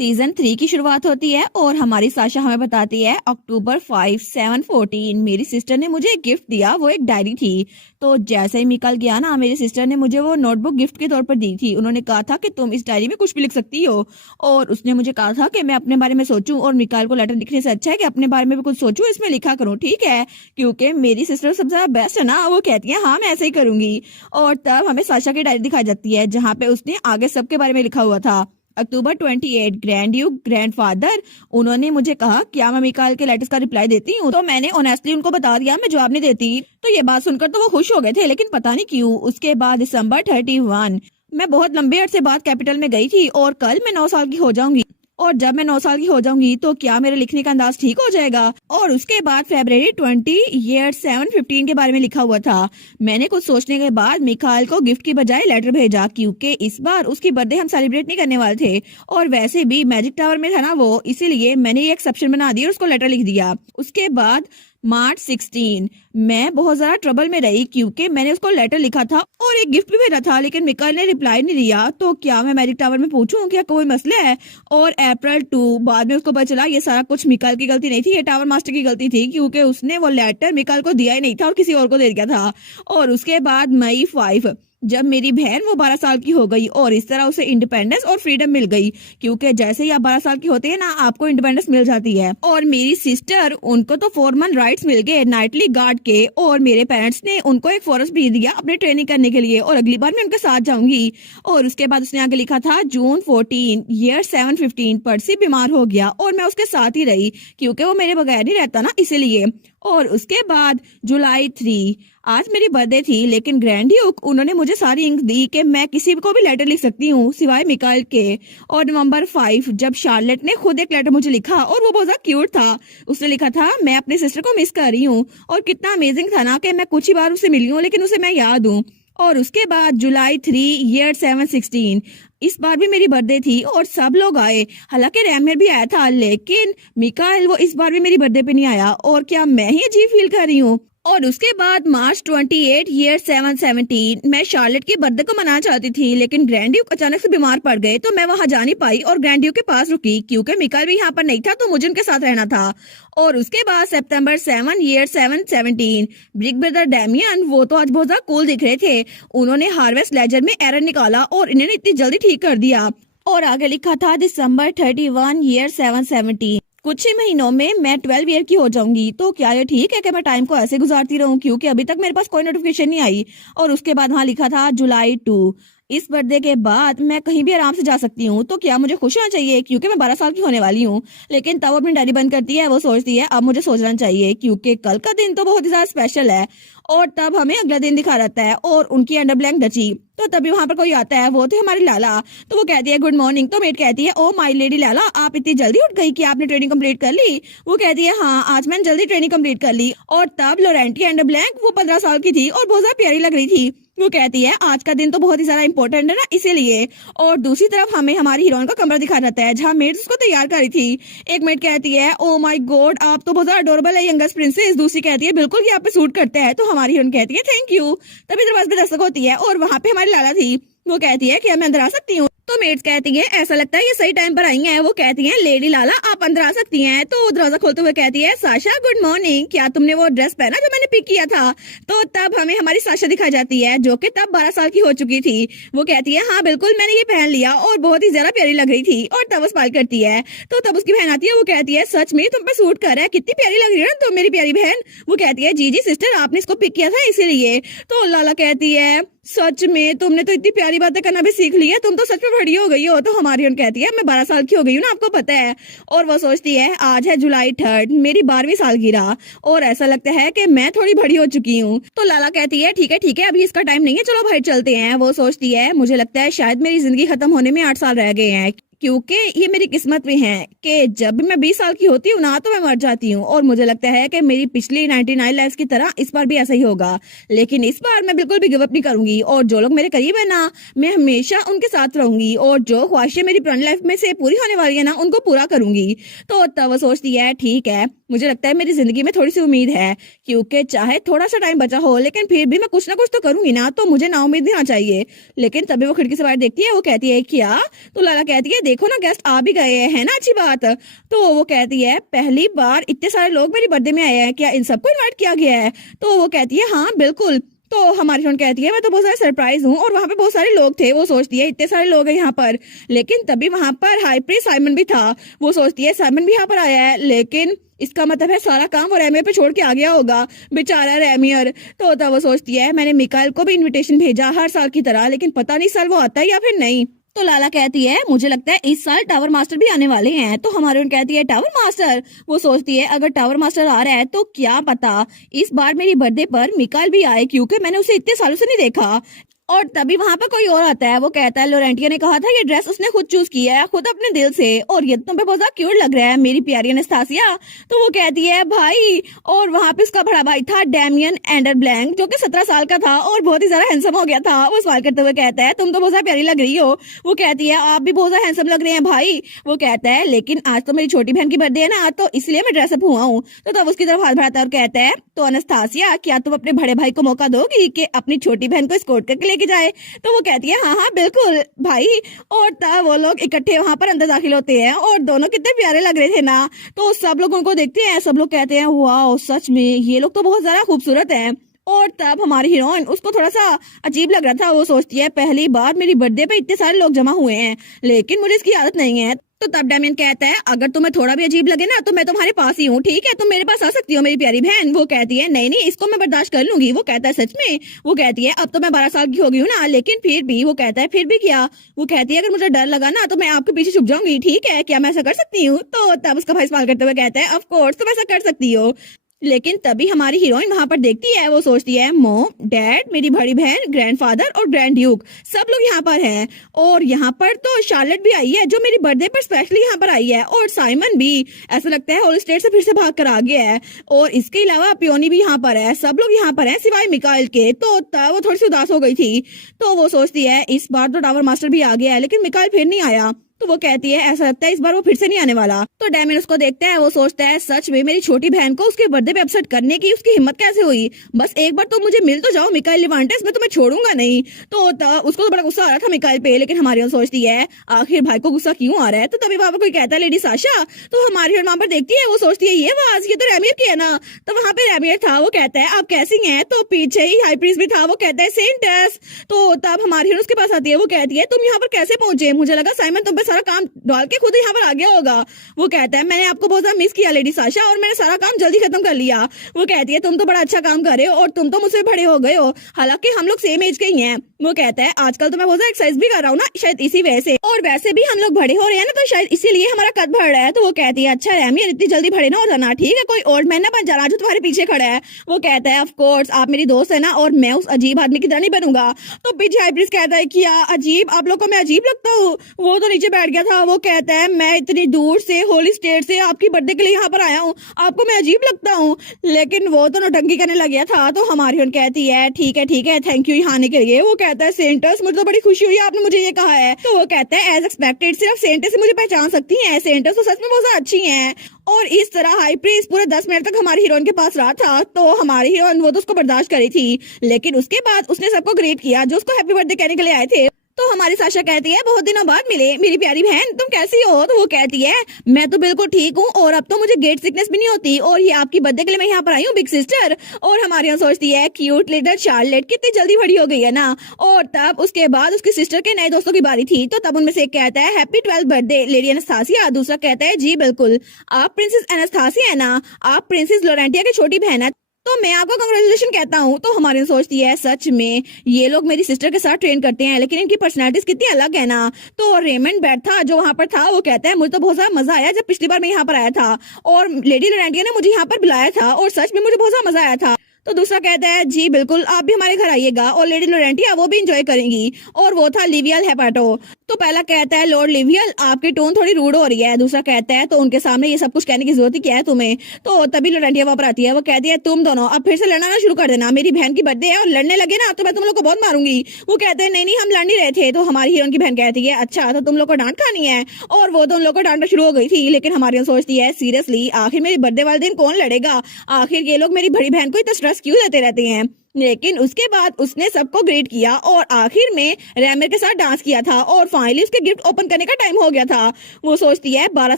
Season 3 की शुरुआत होती है और हमारी साशा हमें बताती है अक्टूबर 5 7/14 मेरी सिस्टर ने मुझे एक गिफ्ट दिया। वो एक डायरी थी। तो जैसे ही निकल गया ना, मेरी सिस्टर ने मुझे वो नोटबुक गिफ्ट के तौर पर दी थी। उन्होंने कहा था कि तुम इस डायरी में कुछ भी लिख सकती हो, और उसने मुझे कहा था कि मैं अपने बारे में सोचूं, और मिकाल को लेटर लिखने से अच्छा है कि अपने बारे में भी कुछ सोचूं, इसमें लिखा करूं, ठीक है? क्योंकि मेरी सिस्टर सबसे ज्यादा बेस्ट है ना। वो कहती है हाँ मैं ऐसे ही करूंगी। और तब हमें साशा की डायरी दिखाई जाती है जहाँ पे उसने आगे सबके बारे में लिखा हुआ था। अक्टूबर 28 ग्रैंड ड्यूक ग्रैंडफादर, उन्होंने मुझे कहा क्या मैं मिकाल के लेटर्स का रिप्लाई देती हूँ। तो मैंने ऑनेस्टली उनको बता दिया मैं जवाब नहीं देती। तो ये बात सुनकर तो वो खुश हो गए थे, लेकिन पता नहीं क्यों। उसके बाद दिसंबर 31, मैं बहुत लंबे अरसे बाद कैपिटल में गई थी, और कल मैं 9 साल की हो जाऊंगी। और जब मैं 9 साल की हो जाऊंगी तो क्या मेरे लिखने का अंदाज ठीक हो जाएगा? और उसके बाद फरवरी 20 7/15 के बारे में लिखा हुआ था। मैंने कुछ सोचने के बाद मिकाल को गिफ्ट की बजाय लेटर भेजा, क्योंकि इस बार उसकी बर्थडे हम सेलिब्रेट नहीं करने वाले थे, और वैसे भी मैजिक टावर में था ना वो, इसीलिए मैंने ये एक्सेप्शन बना दी और उसको लेटर लिख दिया। उसके बाद मार्च 16, मैं बहुत ज्यादा ट्रबल में रही, क्योंकि मैंने उसको लेटर लिखा था और एक गिफ्ट भी भेजा था, लेकिन मिकाल ने रिप्लाई नहीं दिया। तो क्या मैं मैजिक टावर में पूछूं क्या कोई मसला है? और अप्रैल 2, बाद में उसको पता चला ये सारा कुछ मिकाल की गलती नहीं थी, ये टावर मास्टर की गलती थी, क्योंकि उसने वो लेटर मिकाल को दिया ही नहीं था और किसी और को दे दिया था। और उसके बाद मई 5, जब मेरी बहन वो 12 साल की हो गई, और इस तरह उसे इंडिपेंडेंस और फ्रीडम मिल गई, क्योंकि जैसे ही आप 12 साल की होते हैं ना, आपको इंडिपेंडेंस मिल जाती है। और मेरी सिस्टर, उनको तो फॉर्मल राइट्स मिल गए नाइटली गार्ड के, और मेरे पेरेंट्स ने उनको एक फॉरेस्ट भेज दिया अपनी ट्रेनिंग करने के लिए, और अगली बार मैं उनके साथ जाऊंगी। और उसके बाद उसने आगे लिखा था जून 14 7/15 पर्सी बीमार हो गया, और मैं उसके साथ ही रही, क्योंकि वो मेरे बगैर नहीं रहता ना, इसीलिए। और उसके बाद जुलाई 3, आज मेरी बर्थडे थी, लेकिन ग्रैंड ड्यूक उन्होंने मुझे सारी इंक दी कि मैं किसी को भी लेटर लिख सकती हूँ सिवाय मिकाइल के। और नवंबर 5, जब शार्लेट ने खुद एक लेटर मुझे लिखा, और वो बहुत ज्यादा क्यूट था। उसने लिखा था मैं अपने सिस्टर को मिस कर रही हूँ, और कितना अमेजिंग था ना कि मैं कुछ ही बार उसे मिली हूँ, लेकिन उसे मैं याद हूँ। और उसके बाद जुलाई 3 7/16, इस बार भी मेरी बर्थडे थी और सब लोग आए, हालांकि रैमियर भी आया था, लेकिन मिकाइल वो इस बार भी मेरी बर्थडे पे नहीं आया। और क्या मैं ही अजीब फील कर रही हूँ? और उसके बाद मार्च 28 7/17, मैं शार्लेट की बर्थडे को मनाना चाहती थी, लेकिन ग्रैंड ड्यूक अचानक से बीमार पड़ गए, तो मैं वहां जा नहीं पाई और ग्रैंड ड्यूक के पास रुकी, क्योंकि मिकाइल भी यहाँ पर नहीं था, तो मुझे उनके साथ रहना था। और उसके बाद सितंबर 7 बिग ब्रदर डैमियन, वो तो आज बहुत ज्यादा कूल दिख रहे थे। उन्होंने हार्वेस्ट लेजर में एरर निकाला और इन्होंने इतनी जल्दी ठीक कर दिया। और आगे लिखा था दिसंबर 31 7/17, कुछ ही महीनों में मैं 12 ईयर की हो जाऊंगी। तो क्या ये ठीक है कि मैं टाइम को ऐसे गुजारती रहूं, क्योंकि अभी तक मेरे पास कोई नोटिफिकेशन नहीं आई। और उसके बाद वहां लिखा था जुलाई 2, इस बर्थडे के बाद मैं कहीं भी आराम से जा सकती हूँ। तो क्या मुझे खुश होना चाहिए, क्योंकि मैं 12 साल की होने वाली हूँ? लेकिन तब अपनी डायरी बंद करती है, वो सोचती है अब मुझे सोचना चाहिए, क्योंकि कल का दिन तो बहुत ही ज्यादा स्पेशल है। और तब हमें अगला दिन दिखा रहता है, और उनकी अंडर ब्लैंक डची। तो तभी वहां पर कोई आता है, वो थे हमारी लाला। तो वो कहती है गुड मॉर्निंग। तो मेट कहती है ओ माय लेडी लाला, आप इतनी जल्दी उठ गई कि आपने ट्रेनिंग कंप्लीट कर ली? वो कहती है हाँ, आज मैंने जल्दी ट्रेनिंग कंप्लीट कर ली। और तब लोरेंटी अंडर ब्लैंक, वो 15 साल की थी और बहुत ज्यादा प्यारी लग रही थी। वो कहती है आज का दिन तो बहुत ही ज्यादा इंपॉर्टेंट है ना, इसीलिए। और दूसरी तरफ हमें हमारी हीरोइन का कमरा दिखा जाता है, जहाँ मेड उसको तैयार कर रही थी। एक मेड कहती है ओ माय गॉड, आप तो बहुत ज्यादा अडोरेबल है यंगेस्ट प्रिंसेस। दूसरी कहती है बिल्कुल ये आप पे सूट करता है। तो हमारी हीरोइन कहती है थैंक यू। तभी दरवाजे पे दस्तक होती है, और वहां पे हमारी लाला थी। वो कहती है क्या मैं अंदर आ सकती हूँ? तो मेड्स कहती है ऐसा लगता है ये सही टाइम पर आई हैं। वो कहती है लेडी लाला आप अंदर आ सकती हैं। तो दरवाजा खोलते हुए कहती है साशा गुड मॉर्निंग, क्या तुमने वो ड्रेस पहना जो मैंने पिक किया था? तो तब हमें हमारी साशा दिखाई जाती है, जो कि तब 12 साल की हो चुकी थी। वो कहती है हाँ बिल्कुल मैंने ये पहन लिया और बहुत ही ज्यादा प्यारी लग रही थी। और तब वो स्माइल करती है। तो तब उसकी बहन आती है, वो कहती है सच में तुम पे सूट कर रहा है, कितनी प्यारी लग रही है ना तुम मेरी प्यारी बहन। वो कहती है जी जी सिस्टर, आपने इसको पिक किया था इसीलिए। तो लाला कहती है सच में तुमने तो इतनी प्यारी बातें करना भी सीख ली है, तुम तो सच में बड़ी हो गई हो। तो हमारी उन कहती है मैं 12 साल की हो गई हूँ ना, आपको पता है। और वो सोचती है आज है जुलाई 3, मेरी 12वीं सालगिरह, और ऐसा लगता है कि मैं थोड़ी बड़ी हो चुकी हूँ। तो लाला कहती है ठीक है अभी इसका टाइम नहीं है, चलो भाई चलते हैं। वो सोचती है मुझे लगता है शायद मेरी जिंदगी खत्म होने में 8 साल रह गए हैं, क्योंकि ये मेरी किस्मत में है कि जब भी मैं 20 साल की होती हूँ ना, तो मैं मर जाती हूँ। और मुझे लगता है कि मेरी पिछली 99 लाइफ की तरह इस बार भी ऐसा ही होगा, लेकिन इस बार मैं बिल्कुल भी गिव अप नहीं करूंगी। और जो लोग मेरे करीब है ना, मैं हमेशा उनके साथ रहूंगी, और जो ख्वाहिशें मेरी पुरानी लाइफ में से पूरी होने वाली है ना, उनको पूरा करूंगी। तो तब वो सोचती है ठीक है, मुझे लगता है मेरी जिंदगी में थोड़ी सी उम्मीद है, क्योंकि चाहे थोड़ा सा टाइम बचा हो, लेकिन फिर भी मैं कुछ ना कुछ तो करूंगी ना, तो मुझे ना उम्मीद नहीं होना चाहिए। लेकिन तभी वो खिड़की से बाहर देखती है, वो कहती है क्या? तो लाला कहती है देखो ना गेस्ट आ भी गए हैं, है ना अच्छी बात। तो वो कहती है पहली बार इतने सारे लोग मेरी बर्थडे में आए हैं, क्या इन सबको इनवाइट किया गया है? तो वो कहती है हाँ बिल्कुल। तो हमारी फ्रेंड कहती है मैं तो बहुत सारे सरप्राइज हूँ, और वहां पे बहुत सारे लोग थे। वो सोचती है इतने सारे लोग हैं यहाँ पर, लेकिन तभी वहां पर हाई प्रीस्ट साइमन भी था। वो सोचती है साइमन भी यहाँ पर आया है, लेकिन इसका मतलब है सारा काम वो रेमियर पे छोड़ के आ गया होगा, बेचारा रेमियर। तो तब वो सोचती है मैंने मिकाइल को भी इनविटेशन भेजा हर साल की तरह, लेकिन पता नहीं साल वो आता है या फिर नहीं। तो लाला कहती है मुझे लगता है इस साल टावर मास्टर भी आने वाले हैं। तो हमारी उन कहती है टावर मास्टर? वो सोचती है अगर टावर मास्टर आ रहा है तो क्या पता इस बार मेरी बर्थडे पर मिकाइल भी आए, क्योंकि मैंने उसे इतने सालों से नहीं देखा। और तभी वहां पर कोई और आता है। वो कहता है लोरेंटिया ने कहा था ये ड्रेस उसने खुद चूज किया है, खुद अपने दिल से, और ये तुम पे बहुत ज्यादा क्यूट लग रहा है मेरी प्यारी एनास्तासिया। तो वो कहती है भाई, और वहां पे उसका बड़ा भाई था डेमियन एंडर ब्लैंक, जो कि 17 साल का था और बहुत ही ज्यादा हैंडसम हो गया था। वो सवाल करते हुए कहता है तुम तो बहुत ज्यादा प्यारी लग रही हो। वो कहती है आप भी बहुत ज्यादा हैंडसम लग रहे हैं भाई। वो कहता है लेकिन आज तो मेरी छोटी बहन की बर्थडे है ना, तो इसलिए मैं ड्रेसअप हुआ हूँ। तो तब उसकी तरफ हाथ बढ़ाता है और कहता है तो एनास्तासिया क्या तुम अपने बड़े भाई को मौका दोगी कि अपनी छोटी बहन को एस्कॉर्ट करके लेके जाए? तो वो कहती है हाँ हाँ बिल्कुल भाई। और तब वो लोग इकट्ठे वहां पर अंदर दाखिल होते हैं, और दोनों कितने प्यारे लग रहे थे ना। तो सब लोग उनको देखते हैं, सब लोग कहते हैं वाह सच में ये लोग तो बहुत ज्यादा खूबसूरत हैं। और तब हमारी हीरोइन, उसको थोड़ा सा अजीब लग रहा था। वो सोचती है पहली बार मेरी बर्थडे पे इतने सारे लोग जमा हुए हैं, लेकिन मुझे इसकी आदत नहीं है। तो तब डेमियन कहता है अगर तुम्हें थोड़ा भी अजीब लगे ना तो मैं तुम्हारे पास ही हूँ, ठीक है तुम मेरे पास आ सकती हो मेरी प्यारी बहन। वो कहती है नहीं नहीं इसको मैं बर्दाश्त कर लूंगी। वो कहता है सच में? वो कहती है अब तो मैं 12 साल की हो गई हूँ ना, लेकिन फिर भी। वो कहता है फिर भी क्या? वो कहती है अगर मुझे डर लगा ना तो मैं आपके पीछे छुप जाऊंगी, ठीक है क्या मैं ऐसा कर सकती हूँ? तो तब उसका भाई सवाल करते हुए कहता है ऑफ कोर्स तुम ऐसा कर सकती हो। लेकिन तभी हमारी हीरोइन वहां पर देखती है। वो सोचती है मॉम डैड मेरी बड़ी बहन ग्रैंडफादर और ग्रैंड ड्यूक सब लोग यहाँ पर हैं, और यहाँ पर तो शार्लेट भी आई है जो मेरी बर्थडे पर स्पेशली यहाँ पर आई है, और साइमन भी ऐसा लगता है होल स्टेट से फिर से भाग कर आ गया है, और इसके अलावा पियोनी भी यहाँ पर है। सब लोग यहाँ पर हैं सिवाय मिकाइल के। तो तब वो थोड़ी सी उदास हो गई थी। तो वो सोचती है इस बार तो टावर मास्टर भी आ गया है, लेकिन मिकाइल फिर नहीं आया। तो वो कहती है ऐसा लगता है इस बार वो फिर से नहीं आने वाला। तो डेमियन उसको देखता है। वो सोचता है सच में मेरी छोटी बहन को उसके बर्थडे पे अपसेट करने की उसकी हिम्मत कैसे हुई? बस एक बार तो मुझे मिल तो जाओ मिकाइल लिवांटेस, मैं तुम्हें छोड़ूंगा नहीं। तो उसको तो बड़ा गुस्सा आ रहा था मिकाइल पे, लेकिन हमारी सोचती है आखिर भाई को गुस्सा क्यों आ रहा है। तो तभी वहां पर कोई कहता है लेडी साशा। तो हमारी वहां पर देखती है। वो सोचती है ये आवाज ये तो रेमियर की है ना। तो वहां पे रेमियर था। वो कहता है आप कैसी हैं? तो पीछे ही हाई प्रीस्ट भी था। वो कहता है सेंटस। तो तब हमारी उसके पास आती है। वो कहती है तुम यहाँ पर कैसे पहुंचे? मुझे लगा साइमन तुम पे सारा काम डाल के खुद यहाँ पर आ गया होगा। वो कहता है मैंने आपको बहुत ज्यादा मिस किया लेडी साशा, और मैंने सारा काम जल्दी खत्म कर लिया। वो कहती है तुम तो बड़ा अच्छा काम कर रहे हो, और तुम तो मुझसे बड़े हो गए हो, हालांकि हम लोग सेम एज के ही हैं। वो कहता है आजकल तो मैं बहुत ज्यादा एक्सरसाइज भी कर रहा हूँ ना, शायद इसी वजह से, और वैसे भी हम लोग बड़े हो रहे हैं ना, तो शायद इसीलिए हमारा कद बढ़ रहा है। तो वो कहती है अच्छा रेमियर इतनी जल्दी बड़े ना हो जाना, ठीक है कोई ओल्ड मैन ना बन जाना जो तुम्हारे पीछे खड़ा है। वो कहता है ऑफ कोर्स आप मेरी दोस्त है ना, और मैं उस अजीब आदमी की तरह नहीं बनूंगा। तो पीछे हाई प्रीस्ट कहता है क्या अजीब? आप लोग को मैं अजीब लगता हूँ? वो तो नीचे बैठ गया था। वो कहता है मैं इतनी दूर से होली स्टेट से आपकी बर्थडे के लिए यहाँ पर आया हूँ, आपको मैं अजीब लगता हूँ? लेकिन वो तो नौटंकी करने लग गया था। तो हमारी उन कहती है ठीक है थैंक यू यहाँ आने के लिए। वो कहता है सेंटर्स मुझे तो बड़ी खुशी हुई आपने मुझे ये कहा है। तो वो कहता है एज एक्सपेक्टेड सिर्फ सेंटर्स मुझे पहचान सकती हैं, सेंटर्स तो सच में बहुत अच्छी हैं। और इस तरह हाई प्रीस्ट पूरे 10 मिनट तक हमारी हीरोइन के पास रहा था। तो हमारी हीरोइन वो तो उसको बर्दाश्त करी थी, लेकिन उसके बाद उसने सबको ग्रीट किया जो उसको हैप्पी बर्थडे कहने के लिए आए थे। तो हमारी साशा कहती है बहुत दिनों बाद मिले मेरी प्यारी बहन, तुम कैसी हो? तो वो कहती है मैं तो बिल्कुल ठीक हूँ, और अब तो मुझे गेट सिकनेस भी नहीं होती, और ये आपकी बर्थडे के लिए मैं यहाँ पर आई हूँ बिग सिस्टर। और हमारे यहाँ सोचती है क्यूट लिटिल शार्लेट कितनी जल्दी बड़ी हो गई है ना। और तब उसके बाद उसकी सिस्टर के नए दोस्तों की बारी थी। तो तब उनमें से एक कहता है happy 12th birthday lady Anastasia. दूसरा कहता है जी बिल्कुल आप प्रिंसेस एनास्तासिया है ना, आप प्रिंसेस लोरेंटिया की छोटी बहन है, तो मैं आपको कंग्रेचुलेशन कहता हूँ। तो हमारी सोचती है सच में ये लोग मेरी सिस्टर के साथ ट्रेन करते हैं, लेकिन इनकी पर्सनालिटीज कितनी अलग है ना। तो रेमंड बैठ था जो वहां पर था। वो कहता है मुझे तो बहुत ज्यादा मजा आया जब पिछली बार मैं यहाँ पर आया था, और लेडी लोरेंटिया ने मुझे यहाँ पर बुलाया था, और सच में मुझे बहुत ज्यादा मजा आया था। तो दूसरा कहता है जी बिल्कुल आप भी हमारे घर आइएगा, और लेडी लोरेंटिया वो भी इंजॉय करेंगी, और वो था लिवियल हेपाटो। तो पहला कहता है लॉर्ड लिवियल आपकी टोन थोड़ी रूड हो रही है। दूसरा कहता है तो उनके सामने ये सब कुछ कहने की जरूरत ही क्या है तुम्हें? तो तभी लोरेंटिया वहां पर आती है। वो कहती है तुम दोनों अब फिर से लड़ना ना शुरू कर देना, मेरी बहन की बर्थडे है और लड़ने लगे ना तो मैं तुम लोग को बहुत मारूंगी। वो कहते हैं नहीं हम लड़ नहीं रहे थे। तो हमारी हीरोइन की बहन कहती है अच्छा तो तुम लोग को डांट खानी है, और वो तो उन लोग को डांटना शुरू हो गई थी। लेकिन हमारी सोचती है सीरियसली आखिर मेरी बर्थडे वाले दिन कौन लड़ेगा? आखिर ये लोग मेरी बड़ी बहन को इतना स्ट्रेस क्यों देते रहते हैं? लेकिन उसके बाद उसने सबको ग्रीट किया और आखिर में रैमर के साथ डांस किया था और फाइनली उसके गिफ्ट ओपन करने का टाइम हो गया था। वो सोचती है 12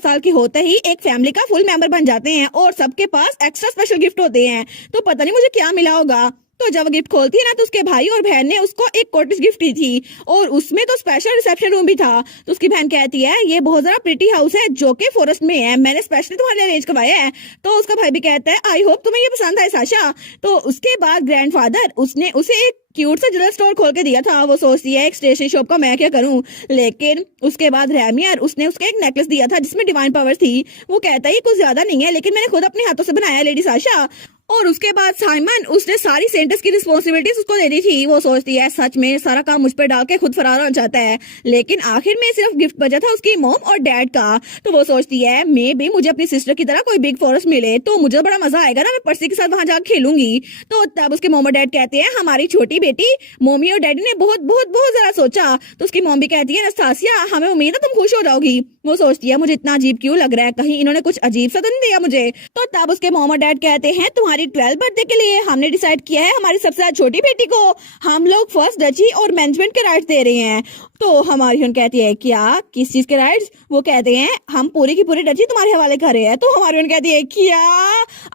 साल के होते ही एक फैमिली का फुल मेंबर बन जाते हैं और सबके पास एक्स्ट्रा स्पेशल गिफ्ट होते हैं, तो पता नहीं मुझे क्या मिला होगा। तो जब वो गिफ्ट खोलती है ना तो उसके भाई और बहन ने उसको एक कॉटेज गिफ्ट की थी और उसमें तो स्पेशल रिसेप्शन रूम भी था। तो उसकी बहन कहती है ये बहुत ज्यादा प्रिटी हाउस है जो कि फॉरेस्ट में है, मैंने स्पेशली तुम्हारे लिए अरेंज करवाया है। तो उसका भाई भी कहता है आई होप तुम्हें ये पसंद आए साशा। तो उसके बाद ग्रैंडफादर उसने उसे एक क्यूट सा जनरल स्टोर खोल के दिया था। वो सोचती है एक स्टेशनरी शॉप का मैं क्या करूं, लेकिन उसके बाद रैमियर उसने उसके एक नेकलेस दिया था जिसमें डिवाइन पावर्स थी। वो कहता है ये कुछ ज्यादा नहीं है लेकिन मैंने खुद अपने हाथों से बनाया है लेडी साशा। और उसके बाद साइमन उसने सारी सेंटर्स की रिस्पॉन्सिबिलिटीज उसको दे दी थी। वो सोचती है सच में सारा काम मुझ पर डाल के खुद फरार होना चाहता है, लेकिन आखिर में सिर्फ गिफ्ट बचा था उसकी मॉम और डैड का। तो वो सोचती है मे भी मुझे अपनी सिस्टर की तरह कोई बिग फॉरेस्ट मिले तो मुझे बड़ा मजा आएगा ना, मैं पर्सी के साथ वहां जाकर खेलूंगी। तो तब उसके मॉम और डैड कहते हैं हमारी छोटी बेटी मम्मी और डैडी ने बहुत बहुत बहुत ज्यादा सोचा। तो उसकी मॉम भी कहती है नस्तासिया हमें उम्मीद है तुम खुश हो जाओगी। वो सोचती है मुझे इतना अजीब क्यों लग रहा है, कहीं इन्होंने कुछ अजीब सा तो नहीं दिया मुझे। तो तब उसके मॉम और डैड कहते हैं तुम्हारी 12th बर्थडे के लिए हमने डिसाइड किया है हमारी सबसे ज्यादा छोटी बेटी को हम लोग फर्स्ट डची और मैनेजमेंट के राइट्स दे रहे हैं। तो हमारी बहन कहती है क्या किस चीज के राइट्स? वो कहते हैं हम पूरी की पूरी डची तुम्हारे हवाले कर रहे हैं। तो हमारी बहन कहती है क्या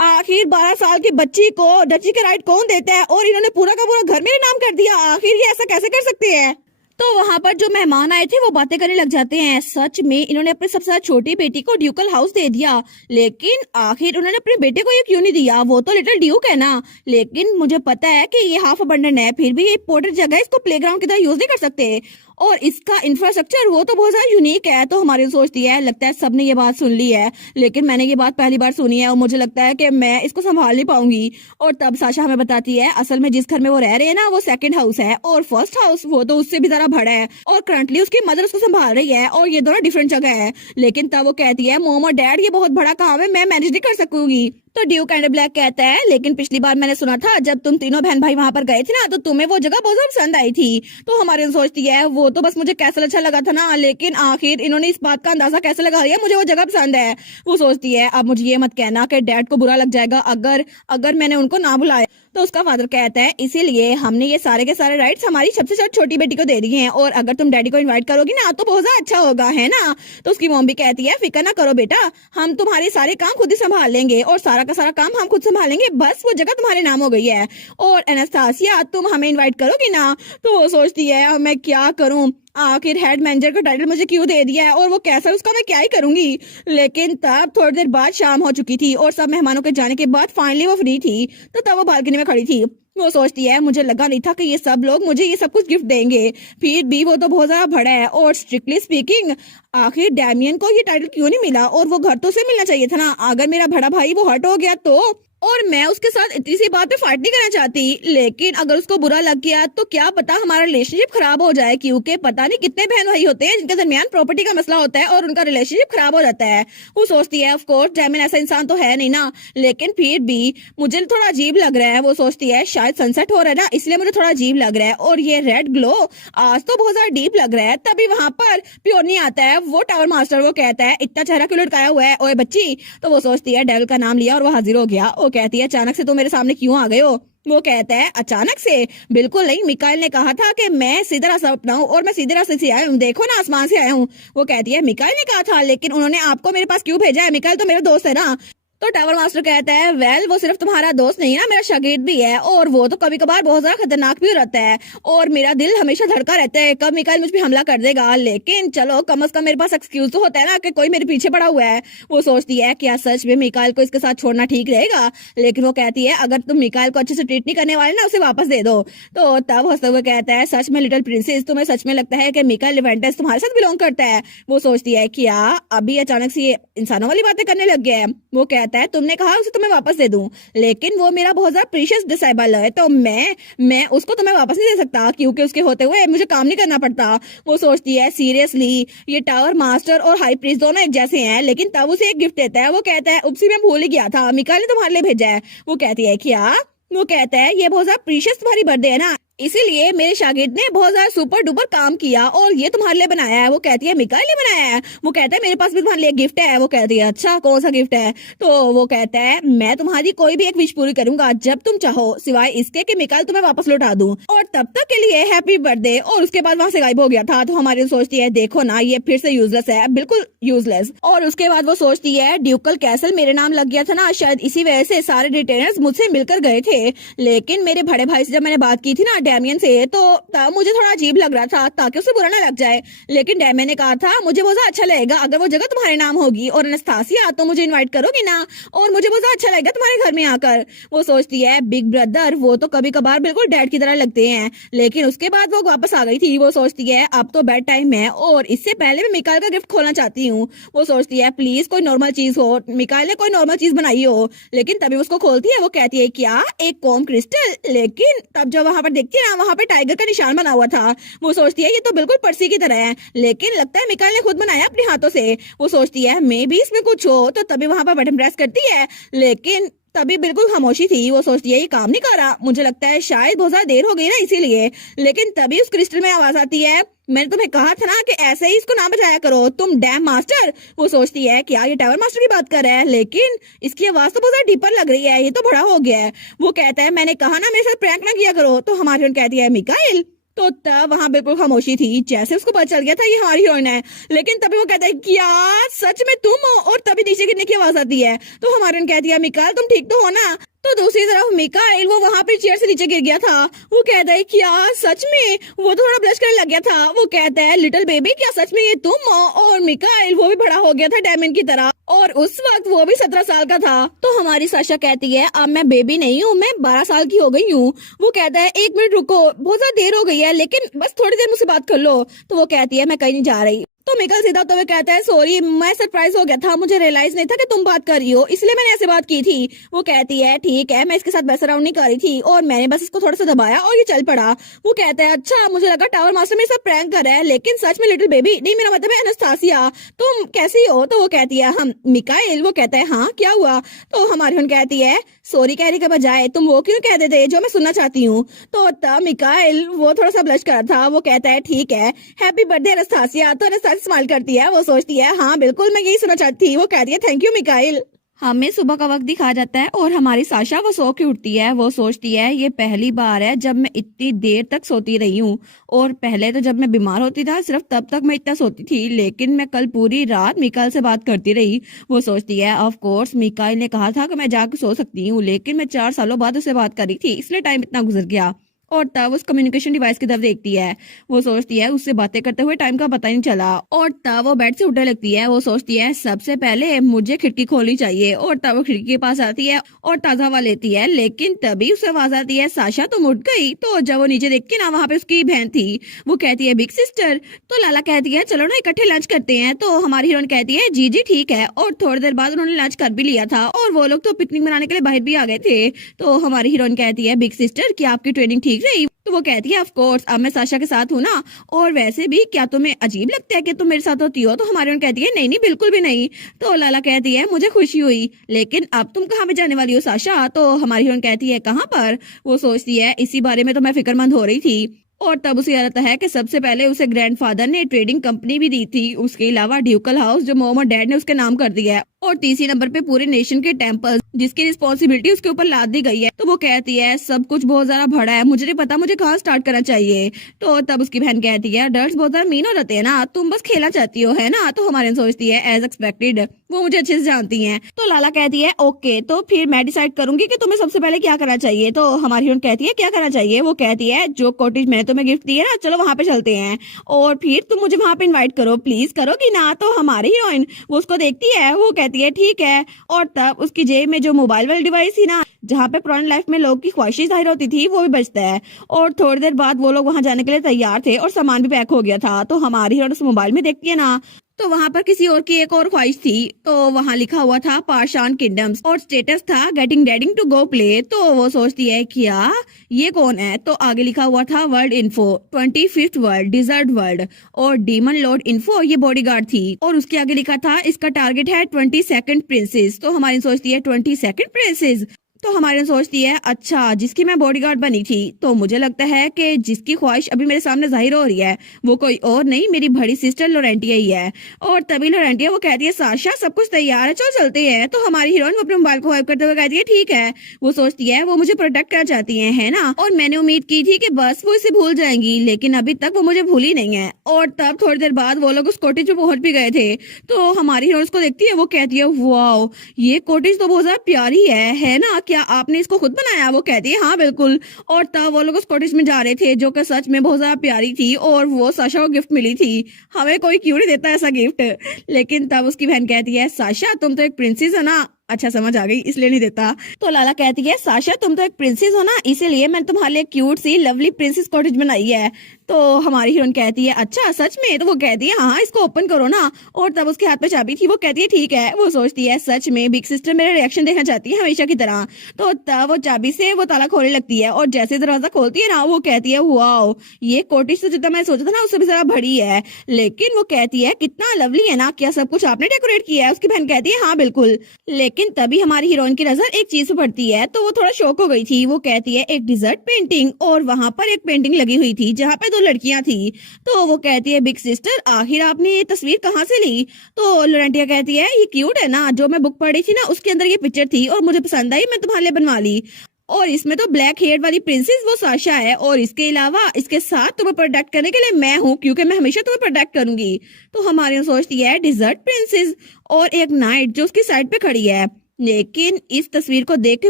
आखिर 12 साल की बच्ची को डची के राइट कौन देता है, और इन्होंने पूरा का पूरा घर मेरे नाम कर दिया, आखिर ये ऐसा कैसे कर सकते हैं? तो वहां पर जो मेहमान आए थे वो बातें करने लग जाते हैं सच में इन्होंने अपनी सबसे ज्यादा छोटी बेटी को ड्यूकल हाउस दे दिया, लेकिन आखिर उन्होंने अपने बेटे को ये क्यों नहीं दिया, वो तो लिटिल ड्यूक है ना। लेकिन मुझे पता है कि ये हाफ अबंडन है, फिर भी ये इंपॉर्टेंट जगह है, इसको प्लेग्राउंड की तरह यूज नहीं कर सकते और इसका इंफ्रास्ट्रक्चर वो तो बहुत ज्यादा यूनिक है। तो हमारी सोचती है लगता है सबने ये बात सुन ली है, लेकिन मैंने ये बात पहली बार सुनी है और मुझे लगता है कि मैं इसको संभाल नहीं पाऊंगी। और तब साशा हमें बताती है असल में जिस घर में वो रह रहे हैं ना वो सेकंड हाउस है और फर्स्ट हाउस वो तो उससे भी ज्यादा बड़ा है और करंटली उसकी मदर उसको संभाल रही है और ये दोनों डिफरेंट जगह है। लेकिन तब वो कहती है मोम और डैड ये बहुत बड़ा काम है, मैं मैनेज नहीं कर सकूंगी। तो ड्यूक एंड ब्लैक कहता है लेकिन पिछली बार मैंने सुना था जब तुम तीनों बहन भाई वहां पर गए थे ना तो तुम्हें वो जगह बहुत ज्यादा पसंद आई थी। तो हमारी सोचती है वो तो बस मुझे कैसा अच्छा लगा था ना, लेकिन आखिर इन्होंने इस बात का अंदाजा कैसे लगा लिया मुझे वो जगह पसंद है। वो सोचती है अब मुझे ये मत कहना कि डैड को बुरा लग जाएगा अगर अगर मैंने उनको ना बुलाया। तो उसका फादर कहता है इसीलिए हमने ये सारे के सारे राइट्स हमारी सबसे छोटी बेटी को दे दिए हैं और अगर तुम डैडी को इनवाइट करोगी ना तो बहुत ज्यादा अच्छा होगा, है ना। तो उसकी मॉम भी कहती है फिक्र ना करो बेटा, हम तुम्हारे सारे काम खुद ही संभाल लेंगे और सारा का सारा काम हम खुद संभालेंगे, बस वो जगह तुम्हारे नाम हो गई है। और एनास्तासिया तुम हमें इनवाइट करोगी ना। तो वो सोचती है अब मैं क्या करूं, आखिर हेड मैनेजर का टाइटल मुझे क्यों दे दिया है और वो कैसा उसका मैं क्या ही करूंगी। लेकिन तब थोड़ी देर बाद शाम हो चुकी थी और सब मेहमानों के जाने के बाद फाइनली वो फ्री थी। तो तब वो बालकनी में खड़ी थी। वो सोचती है मुझे लगा नहीं था कि ये सब लोग मुझे ये सब कुछ गिफ्ट देंगे, फिर भी वो तो बहुत ज्यादा बड़ा है और स्ट्रिक्टली स्पीकिंग आखिर डैमियन को ये टाइटल क्यों नहीं मिला और वो घर तो उसे मिलना चाहिए था ना। अगर मेरा बड़ा भाई वो हर्ट हो गया तो, और मैं उसके साथ इतनी सी बात पे फाइट नहीं करना चाहती, लेकिन अगर उसको बुरा लग गया तो क्या पता हमारा रिलेशनशिप खराब हो जाए, क्योंकि पता नहीं कितने बहन भाई होते हैं जिनके दरमियान प्रॉपर्टी का मसला होता है और उनका रिलेशनशिप खराब हो जाता है। वो सोचती है ऑफ कोर्स डैमिन ऐसा इंसान तो है नहीं ना, लेकिन फिर भी मुझे थोड़ा अजीब लग रहा है। वो सोचती है शायद सनसेट हो रहा है ना इसलिए मुझे थोड़ा अजीब लग रहा है और ये रेड ग्लो आज तो बहुत ज्यादा डीप लग रहा है। तभी वहां पर प्योरनी आता है, वो टावर मास्टर। वो कहता है इतना चेहरा क्यों लटकाया हुआ है ओए बच्ची। तो वो सोचती है डेविल का नाम लिया और वो हाजिर हो गया। वो कहती है अचानक से तो मेरे सामने क्यों आ गए हो। वो कहता है अचानक से बिल्कुल नहीं, मिकाइल ने कहा था कि मैं सीधा रास्ता अपनाऊं और मैं सीधे रास्ते से आया हूँ, देखो ना आसमान से आया हूँ। वो कहती है मिकाइल ने कहा था लेकिन उन्होंने आपको मेरे पास क्यों भेजा है, मिकाइल तो मेरा दोस्त है ना। तो टावर मास्टर कहता है वेल वो सिर्फ तुम्हारा दोस्त नहीं ना मेरा शागिर्द भी है और वो तो कभी कभार बहुत ज्यादा खतरनाक भी रहता है और मेरा दिल हमेशा धड़का रहता है कब मिकाइल मुझ पे हमला कर देगा, लेकिन चलो कम से कम मेरे पास एक्सक्यूज तो होता है ना कि कोई मेरे पीछे पड़ा हुआ है। वो सोचती है क्या सच में मिकाइल को इसके साथ छोड़ना ठीक रहेगा, लेकिन वो कहती है अगर तुम मिकाइल को अच्छे से ट्रीट नहीं करने वाले ना उसे वापस दे दो। तो तब हंसते हुए कहता है सच में लिटिल प्रिंसेस तुम्हें सच में लगता है कि मिकाइल लिवेंटस तुम्हारे साथ बिलोंग करता है। वो सोचती है क्या अभी अचानक से ये इंसानों वाली बातें करने लग गया है। वो कहता है तुमने कहा उसे तुम्हें वापस दे दूं, लेकिन वो मेरा बहुत ज्यादा प्रीशियस डिसाइबल है तो मैं उसको तुम्हें वापस नहीं दे सकता क्योंकि उसके होते हुए मुझे काम नहीं करना पड़ता। वो सोचती है सीरियसली ये टावर मास्टर और हाई प्रीस्ट दोनों एक जैसे हैं, लेकिन तब उसे एक गिफ्ट देता है। वो कहता है उपसी मैं भूल ही गया था, मिकाइल ने तुम्हारे लिए भेजा है। वो कहती है क्या। वो कहता है ये बहुत ज्यादा प्रीशियस तुम्हारी बर्थडे है ना इसीलिए मेरे शागिर्द ने बहुत ज्यादा सुपर डुपर काम किया और ये तुम्हारे लिए बनाया है। वो कहती है मिकाइल ने बनाया है। वो कहता है मेरे पास भी तुम्हारे लिए गिफ्ट है। वो कहती है अच्छा कौन सा गिफ्ट है? तो वो कहता है मैं तुम्हारी कोई भी एक विश पूरी करूंगा जब तुम चाहो, सिवाय इसके कि मिकाइल तुम्हें वापस लौटा दूं, और तब तक के लिए हैप्पी बर्थडे। और उसके बाद वहाँ से गायब हो गया था। तो हमारी सोचती है देखो ना ये फिर से यूजलेस है, बिल्कुल यूजलेस। और उसके बाद वो सोचती है ड्यूकल कैसल मेरे नाम लग गया था ना, शायद इसी वजह से सारे रिटेनर्स मुझसे मिलकर गए थे। लेकिन मेरे बड़े भाई से जब मैंने बात की थी ना डैमियन से, तो तब मुझे थोड़ा अजीब लग रहा था ताकि उसे बुरा ना लग जाए। लेकिन डैमियन ने कहा था मुझे बहुत ज्यादा अच्छा लगेगा अगर वो जगह तुम्हारे नाम होगी, और अनस्तासिया तो मुझे इनवाइट करोगी ना, और मुझे बहुत ज्यादा अच्छा लगेगा तुम्हारे घर में आकर। वो सोचती है बिग ब्रदर वो तो कभी कभार बिल्कुल डैड की तरह लगते हैं। लेकिन उसके बाद वो वापस आ गई थी। वो सोचती है अब तो बेड टाइम है और इससे पहले मैं मिकाइल का गिफ्ट खोलना चाहती हूँ। वो सोचती है प्लीज कोई नॉर्मल चीज हो, मिकाइल ने कोई नॉर्मल चीज बनाई हो। लेकिन तभी उसको खोलती है। वो कहती है क्या एक कॉम क्रिस्टल? लेकिन तब जब वहां पर देखती है ना वहां पे टाइगर का निशान बना हुआ था। वो सोचती है ये तो बिल्कुल पर्सी की तरह है, लेकिन लगता है मिकाइल ने खुद बनाया अपने हाथों से। वो सोचती है मे भी इसमें कुछ हो। तो तभी वहां पर बटन प्रेस करती है, लेकिन तभी बिल्कुल खामोशी थी। वो सोचती है ये काम नहीं कर रहा, मुझे लगता है शायद बहुत ज्यादा देर हो गई ना इसीलिए। लेकिन तभी उस क्रिस्टल में आवाज आती है मैंने तुम्हें कहा था ना कि ऐसे ही इसको ना बजाया करो, तुम डैम मास्टर। वो सोचती है क्या ये टावर मास्टर की बात कर रहा है, लेकिन इसकी आवाज तो बहुत ज्यादा डीपर लग रही है, ये तो बड़ा हो गया है। वो कहता है मैंने कहा ना मेरे साथ प्रैंक ना किया करो। तो हमारी हीरोइन कहती है मिकाइल। तो तब वहां बिल्कुल खामोशी थी, जैसे उसको पता चल गया था ये हमारी हीरोइन है। लेकिन तभी वो कहता है क्या सच में तुम हो? और तभी नीचे गिरने की आवाज आती है। तो हमारी हीरोइन कहती है मिकाइल तुम ठीक तो हो ना? तो दूसरी तरफ मिकाइल वो वहां पे चेयर से नीचे गिर गया था। वो कहता है क्या सच में? वो तो थोड़ा ब्लश करने लग गया था। वो कहता है लिटिल बेबी क्या सच में ये तुम हो? और मिकाइल वो भी बड़ा हो गया था डायमंड की तरह, और उस वक्त वो भी 17 साल का था। तो हमारी साशा कहती है अब मैं बेबी नहीं हूँ, मैं 12 साल की हो गई हूँ। वो कहता है एक मिनट रुको, बहुत ज्यादा देर हो गई है, लेकिन बस थोड़ी देर मुझसे बात कर लो। तो वो कहती है मैं कहीं नहीं जा रही। तो मिकाइल सीधा तो कहता है सॉरी मैं सरप्राइज हो गया था, मुझे रियलाइज नहीं था कि तुम बात कर रही हो, इसलिए मैंने ऐसे बात की थी। वो कहती है ठीक है मैं इसके साथ बस अराउंड नहीं कर रही थी और मैंने बस इसको थोड़ा सा दबाया और ये चल पड़ा। वो कहता है अच्छा मुझे लगा टावर मास्टर मेरे साथ प्रैंक कर रहा है, लेकिन सच में लिटिल बेबी नहीं, मेरा मतलब है अनस्तासिया, तुम कैसी हो? तो वो कहती है हम मिकाइल। वो कहता है हाँ क्या हुआ? तो हमारी बहन कहती है सॉरी कहने के बजाय तुम वो क्यों कह देते जो मैं सुनना चाहती हूँ। तो तब मिकाइल वो थोड़ा सा ब्लश कर रहा था। वो कहता है ठीक है हैप्पी बर्थडे अनस्तासिया। तो अनस्तासिया स्माइल करती है। वो सोचती है हाँ बिल्कुल मैं यही सुनना चाहती थी। वो कहती है थैंक यू मिकाइल। हमें सुबह का वक्त दिखा जाता है और हमारी साशा वो सो के उठती है। वो सोचती है ये पहली बार है जब मैं इतनी देर तक सोती रही हूँ, और पहले तो जब मैं बीमार होती था सिर्फ तब तक मैं इतना सोती थी, लेकिन मैं कल पूरी रात मिकाइल से बात करती रही। वो सोचती है ऑफ कोर्स मिकाइल ने कहा था कि मैं जाकर सो सकती हूँ, लेकिन मैं 4 सालों बाद उससे बात करी थी इसलिए टाइम इतना गुजर गया। और तब उस कम्युनिकेशन डिवाइस की तरफ देखती है। वो सोचती है उससे बातें करते हुए टाइम का पता ही नहीं चला। और तब वो बेड से उठने लगती है। वो सोचती है सबसे पहले मुझे खिड़की खोलनी चाहिए, और तब वो खिड़की के पास आती है और ताजा हवा लेती है। लेकिन तभी उसे आवाज आती है साशा तुम उठ गई। तो जब वो नीचे देखती है ना वहाँ पे उसकी बहन थी। वो कहती है बिग सिस्टर। तो लाला कहती है चलो ना इकट्ठे लंच करते हैं। तो हमारी हीरोइन कहती है जी जी ठीक है। और थोड़ी देर बाद उन्होंने लंच कर भी लिया था और वो लोग तो पिकनिक मनाने के लिए बाहर भी आ गए थे। तो हमारी हीरोइन कहती है बिग सिस्टर क्या आपकी ट्रेनिंग ठीक रही? तो वो कहती है ऑफ कोर्स अब मैं साशा के साथ हूँ ना, और वैसे भी क्या तुम्हें अजीब लगता है कि तुम मेरे साथ होती हो? तो हमारी उन कहती है नहीं नहीं बिल्कुल भी नहीं। तो लाला कहती है मुझे खुशी हुई, लेकिन अब तुम कहाँ पे जाने वाली हो साशा? तो हमारी हीरोइन कहती है कहाँ पर? वो सोचती है इसी बारे में तो मैं फिक्रमंद हो रही थी। और तब उसे याद आता है कि सबसे पहले उसे ग्रैंडफादर ने ट्रेडिंग कंपनी भी दी थी, उसके अलावा ड्यूकल हाउस जो मोम और डैड ने उसके नाम कर दिया है, और तीसरी नंबर पे पूरे नेशन के टेम्पल जिसकी रिस्पॉन्सिबिलिटी उसके ऊपर लाद दी गई है। तो वो कहती है सब कुछ बहुत ज्यादा बड़ा है, मुझे नहीं पता मुझे कहाँ स्टार्ट करना चाहिए। तो तब उसकी बहन कहती है अडल्ट्स बहुत ज्यादा मीन हो जाते हैं ना, तुम बस खेलना चाहती हो है ना? तो हमारे सोचती है एज एक्सपेक्टेड, वो मुझे अच्छे से जानती है। तो लाला कहती है ओके तो फिर मैं डिसाइड करूंगी कि तुम्हें सबसे पहले क्या करना चाहिए। तो हमारी हीरोइन कहती है क्या करना चाहिए? वो कहती है जो कॉटेज मैंने तुम्हें गिफ्ट दी है ना चलो वहां पे चलते हैं, और फिर तुम मुझे वहां पे इनवाइट करो, प्लीज करोगी ना? तो हमारी हीरोइन वो उसको देखती है। वो कहती है ठीक है। और तब उसकी जेब में जो मोबाइल वाली डिवाइस थी ना जहाँ पे पुरानी लाइफ में लोग की ख्वाहिशें जाहिर होती थी वो भी बचता है। और थोड़ी देर बाद वो लोग वहां जाने के लिए तैयार थे और सामान भी पैक हो गया था। तो हमारी हीरोइन उस मोबाइल में देखती है ना तो वहां पर किसी और की एक और ख्वाहिश थी। तो वहां लिखा हुआ था पाषाण किंगडम्स और स्टेटस था getting ready to go play. तो वो सोचती है क्या ये कौन है? तो आगे लिखा हुआ था world info 25th world desert world, और डीमन लॉर्ड इन्फो ये बॉडीगार्ड थी, और उसके आगे लिखा था इसका टारगेट है 22nd प्रिंसेस। तो हमारी सोचती है 22nd प्रिंसेस, तो हमारी सोचती है अच्छा जिसकी मैं बॉडीगार्ड बनी थी, तो मुझे लगता है कि जिसकी ख्वाहिश अभी मेरे सामने जाहिर हो रही है वो कोई और नहीं मेरी बड़ी सिस्टर लोरेंटिया ही है। और तभी लोरेंटिया वो कहती है साशा सब कुछ तैयार है, चलो चलते हैं। तो हमारी हीरोइन वो अपने मोबाइल को वाइप करते हुए कहती है ठीक है। वो सोचती है वो मुझे प्रोटेक्ट करना चाहती है ना, और मैंने उम्मीद की थी कि बस वो इसे भूल जाएंगी, लेकिन अभी तक वो मुझे भूली नहीं है। और तब थोड़ी देर बाद वो लोग उस कॉटेज में पहुंच भी गए थे। तो हमारी हीरोइन उसको देखती है, वो कहती है वाओ ये कॉटेज तो बहुत ज्यादा प्यारी है ना, क्या आपने इसको खुद बनाया? वो कहती है हाँ बिल्कुल। और तब वो लोग उस कॉटेज में जा रहे थे जो कि सच में बहुत ज्यादा प्यारी थी, और वो साशा को गिफ्ट मिली थी। हमें कोई क्यों नहीं देता ऐसा गिफ्ट। लेकिन तब उसकी बहन कहती है साशा तुम तो एक प्रिंसेस है ना, अच्छा समझ आ गई इसलिए नहीं देता। तो लाला कहती है साशा तुम तो एक प्रिंसेस हो ना, इसीलिए मैंने तुम्हारे लिए क्यूट सी लवली प्रिंसेस कॉटेज बनाई है। तो हमारी हीरोइन कहती है अच्छा सच में? तो वो कहती है हाँ इसको ओपन करो ना। और तब उसके हाथ में चाबी थी, वो कहती है ठीक है। वो सोचती है सच में बिग सिस्टर मेरा रिएक्शन देखना चाहती है हमेशा की तरह। तो तब वो चाबी से वो ताला खोलने लगती है, और जैसे दरवाजा खोलती है ना वो कहती है वाओ ये कॉटेज तो जितना मैं सोचा था ना उससे भी ज्यादा बड़ी है। लेकिन वो कहती है कितना लवली है ना, क्या सब कुछ आपने डेकोरेट किया है? उसकी बहन कहती है हाँ बिल्कुल। लेकिन तभी हमारी हीरोइन की नजर एक चीज पे पड़ती है, तो वो थोड़ा शॉक हो गई थी। वो कहती है एक डिजर्ट पेंटिंग, और वहां पर एक पेंटिंग लगी हुई थी जहाँ पे दो लड़कियां थी। तो वो कहती है बिग सिस्टर आखिर आपने ये तस्वीर कहाँ से ली? तो लोरेंटिया कहती है ये क्यूट है ना, जो मैं बुक पढ़ी थी ना उसके अंदर ये पिक्चर थी और मुझे पसंद आई, मैं तुम्हारे लिए बनवा ली। और इसमें तो ब्लैक हेयर वाली प्रिंसेस वो साशा है, और इसके अलावा इसके साथ तुम्हें प्रोटेक्ट करने के लिए मैं हूँ, क्योंकि मैं हमेशा तुम्हें प्रोटेक्ट करूंगी। तो हमारी सोचती है डिजर्ट प्रिंसेस और एक नाइट जो उसकी साइड पे खड़ी है। लेकिन इस तस्वीर को देख के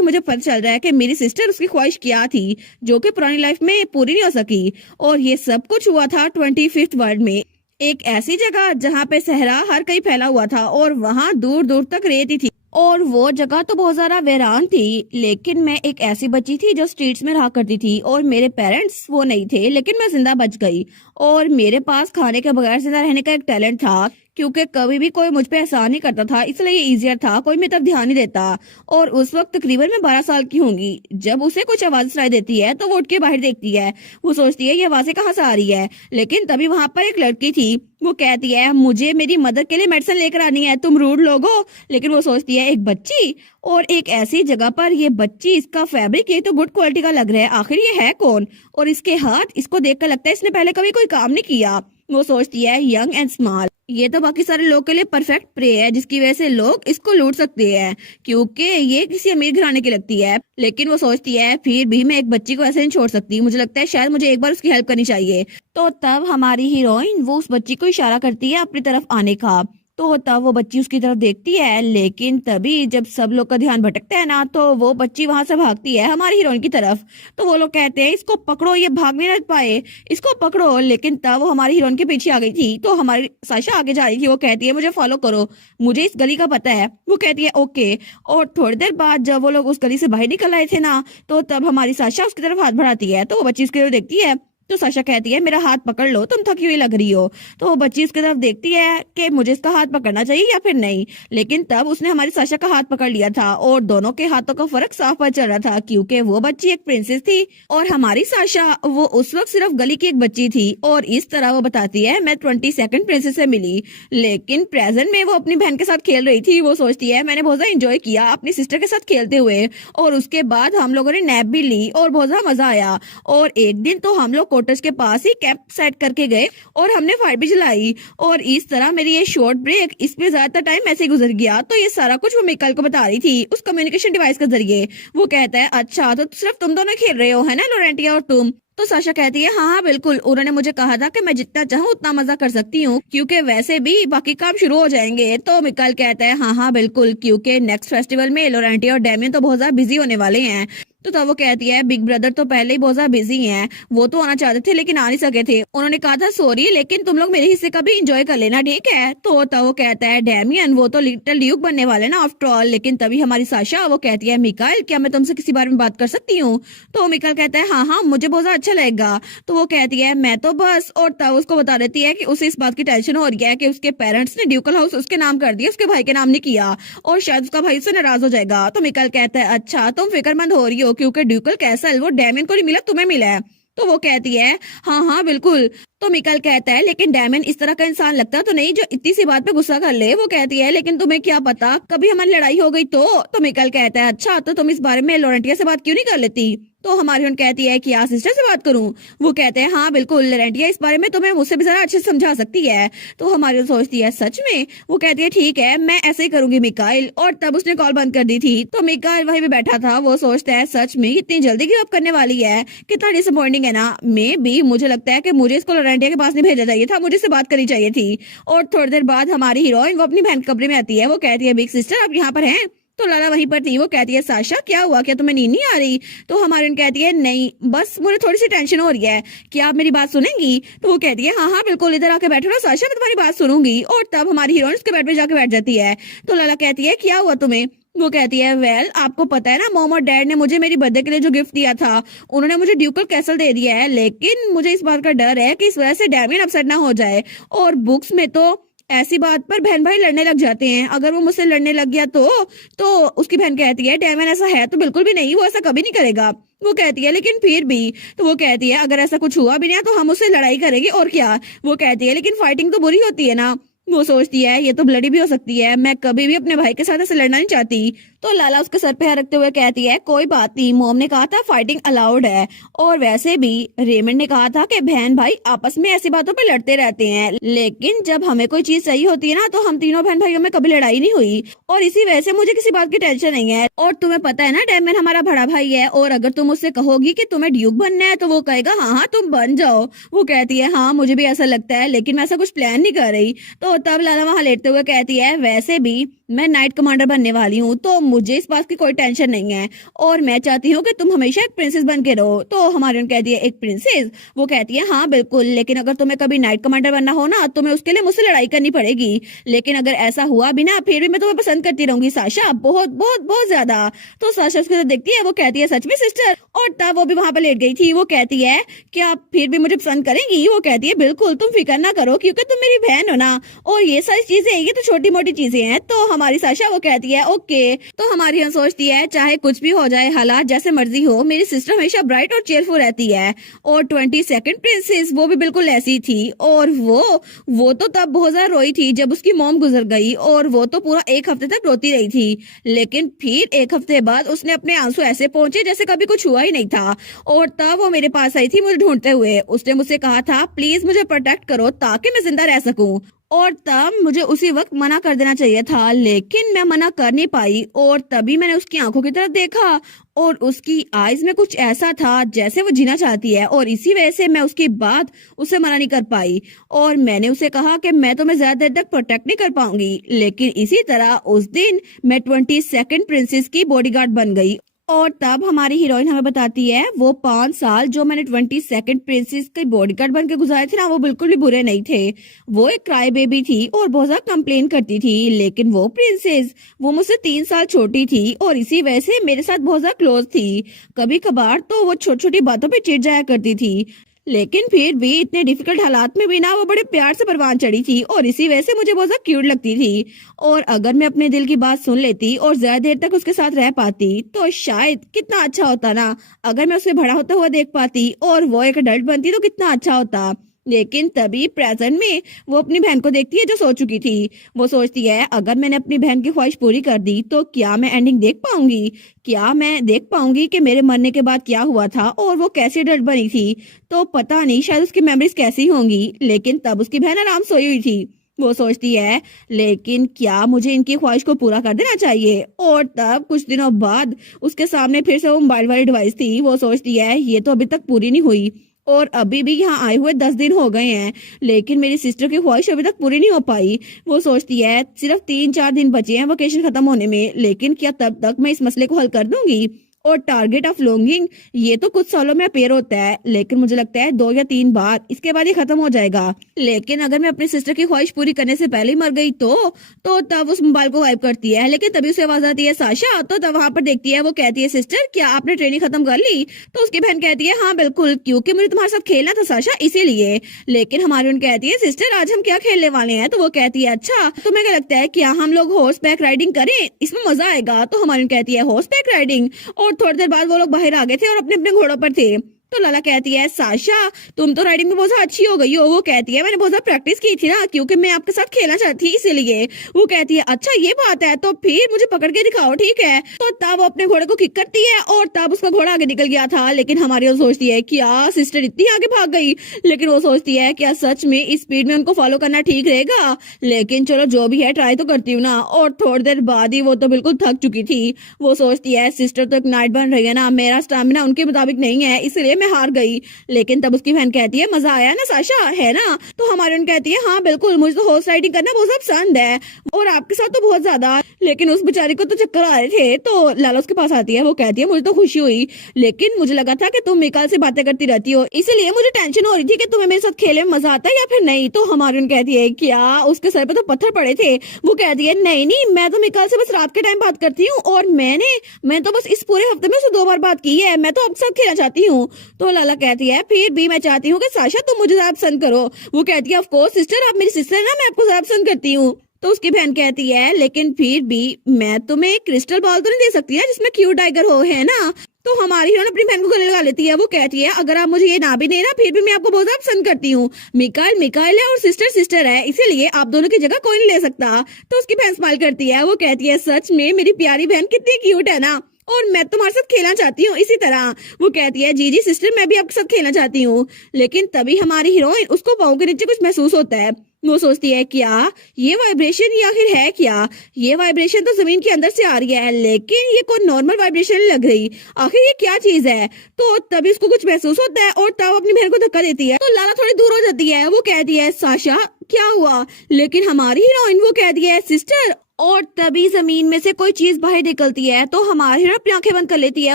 मुझे पता चल रहा है कि मेरी सिस्टर उसकी ख्वाहिश क्या थी जो कि पुरानी लाइफ में पूरी नहीं हो सकी। और ये सब कुछ हुआ था 25th वर्ल्ड में, एक ऐसी जगह जहाँ पे सहरा हर कहीं फैला हुआ था और वहां दूर दूर तक रेत थी, और वो जगह तो बहुत ज्यादा वीरान थी। लेकिन मैं एक ऐसी बच्ची थी जो स्ट्रीट्स में रहा करती थी, और मेरे पेरेंट्स वो नहीं थे, लेकिन मैं जिंदा बच गई। और मेरे पास खाने के बगैर जिंदा रहने का एक टैलेंट था, क्योंकि कभी भी कोई मुझ पे एहसान नहीं करता था, इसलिए ये इजियर था, कोई मेरी तरफ ध्यान नहीं देता। और उस वक्त तकरीबन मैं 12 साल की होंगी। जब उसे कुछ आवाज सुनाई देती है तो वो उठ के बाहर देखती है। वो सोचती है ये आवाजें कहाँ से आ रही है, लेकिन तभी वहां पर एक लड़की थी। वो कहती है मुझे मेरी मदर के लिए मेडिसिन लेकर आनी है, तुम रूड लोग हो। लेकिन वो सोचती है एक बच्ची और एक ऐसी जगह पर ये बच्ची, इसका फैब्रिक ये तो गुड क्वालिटी का लग रहा है, आखिर ये है कौन? और इसके हाथ, इसको देखकर लगता है इसने पहले कभी कोई काम नहीं किया। वो सोचती है यंग एंड स्मॉल, ये तो बाकी सारे लोग के लिए परफेक्ट प्रे है, जिसकी वजह से लोग इसको लूट सकते हैं, क्योंकि ये किसी अमीर घराने की लगती है। लेकिन वो सोचती है फिर भी मैं एक बच्ची को ऐसे नहीं छोड़ सकती, मुझे लगता है शायद मुझे एक बार उसकी हेल्प करनी चाहिए। तो तब हमारी हीरोइन वो उस बच्ची को इशारा करती है अपनी तरफ आने का। तो तब वो बच्ची उसकी तरफ देखती है, लेकिन तभी जब सब लोग का ध्यान भटकता है ना, तो वो बच्ची वहां से भागती है हमारी हीरोइन की तरफ। तो वो लोग कहते हैं इसको पकड़ो, ये भाग नहीं रह पाए, इसको पकड़ो। लेकिन तब वो हमारी हीरोइन के पीछे आ गई थी। तो हमारी साशा आगे जा रही थी, वो कहती है मुझे फॉलो करो, मुझे इस गली का पता है। वो कहती है ओके। और थोड़ी देर बाद जब वो लोग उस गली से बाहर निकल आए थे ना, तो तब हमारी साशा उसकी तरफ हाथ बढ़ाती है। तो वो बच्ची उसकी तरफ देखती है, तो साशा कहती है मेरा हाथ पकड़ लो, तुम थकी हुई लग रही हो। तो वो बच्ची उसकी तरफ देखती है कि मुझे इसका हाथ पकड़ना चाहिए या फिर नहीं। लेकिन तब उसने हमारी साशा का हाथ पकड़ लिया था, और दोनों के हाथों का फर्क साफ पता चल रहा था, क्योंकि वो बच्ची एक प्रिंसेस थी और हमारी साशा वो उस वक्त सिर्फ गली की एक बच्ची थी। और इस तरह वो बताती है मैं 22nd प्रिंसेस से मिली, लेकिन प्रेजेंट में वो अपनी बहन के साथ खेल रही थी। वो सोचती है मैंने बहुत ज्यादा एंजॉय किया अपनी सिस्टर के साथ खेलते हुए, और उसके बाद हम लोगों ने नैप भी ली और बहुत ज्यादा मजा आया। और एक दिन तो हम लोग क्वार्टर्स के पास ही कैंप सेट करके गए और हमने फायर भी जलाई। और इस तरह मेरी ये शॉर्ट ब्रेक, इसमें ज्यादातर टाइम ऐसे ही गुजर गया। तो ये सारा कुछ वो मिकल को बता रही थी उस कम्युनिकेशन डिवाइस के जरिए। वो कहता है अच्छा तो सिर्फ तुम दोनों खेल रहे हो है ना, लोरेंटिया और तुम? तो साशा कहती है हाँ हाँ बिल्कुल, उन्होंने मुझे कहा था कि मैं जितना चाहूँ उतना मजा कर सकती हूँ, क्योंकि वैसे भी बाकी काम शुरू हो जाएंगे। तो मिकल कहता है हाँ हाँ बिल्कुल, क्योंकि नेक्स्ट फेस्टिवल में लोरेंटिया और डेमियन तो बहुत ज्यादा बिजी होने वाले हैं। तो तब वो कहती है बिग ब्रदर तो पहले ही बहुत ज्यादा बिजी हैं, वो तो आना चाहते थे लेकिन आ नहीं सके थे, उन्होंने कहा था सॉरी, लेकिन तुम लोग मेरे हिस्से का भी एंजॉय कर लेना ठीक है। तो तब वो कहता है डेमियन वो तो लिटिल ड्यूक बनने वाले ना आफ्टर ऑल। लेकिन तभी हमारी साशा वो कहती है मिकाइल क्या मैं तुमसे किसी बारे में बात कर सकती हूँ? तो मिकाइल कहता है हाँ हाँ मुझे बहुत ज्यादा अच्छा लगेगा। तो वो कहती है मैं तो बस, और तब उसको बता देती है कि उसे इस बात की टेंशन हो रही है कि उसके पेरेंट्स ने ड्यूकल हाउस उसके नाम कर दिया, उसके भाई के नाम नहीं किया, और शायद उसका भाई उससे नाराज हो जाएगा। तो मिकाइल कहता है अच्छा तुम फिक्रमंद हो रही हो, क्योंकि ड्यूकल कैसल वो डेमियन को नहीं मिला, तुम्हें मिला है। तो वो कहती है हाँ हाँ बिल्कुल। तो मिकाइल कहता है लेकिन डैमन इस तरह का इंसान लगता तो नहीं जो इतनी सी बात पे गुस्सा कर ले। वो कहती है लेकिन तुम्हें क्या पता कभी हमारी लड़ाई हो गई तो मिकाइल कहता है अच्छा तो तुम इस बारे में लॉरेंटिया से बात क्यों नहीं कर लेती। तो हमारी कहती है कि सिस्टर से बात करूं। वो कहते हैं हाँ बिल्कुल लॉरेंटिया इस बारे में तुम्हें मुझसे भी जरा अच्छे से समझा सकती है। तो हमारी सोचती है सच में। वो कहती है ठीक है मैं ऐसे ही करूंगी मिकाइल। और तब उसने कॉल बंद कर दी थी। तो मिकाइल वहीं पे बैठा था। वो सोचता है सच में इतनी जल्दी गिव अप करने वाली है, कितना डिसअपॉइंटिंग है ना। मे भी मुझे लगता है कि मुझे इसको लॉरेंटिया के पास नहीं भेजा चाहिए था, मुझे इससे बात करनी चाहिए थी। और थोड़ी देर बाद हमारी हीरोइन वो अपनी बहन के कमरे में आती है। वो कहती है बिग सिस्टर आप यहाँ पर हैं। तो लाला वहीं पर थी। वो कहती है साशा क्या हुआ, क्या तुम्हें नींद नहीं आ रही। तो हमारी कहती है नहीं बस मुझे थोड़ी सी टेंशन हो रही है, क्या आप मेरी बात सुनेंगी। तो वो कहती है हाँ हाँ बिल्कुल इधर आके बैठो ना साशा, मैं तुम्हारी बात सुनूंगी। और तब हमारी हीरोइन उसके बेड पे जाके बैठ जाती है। तो लाला कहती है क्या हुआ तुम्हें। वो कहती है वेल आपको पता है ना मॉम और डैड ने मुझे मेरी बर्थडे के लिए जो गिफ्ट दिया था उन्होंने मुझे ड्यूकल कैसल दे दिया है, लेकिन मुझे इस बात का डर है कि इस वजह से डैमियन अपसेट ना हो जाए। और बुक्स में तो ऐसी बात पर बहन भाई लड़ने लग जाते हैं, अगर वो मुझसे लड़ने लग गया तो उसकी बहन कहती है डैमियन ऐसा है तो बिल्कुल भी नहीं, वो ऐसा कभी नहीं करेगा। वो कहती है लेकिन फिर भी। तो वो कहती है अगर ऐसा कुछ हुआ भी नहीं तो हम उससे लड़ाई करेंगे और क्या। वो कहती है लेकिन फाइटिंग तो बुरी होती है ना। वो सोचती है ये तो ब्लडी भी हो सकती है, मैं कभी भी अपने भाई के साथ ऐसे लड़ना नहीं चाहती। तो लाला उसके सर पे हाथ रखते हुए कहती है कोई बात नहीं, मॉम ने कहा था फाइटिंग अलाउड है। और वैसे भी रेमंड ने कहा था कि बहन भाई आपस में ऐसी बातों पे लड़ते रहते हैं, लेकिन जब हमें कोई चीज सही होती है ना तो हम तीनों बहन भाइयों में कभी लड़ाई नहीं हुई और इसी वजह से मुझे किसी बात की टेंशन नहीं है। और तुम्हें पता है ना डैमियन हमारा बड़ा भाई है, और अगर तुम उससे कहोगी कि तुम्हें ड्यूक बनना है तो वो कहेगा हाँ हाँ तुम बन जाओ। वो कहती है हाँ मुझे भी ऐसा लगता है लेकिन मैं ऐसा कुछ प्लान नहीं कर रही। तो तब लाला वहां लेटते हुए कहती है वैसे भी मैं नाइट कमांडर बनने वाली हूँ तो मुझे इस बात की कोई टेंशन नहीं है और मैं चाहती हूँ कि तुम हमेशा एक प्रिंसेस बन के रहो। तो हमारी कहती है एक प्रिंसेस। वो कहती है हाँ बिल्कुल, लेकिन अगर तुम्हें कभी नाइट कमांडर बनना हो ना तो मैं उसके लिए मुझसे लड़ाई करनी पड़ेगी, लेकिन अगर ऐसा हुआ भी ना फिर भी मैं तुम्हें पसंद करती रहूंगी साशा, बहुत बहुत बहुत ज्यादा। तो साशा उसके साथ देखती है। वो कहती है सच में सिस्टर। और तब वो भी वहां पर लेट गई थी। वो कहती है क्या आप फिर भी मुझे पसंद करेंगी। वो कहती है बिल्कुल तुम फिक्र ना करो क्योंकि तुम मेरी बहन हो ना, और ये सारी चीजें ये तो छोटी मोटी चीजें हैं। तो हमारी साशा वो कहती है ओके। तो हमारी हम सोचती है चाहे कुछ भी हो जाए हालात जैसे मर्जी हो मेरी सिस्टर हमेशा ब्राइट और चेयरफुल रहती है। और 22nd प्रिंसेस वो भी बिल्कुल ऐसी थी। और वो तो तब बहुत ज्यादा रोई थी जब उसकी मॉम गुजर गई, और वो तो पूरा एक हफ्ते तक रोती रही थी, लेकिन फिर एक हफ्ते बाद उसने अपने आंसू ऐसे पहुंचे जैसे कभी कुछ हुआ ही नहीं था। और तब वो मेरे पास आई थी मुझे ढूंढते हुए। उसने मुझसे कहा था प्लीज मुझे प्रोटेक्ट करो ताकि मैं जिंदा रह सकूं। और तब मुझे उसी वक्त मना कर देना चाहिए था, लेकिन मैं मना कर नहीं पाई। और तभी मैंने उसकी आंखों की तरफ देखा और उसकी आईज में कुछ ऐसा था जैसे वो जीना चाहती है, और इसी वजह से मैं उसकी बात उसे मना नहीं कर पाई। और मैंने उसे कहा कि मैं तुम्हें ज्यादा देर तक प्रोटेक्ट नहीं कर पाऊंगी, लेकिन इसी तरह उस दिन मैं 22nd प्रिंसेस की बॉडीगार्ड बन गई। और तब हमारी हीरोइन हमें बताती है वो 5 साल जो मैंने 22nd प्रिंसेस के बॉडीगार्ड बन के गुजारे थे ना वो बिल्कुल भी बुरे नहीं थे। वो एक क्राई बेबी थी और बहुत ज्यादा कंप्लेन करती थी, लेकिन वो प्रिंसेस वो मुझसे 3 साल छोटी थी और इसी वजह से मेरे साथ बहुत ज्यादा क्लोज थी। कभी कभार तो वो छोटी छोटी बातों पे चिढ़ जाया करती थी, लेकिन फिर भी इतने डिफिकल्ट हालात में भी ना वो बड़े प्यार से परवान चढ़ी थी और इसी वजह से मुझे बहुत ज्यादा क्यूट लगती थी। और अगर मैं अपने दिल की बात सुन लेती और ज्यादा देर तक उसके साथ रह पाती तो शायद कितना अच्छा होता ना। अगर मैं उसे बड़ा होता हुआ देख पाती और वो एक अडल्ट बनती तो कितना अच्छा होता। लेकिन तभी प्रेजेंट में वो अपनी बहन को देखती है जो सो चुकी थी। वो सोचती है अगर मैंने अपनी बहन की ख्वाहिश पूरी कर दी तो क्या मैं एंडिंग देख पाऊंगी, क्या मैं देख पाऊंगी कि मेरे मरने के बाद क्या हुआ था और वो कैसे अडल्ट बनी थी। तो पता नहीं शायद उसकी मेमोरीज कैसी होंगी, लेकिन तब उसकी बहन आराम सोई हुई थी। वो सोचती है लेकिन क्या मुझे इनकी ख्वाहिश को पूरा कर देना चाहिए। और तब कुछ दिनों बाद उसके सामने फिर से वो मोबाइल वाली डिवाइस थी। वो सोचती है ये तो अभी तक पूरी नहीं हुई और अभी भी यहाँ आए हुए 10 दिन हो गए हैं, लेकिन मेरी सिस्टर की ख्वाहिश अभी तक पूरी नहीं हो पाई। वो सोचती है सिर्फ 3-4 दिन बचे हैं वेकेशन खत्म होने में, लेकिन क्या तब तक मैं इस मसले को हल कर दूंगी। और टारगेट ऑफ लॉन्गिंग ये तो कुछ सालों में अपेयर होता है, लेकिन मुझे लगता है 2 या 3 बार इसके बाद ये खत्म हो जाएगा। लेकिन अगर मैं अपनी सिस्टर की ख्वाहिश पूरी करने से पहले ही मर गई तो तब उस मोबाइल को गायब करती है, लेकिन तभी उसे आवाज आती है साशा। तो तब वहां पर देखती है। वो कहती है सिस्टर क्या आपने ट्रेनिंग खत्म कर ली। तो उसकी बहन कहती है हाँ बिल्कुल, क्योंकि मुझे तुम्हारे साथ खेलना था साशा इसीलिए। लेकिन हमारी उन कहती है सिस्टर आज हम क्या खेलने वाले हैं। तो वो कहती है अच्छा तुम्हें क्या लगता है क्या हम लोग हॉर्स बैक राइडिंग करें, इसमें मजा आएगा। तो हमारी उन कहती है हॉर्स बैक राइडिंग। और थोड़ी देर बाद वो लोग बाहर आ गए थे और अपने अपने घोड़ों पर थे। तो लाला कहती है साशा तुम तो राइडिंग में बहुत ज्यादा अच्छी हो गई हो। वो कहती है मैंने बहुत ज्यादा प्रैक्टिस की थी ना, क्योंकि मैं आपके साथ खेलना चाहती थी इसीलिए। वो कहती है अच्छा ये बात है, तो फिर मुझे पकड़ के दिखाओ ठीक है। तो तब वो अपने घोड़े को किक करती है और तब उसका घोड़ा आगे निकल गया था। लेकिन हमारी वो सोचती है क्या सिस्टर इतनी आगे भाग गई, लेकिन वो सोचती है क्या सच में इस स्पीड में उनको फॉलो करना ठीक रहेगा। लेकिन चलो जो भी है ट्राई तो करती हूँ ना। और थोड़ी देर बाद ही वो तो बिल्कुल थक चुकी थी। वो सोचती है सिस्टर तो एक नाइट बन रही है ना, मेरा स्टैमिना उनके मुताबिक नहीं है इसलिए मैं हार गई। लेकिन तब उसकी बहन कहती है मजा आया ना साशा, है ना। तो हमारी बहन कहती है हाँ बिल्कुल, मुझे तो हॉर्स राइडिंग करना बहुत ज्यादा पसंद है और आपके साथ तो बहुत ज्यादा। लेकिन उस बेचारी को तो चक्कर आ रहे थे। तो लाला उसके पास आती है। वो कहती है मुझे तो खुशी हुई, लेकिन मुझे लगा था कि तुम मिकाल से बातें करती रहती हो, इसीलिए मुझे टेंशन हो रही थी कि तुम्हें मेरे साथ खेलने में मजा आता है या फिर नहीं। तो हमारी बहन कहती है क्या उसके सर पे तो पत्थर पड़े थे। वो कहती है नहीं नहीं, मैं तो मिकाल से बस रात के टाइम बात करती हूँ और मैं तो बस इस पूरे हफ्ते में उससे 2 बार बात की है, मैं तो आपके साथ खेलना चाहती हूँ। तो लाला कहती है फिर भी मैं चाहती हूँ कि साशा तुम मुझे ज्यादा पसंद करो। वो कहती है ऑफ कोर्स सिस्टर, आप मेरी सिस्टर है ना, मैं आपको ज्यादा पसंद करती हूँ। तो उसकी बहन कहती है लेकिन फिर भी मैं तुम्हें एक क्रिस्टल बॉल तो नहीं दे सकती है जिसमें क्यूट टाइगर हो, है ना। तो हमारी हीरोइन अपनी बहन को गले लगा लेती है। वो कहती है अगर आप मुझे ये ना भी देना फिर भी मैं आपको बहुत ज्यादा पसंद करती हूँ। मिकाइल मिकाइल है और सिस्टर सिस्टर है, इसीलिए आप दोनों की जगह कोई नहीं ले सकता। तो उसकी बहन स्माइल करती है। वो कहती है सच में मेरी प्यारी बहन कितनी क्यूट है ना, और मैं तुम्हारे साथ खेलना चाहती हूँ इसी तरह। वो कहती है जी जी सिस्टर, मैं भी आपके साथ खेलना चाहती हूँ। लेकिन तभी हमारी हीरोइन उसको पाँव के नीचे कुछ महसूस होता है। वो सोचती है क्या ये वाइब्रेशन ये आखिर है क्या, ये वाइब्रेशन तो जमीन के अंदर से आ रही है लेकिन ये कोई नॉर्मल वाइब्रेशन नहीं लग रही, आखिर ये क्या चीज है। तो तभी उसको कुछ महसूस होता है और तब अपनी बहन को धक्का देती है। तो लाला थोड़ी दूर हो जाती है। वो कहती है साशा क्या हुआ, लेकिन हमारी हीरोइन वो कहती है सिस्टर। और तभी जमीन में से कोई चीज बाहर निकलती है। तो हमारी हीरोइन अपनी आंखें बंद कर लेती है।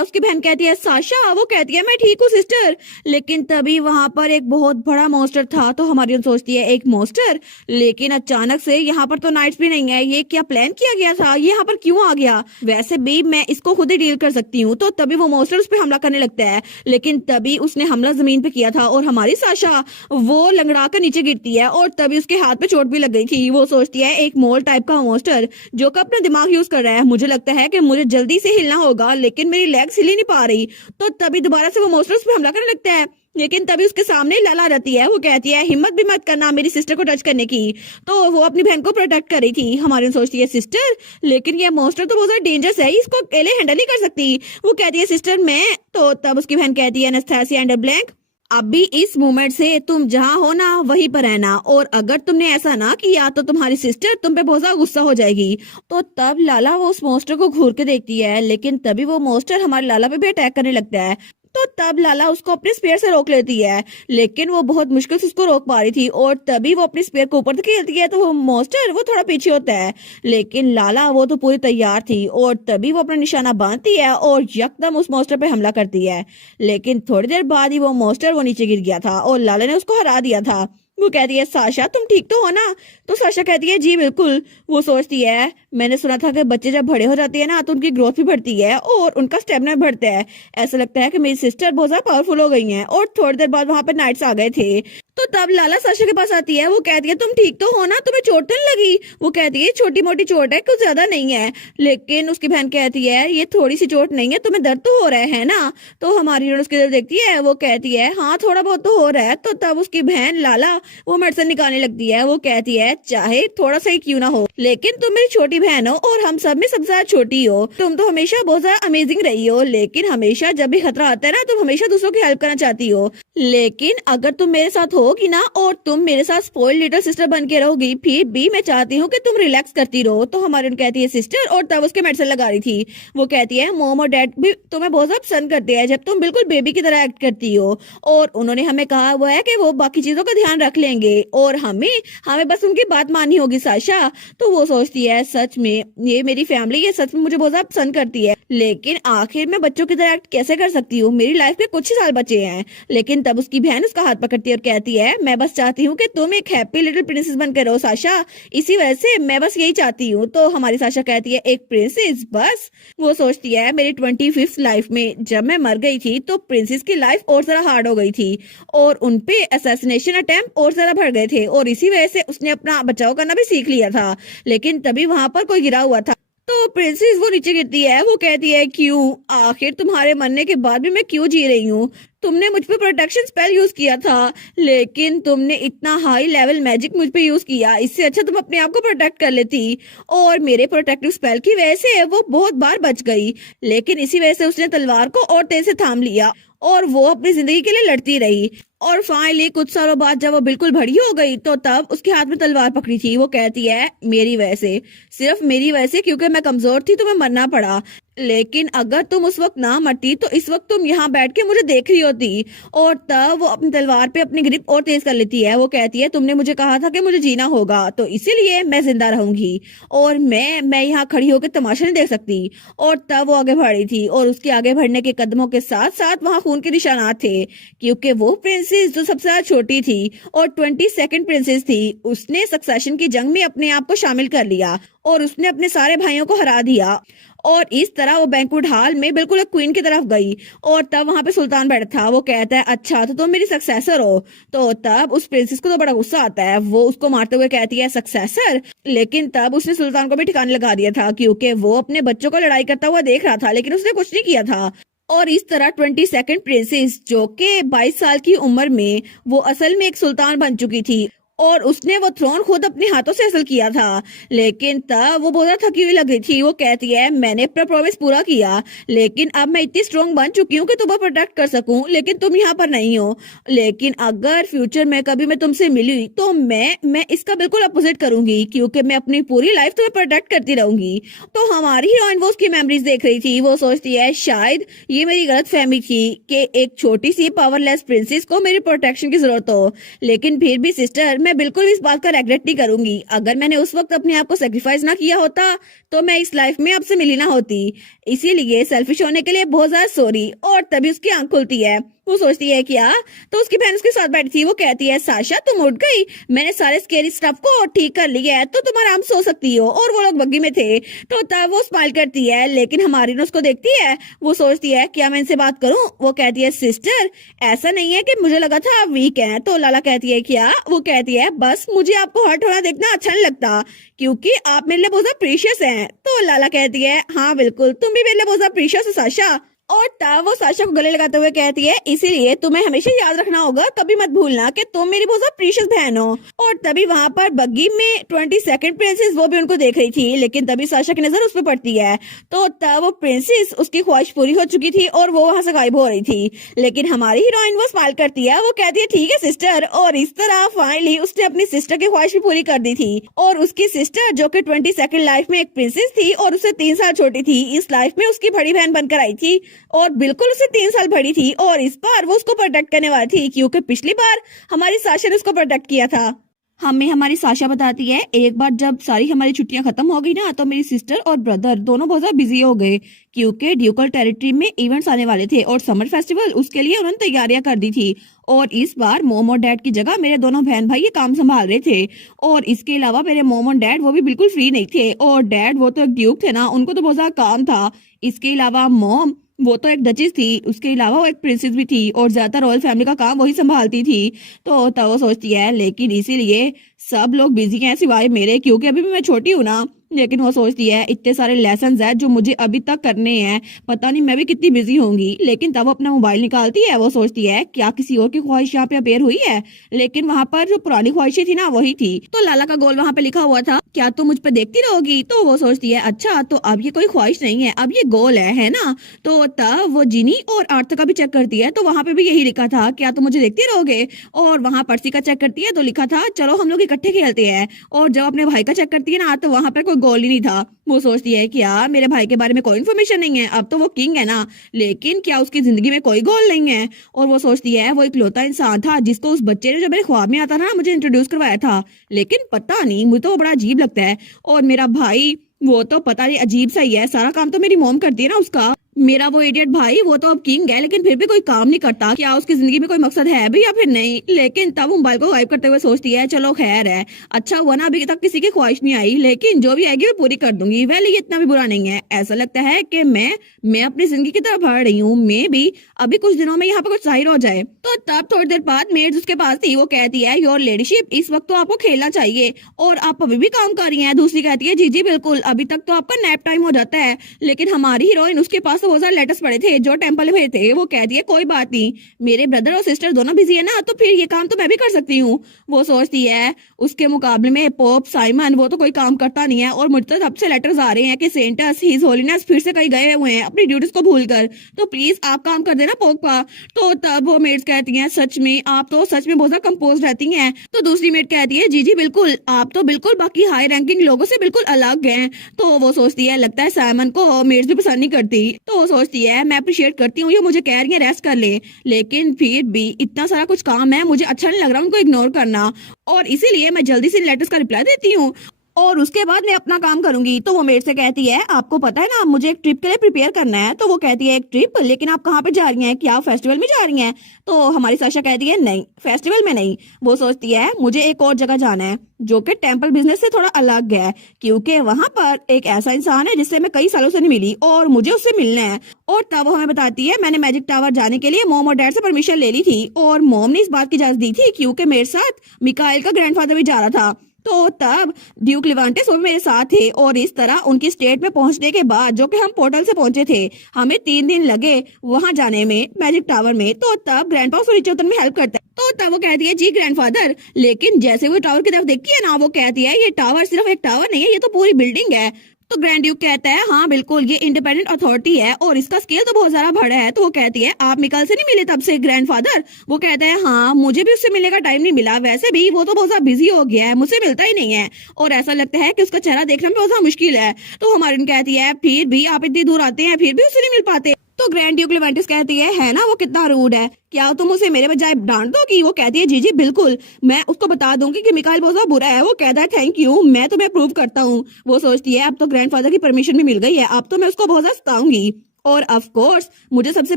उसकी बहन कहती है साशा। वो कहती है मैं ठीक हूँ सिस्टर। लेकिन तभी वहां पर एक बहुत बड़ा मॉन्स्टर था। तो हमारी हीरोइन सोचती है एक मॉन्स्टर, लेकिन अचानक से यहाँ पर तो नाइट्स भी नहीं है, ये क्या प्लान किया गया था, ये यहाँ पर क्यों आ गया। वैसे भी मैं इसको खुद ही डील कर सकती हूँ। तो तभी वो मॉन्स्टर उस पर हमला करने लगता है। लेकिन तभी उसने हमला जमीन पे किया था और हमारी साशा वो लंगड़ा कर नीचे गिरती है और तभी उसके हाथ पे चोट भी लग गई थी। वो सोचती है एक मोल टाइप का मॉन्स्टर जो कि अपना दिमाग यूज कर रहा है, मुझे लगता है कि मुझे जल्दी से हिलना होगा, लेकिन मेरी लेग्स हिल ही नहीं पा रही। तो तभी दोबारा से वो मॉन्स्टर उस पे हमला करने लगता है। लेकिन तभी उसके सामने लाला रहती है। वो कहती है हिम्मत भी मत करना मेरी सिस्टर को टच करने की। तो वो अपनी बहन को प्रोटेक्ट कर रही थी। हमारी सोचती है सिस्टर लेकिन ये मॉन्स्टर तो बहुत ज्यादा डेंजरस है, इसको अकेले हैंडल नहीं कर सकती। वो कहती है सिस्टर मैं। तो तब उसकी बहन कहती है एनास्थेसिया एंड ब्लैंक, अभी इस मोमेंट से तुम जहाँ हो ना वहीं पर रहना, और अगर तुमने ऐसा ना किया तो तुम्हारी सिस्टर तुम पे बहुत ज्यादा गुस्सा हो जाएगी। तो तब लाला वो उस मॉन्स्टर को घूर के देखती है। लेकिन तभी वो मॉन्स्टर हमारे लाला पे भी अटैक करने लगता है। तो तब लाला उसको अपने स्पेयर से रोक लेती है, लेकिन वो बहुत मुश्किल से उसको रोक पा रही थी। और तभी वो अपने स्पेयर को ऊपर धकेलती है तो वो मॉन्स्टर वो थोड़ा पीछे होता है। लेकिन लाला वो तो पूरी तैयार थी और तभी वो अपना निशाना बांधती है और यकदम उस मॉन्स्टर पे हमला करती है। लेकिन थोड़ी देर बाद ही वो मॉन्स्टर वो नीचे गिर गया था और लाला ने उसको हरा दिया था। वो कहती है साशा तुम ठीक तो हो ना। तो साशा कहती है जी बिल्कुल। वो सोचती है मैंने सुना था कि बच्चे जब बड़े हो जाते हैं ना तो उनकी ग्रोथ भी बढ़ती है और उनका स्टेमिना बढ़ता है। ऐसा लगता है कि मेरी सिस्टर बहुत ज्यादा पावरफुल हो गई हैं। और थोड़ी देर बाद वहां पर नाइट्स आ गए थे। तो तब लाला साशा के पास आती है। वो कहती है तुम ठीक तो हो ना, तुम्हें चोट तो नहीं लगी। वो कहती है छोटी मोटी चोट है, कुछ ज्यादा नहीं है। लेकिन उसकी बहन कहती है ये थोड़ी सी चोट नहीं है, तुम्हें दर्द तो हो रहा है ना। तो हमारी हीरोइन उसकी तरफ देखती है। वो कहती है हाँ थोड़ा बहुत तो हो रहा है। तो तब उसकी बहन लाला वो मेडिसिन निकालने लगती है। वो कहती है चाहे थोड़ा सा ही क्यों ना हो, लेकिन तुम मेरी छोटी बहन हो और हम सब में सबसे ज्यादा छोटी हो। तुम तो हमेशा बहुत ज्यादा अमेजिंग रही हो, लेकिन हमेशा जब भी खतरा आता है ना तुम हमेशा दूसरों की हेल्प करना चाहती हो। लेकिन अगर तुम मेरे साथ होगी ना और तुम मेरे साथ स्पॉइल्ड लिटिल सिस्टर बन के रहोगी, फिर भी मैं चाहती हूँ कि तुम रिलैक्स करती रहो। तो हमारी कहती है सिस्टर, और तब उसके मेडिसिन लगा रही थी। वो कहती है मॉम और डैड भी तुम्हें बहुत ज्यादा पसंद करते हैं जब तुम बिल्कुल बेबी की तरह एक्ट करती हो, और उन्होंने हमें कहा हुआ है कि वो बाकी चीजों का ध्यान रख लेंगे और हमें हमें बस उनकी बात माननी होगी साशा। तो वो सोचती है सच में ये मेरी फैमिली ये सच में मुझे बहुत ज्यादा पसंद करती है, लेकिन आखिर मैं बच्चों की तरह एक्ट कैसे कर सकती हूँ, मेरी लाइफ में कुछ ही साल बचे हैं। लेकिन तब उसकी बहन उसका हाथ पकड़ती है और कहती है मैं बस चाहती हूँ कि तुम एक हैप्पी लिटिल प्रिंसेस बनकर रहो साशा, इसी वजह से मैं बस यही चाहती हूँ। तो हमारी साशा कहती है एक प्रिंसेस बस। वो सोचती है मेरी 25th लाइफ में जब मैं मर गई थी तो प्रिंसेस की लाइफ और ज्यादा हार्ड हो गई थी और उनपे असैसिनेशन अटेम्प्ट और ज्यादा बढ़ गए थे, और इसी वजह से उसने अपना बचाव करना भी सीख लिया था। लेकिन तभी वहां पर कोई गिरा हुआ था। तो प्रिंसेस वो नीचे गिरती है। वो कहती है क्यों, आखिर तुम्हारे मरने के बाद भी मैं क्यों जी रही हूँ। तुमने मुझ पे प्रोटेक्शन स्पेल यूज किया था, लेकिन तुमने इतना हाई लेवल मैजिक मुझ पे यूज किया, इससे अच्छा तुम अपने आप को प्रोटेक्ट कर लेती। और मेरे प्रोटेक्टिव स्पेल की वजह से वो बहुत बार बच गई, लेकिन इसी वजह से उसने तलवार को और तेज से थाम लिया और वो अपनी जिंदगी के लिए लड़ती रही। और फाइनली कुछ सालों बाद जब वो बिल्कुल बड़ी हो गई तो तब उसके हाथ में तलवार पकड़ी थी। वो कहती है मेरी वजह से, सिर्फ मेरी वजह से, क्योंकि मैं कमजोर थी तो मैं मरना पड़ा, लेकिन अगर तुम उस वक्त ना मरती तो इस वक्त तुम यहाँ बैठ के मुझे देख रही होती। और तब वो अपनी तलवार पे अपनी ग्रिप और तेज कर लेती है। वो कहती है तुमने मुझे कहा था कि मुझे जीना होगा, तो इसीलिए मैं जिंदा रहूंगी और मैं यहाँ खड़ी होकर तमाशा नहीं देख सकती। और तब वो आगे बढ़ी थी और उसके आगे बढ़ने के कदमों के साथ साथ वहाँ खून के निशानात थे, क्योंकि वो प्रिंसेस जो सबसे ज्यादा छोटी थी और 22nd प्रिंसेस थी, उसने सक्सेशन की जंग में अपने आप को शामिल कर लिया और उसने अपने सारे भाइयों को हरा दिया। और इस तरह वो बैंक्वेट हॉल में बिल्कुल एक क्वीन की तरफ गई और तब वहां पे सुल्तान बैठा था। वो कहता है अच्छा तो तुम मेरी सक्सेसर हो। तो तब उस प्रिंसेस को तो बड़ा गुस्सा आता है, वो उसको मारते हुए कहती है सक्सेसर, लेकिन तब उसने सुल्तान को भी ठिकाने लगा दिया था, क्योंकि वो अपने बच्चों को लड़ाई करता हुआ देख रहा था, लेकिन उसने कुछ नहीं किया था। और इस तरह 22nd प्रिंसेस जो कि 22 साल की उम्र में वो असल में एक सुल्तान बन चुकी थी और उसने वो थ्रोन खुद अपने हाथों से हासिल किया था, लेकिन तब वो बहुत ज्यादा थकी हुई लग रही थी। वो कहती है मैंने अपना प्रॉमिस पूरा किया, लेकिन अब मैं इतनी स्ट्रॉन्ग बन चुकी हूँ कि तुम्हें प्रोटेक्ट कर सकूं, लेकिन तुम यहाँ पर नहीं हो। लेकिन अगर फ्यूचर में कभी मैं तुमसे मिली तो मैं इसका बिल्कुल अपोजिट करूंगी, क्योंकि मैं अपनी पूरी लाइफ तुम्हें प्रोटेक्ट करती रहूंगी। तो हमारी हीरोइन वो उसकी मेमोरीज देख रही थी। वो सोचती है शायद ये मेरी गलत फहमी थी कि एक छोटी सी पावरलेस प्रिंसेस को मेरी प्रोटेक्शन की जरूरत हो, लेकिन फिर भी सिस्टर मैं बिल्कुल इस बात का रेग्रेट नहीं करूंगी। अगर मैंने उस वक्त अपने आप को सेक्रीफाइस ना किया होता तो मैं इस लाइफ में आपसे मिली ना होती, इसीलिए सेल्फिश होने के लिए बहुत ज्यादा सॉरी। और तभी उसकी आंख खुलती है। वो सोचती है क्या, तो उसकी बहन उसके साथ बैठी थी। वो कहती है साशा तुम उठ गई, मैंने सारे स्केरी स्टफ को ठीक कर लिया है, तो तुम आराम सो सकती हो। और वो लोग बग्गी में थे। तो तब वो स्माइल करती है, लेकिन हमारी उसको देखती है। वो सोचती है क्या मैं इनसे बात करूं। वो कहती है सिस्टर ऐसा नहीं है कि मुझे लगा था आप वीक हैं। तो लाला कहती है क्या। वो कहती है बस मुझे आपको हर्ट होना देखना अच्छा नहीं लगता, क्योंकि आप मेरे लिए बहुत ज्यादा प्रीशियस हैं। तो लाला कहती है हाँ बिल्कुल, तुम भी मेरे लिए बहुत ज्यादा प्रीशियस हो साशा। और तब वो साशा को गले लगाते हुए कहती है इसीलिए तुम्हें हमेशा याद रखना होगा, कभी मत भूलना कि तुम मेरी बहुत ज्यादा प्रीशियस बहन हो। और तभी वहां पर बग्गी में 22nd प्रिंसेस वो भी उनको देख रही थी, लेकिन तभी साशा की नजर उस पर पड़ती है। तो तब वो प्रिंसेस उसकी ख्वाहिश पूरी हो चुकी थी और वो वहां से गायब हो रही थी, लेकिन हमारी हीरोइन वो स्माइल करती है। वो कहती है ठीक है सिस्टर। और इस तरह फाइनली उसने अपनी सिस्टर की ख्वाहिश भी पूरी कर दी थी। और उसकी सिस्टर जो कि 22nd लाइफ में एक प्रिंसेस थी और उससे 3 साल छोटी थी, इस लाइफ में उसकी बड़ी बहन बनकर आई थी और बिल्कुल उससे 3 साल बड़ी थी। और इस बार वो उसको प्रोटेक्ट करने वाली थी, क्योंकि पिछली बार हमारी साशा ने उसको प्रोटेक्ट किया था। हमें हमारी साशा बताती है एक बार जब सारी हमारी छुट्टियां खत्म हो गई ना, तो मेरी सिस्टर और ब्रदर दोनों बहुत ज्यादा बिजी हो गए, क्योंकि ड्यूकल टेरिटरी में इवेंट्स आने वाले थे और समर फेस्टिवल, उसके लिए उन्होंने तैयारियां कर दी थी। और इस बार मोम और डैड की जगह मेरे दोनों बहन भाई ये काम संभाल रहे थे। और इसके अलावा मेरे मोम और डैड वो भी बिल्कुल फ्री नहीं थे। और डैड वो तो एक ड्यूक थे ना, उनको तो बहुत ज्यादा काम था। इसके अलावा मोम वो तो एक डचेस थी, उसके अलावा वो एक प्रिंसेस भी थी और ज्यादातर रॉयल फैमिली का काम वही संभालती थी। तो तब वो सोचती है लेकिन इसीलिए सब लोग बिजी हैं सिवाय मेरे, क्योंकि अभी भी मैं छोटी हूँ ना। लेकिन वो सोचती है इतने सारे लेसन है जो मुझे अभी तक करने हैं, पता नहीं मैं भी कितनी बिजी होंगी। लेकिन तब वो अपना मोबाइल निकालती है। वो सोचती है क्या किसी और की ख्वाहिश यहाँ पे अपेयर हुई है, लेकिन वहाँ पर जो पुरानी ख्वाहिशें थी ना वही थी। तो लाला का गोल वहाँ पे लिखा हुआ था क्या तुम मुझ पे देखती रहोगी। तो वो सोचती है अच्छा तो अब ये कोई ख्वाहिश नहीं है, अब ये गोल है ना। तो तब वो जिनी और आर्थ का भी चेक करती है, तो वहाँ पे भी यही लिखा था क्या तुम मुझे देखती रहोगे। और वहाँ पर्सी का चेक करती है तो लिखा था चलो हम लोग इकट्ठे खेलते हैं। और जब अपने भाई का चेक करती है ना, तो वहाँ पर कोई गोल ही नहीं था। वो सोचती है कि यार मेरे भाई के बारे में कोई इन्फॉर्मेशन नहीं है, अब तो वो किंग है ना, लेकिन क्या उसकी जिंदगी में कोई गोल नहीं है। और वो सोचती है वो इकलौता इंसान था जिसको उस बच्चे ने जो मेरे ख्वाब में आता था ना मुझे इंट्रोड्यूस करवाया था, लेकिन पता नहीं मुझे तो वो बड़ा अजीब लगता है। और मेरा भाई वो तो पता नहीं अजीब सा ही है, सारा काम तो मेरी मॉम करती है ना उसका। मेरा वो इडियट भाई वो तो अब किंग है, लेकिन फिर भी कोई काम नहीं करता, क्या उसकी जिंदगी में कोई मकसद है भी या फिर नहीं। लेकिन तब वो मोबाइल को गायब करते हुए सोचती है चलो खैर है, अच्छा हुआ ना अभी तक किसी की ख्वाहिश नहीं आई, लेकिन जो भी आएगी मैं पूरी कर दूंगी। वैसे ये इतना भी बुरा नहीं है, ऐसा लगता है कि मैं अपनी जिंदगी की तरफ बढ़ रही हूँ, मैं भी अभी कुछ दिनों में यहाँ पे कुछ जाहिर हो जाए। तो तब थोड़ी देर बाद मेड उसके पास थी। वो कहती है योर लेडीशिप इस वक्त तो आपको खेलना चाहिए और आप अभी भी काम कर रही हैं। दूसरी कहती है जी जी बिल्कुल, अभी तक तो आपका नैप टाइम हो जाता है। लेकिन हमारी हीरोइन उसके पास तो बहुत सारे लेटर्स पड़े थे जो टेम्पल में थे। वो कहती है कोई बात नहीं, मेरे ब्रदर और सिस्टर दोनों बिजी है ना, तो फिर ये काम तो मैं भी कर सकती हूँ। वो सोचती है उसके मुकाबले में पोप साइमन वो तो कोई काम करता नहीं है, और मुझे तो तब से लेटर्स आ रहे हैं कि सेंटस हिज होलीनेस फिर से कहीं गए हुए हैं अपनी ड्यूटीज को भूलकर, तो प्लीज आप काम कर देना पोप का। तो तब वो मेड्स कहती हैं सच में आप तो सच में बहुत ज्यादा कंपोज रहती हैं। तो दूसरी मेड कहती है जी जी बिल्कुल, आप तो बिल्कुल बाकी हाई रैंकिंग लोगों से बिल्कुल अलग हैं। तो वो सोचती है लगता है साइमन को मेड्स भी पसंद नहीं करती। तो वो सोचती है मैं अप्रिशिएट करती हूँ ये मुझे कह रही है रेस्ट कर ले, लेकिन फिर भी इतना सारा कुछ काम है, मुझे अच्छा नहीं लग रहा उनको इग्नोर करना, और इसीलिए मैं जल्दी से लेटर्स का रिप्लाई देती हूँ और उसके बाद मैं अपना काम करूंगी। तो वो मेरे से कहती है आपको पता है ना मुझे एक ट्रिप के लिए प्रिपेयर करना है। तो वो कहती है एक ट्रिप, लेकिन आप कहाँ पे जा रही हैं, क्या आप फेस्टिवल में जा रही हैं? तो हमारी साशा कहती है नहीं फेस्टिवल में नहीं। वो सोचती है मुझे एक और जगह जाना है जो कि टेम्पल बिजनेस से थोड़ा अलग है, क्योंकि वहां पर एक ऐसा इंसान है जिससे मैं कई सालों से नहीं मिली और मुझे उससे मिलना है। और तब वो हमें बताती है मैंने मैजिक टावर जाने के लिए मॉम और डैड से परमिशन ले ली थी, और मॉम ने इस बात की इजाजत दी थी क्योंकि मेरे साथ मिकाएल का ग्रैंडफादर भी जा रहा था। तो तब ड्यूक लिवांटेस वो भी मेरे साथ थे, और इस तरह उनकी स्टेट में पहुंचने के बाद जो कि हम पोर्टल से पहुंचे थे, हमें 3 दिन लगे वहां जाने में मैजिक टावर में। तो तब ग्रैंडपा उसको नीचे उतरने में हेल्प करता है। तो तब वो कहती है जी ग्रैंडफादर, लेकिन जैसे वो टावर की तरफ देखती है ना, वो कहती है ये टावर सिर्फ एक टावर नहीं है, ये तो पूरी बिल्डिंग है। तो ग्रैंड ड्यूक कहता है हाँ बिल्कुल ये इंडिपेंडेंट अथॉरिटी है और इसका स्केल तो बहुत ज्यादा बड़ा है। तो वो कहती है आप मिकाल से नहीं मिले तब से ग्रैंडफादर? वो कहता है हाँ मुझे भी उससे मिलने का टाइम नहीं मिला, वैसे भी वो तो बहुत ज्यादा बिजी हो गया है, मुझसे मिलता ही नहीं है, और ऐसा लगता है कि उसका चेहरा देखना भी बहुत ज्यादा मुश्किल है। तो हमारी कहती है फिर भी आप इतनी दूर आते हैं फिर भी उससे नहीं मिल पाते। तो ग्रैंड ड्यूक लिवेंटिस कहती है ना वो कितना रूड है, क्या तुम उसे मेरे बजाय डांट दोगी? वो कहती है जी जी बिल्कुल, मैं उसको बता दूंगी कि मिकाइल बहुत ज्यादा बुरा है। वो कहता है थैंक यू, मैं तुम्हें प्रूव करता हूँ। वो सोचती है अब तो ग्रैंडफादर की परमिशन भी मिल गई है, अब तो मैं उसको बहुत ज्यादा सताऊंगी, और ऑफ कोर्स मुझे सबसे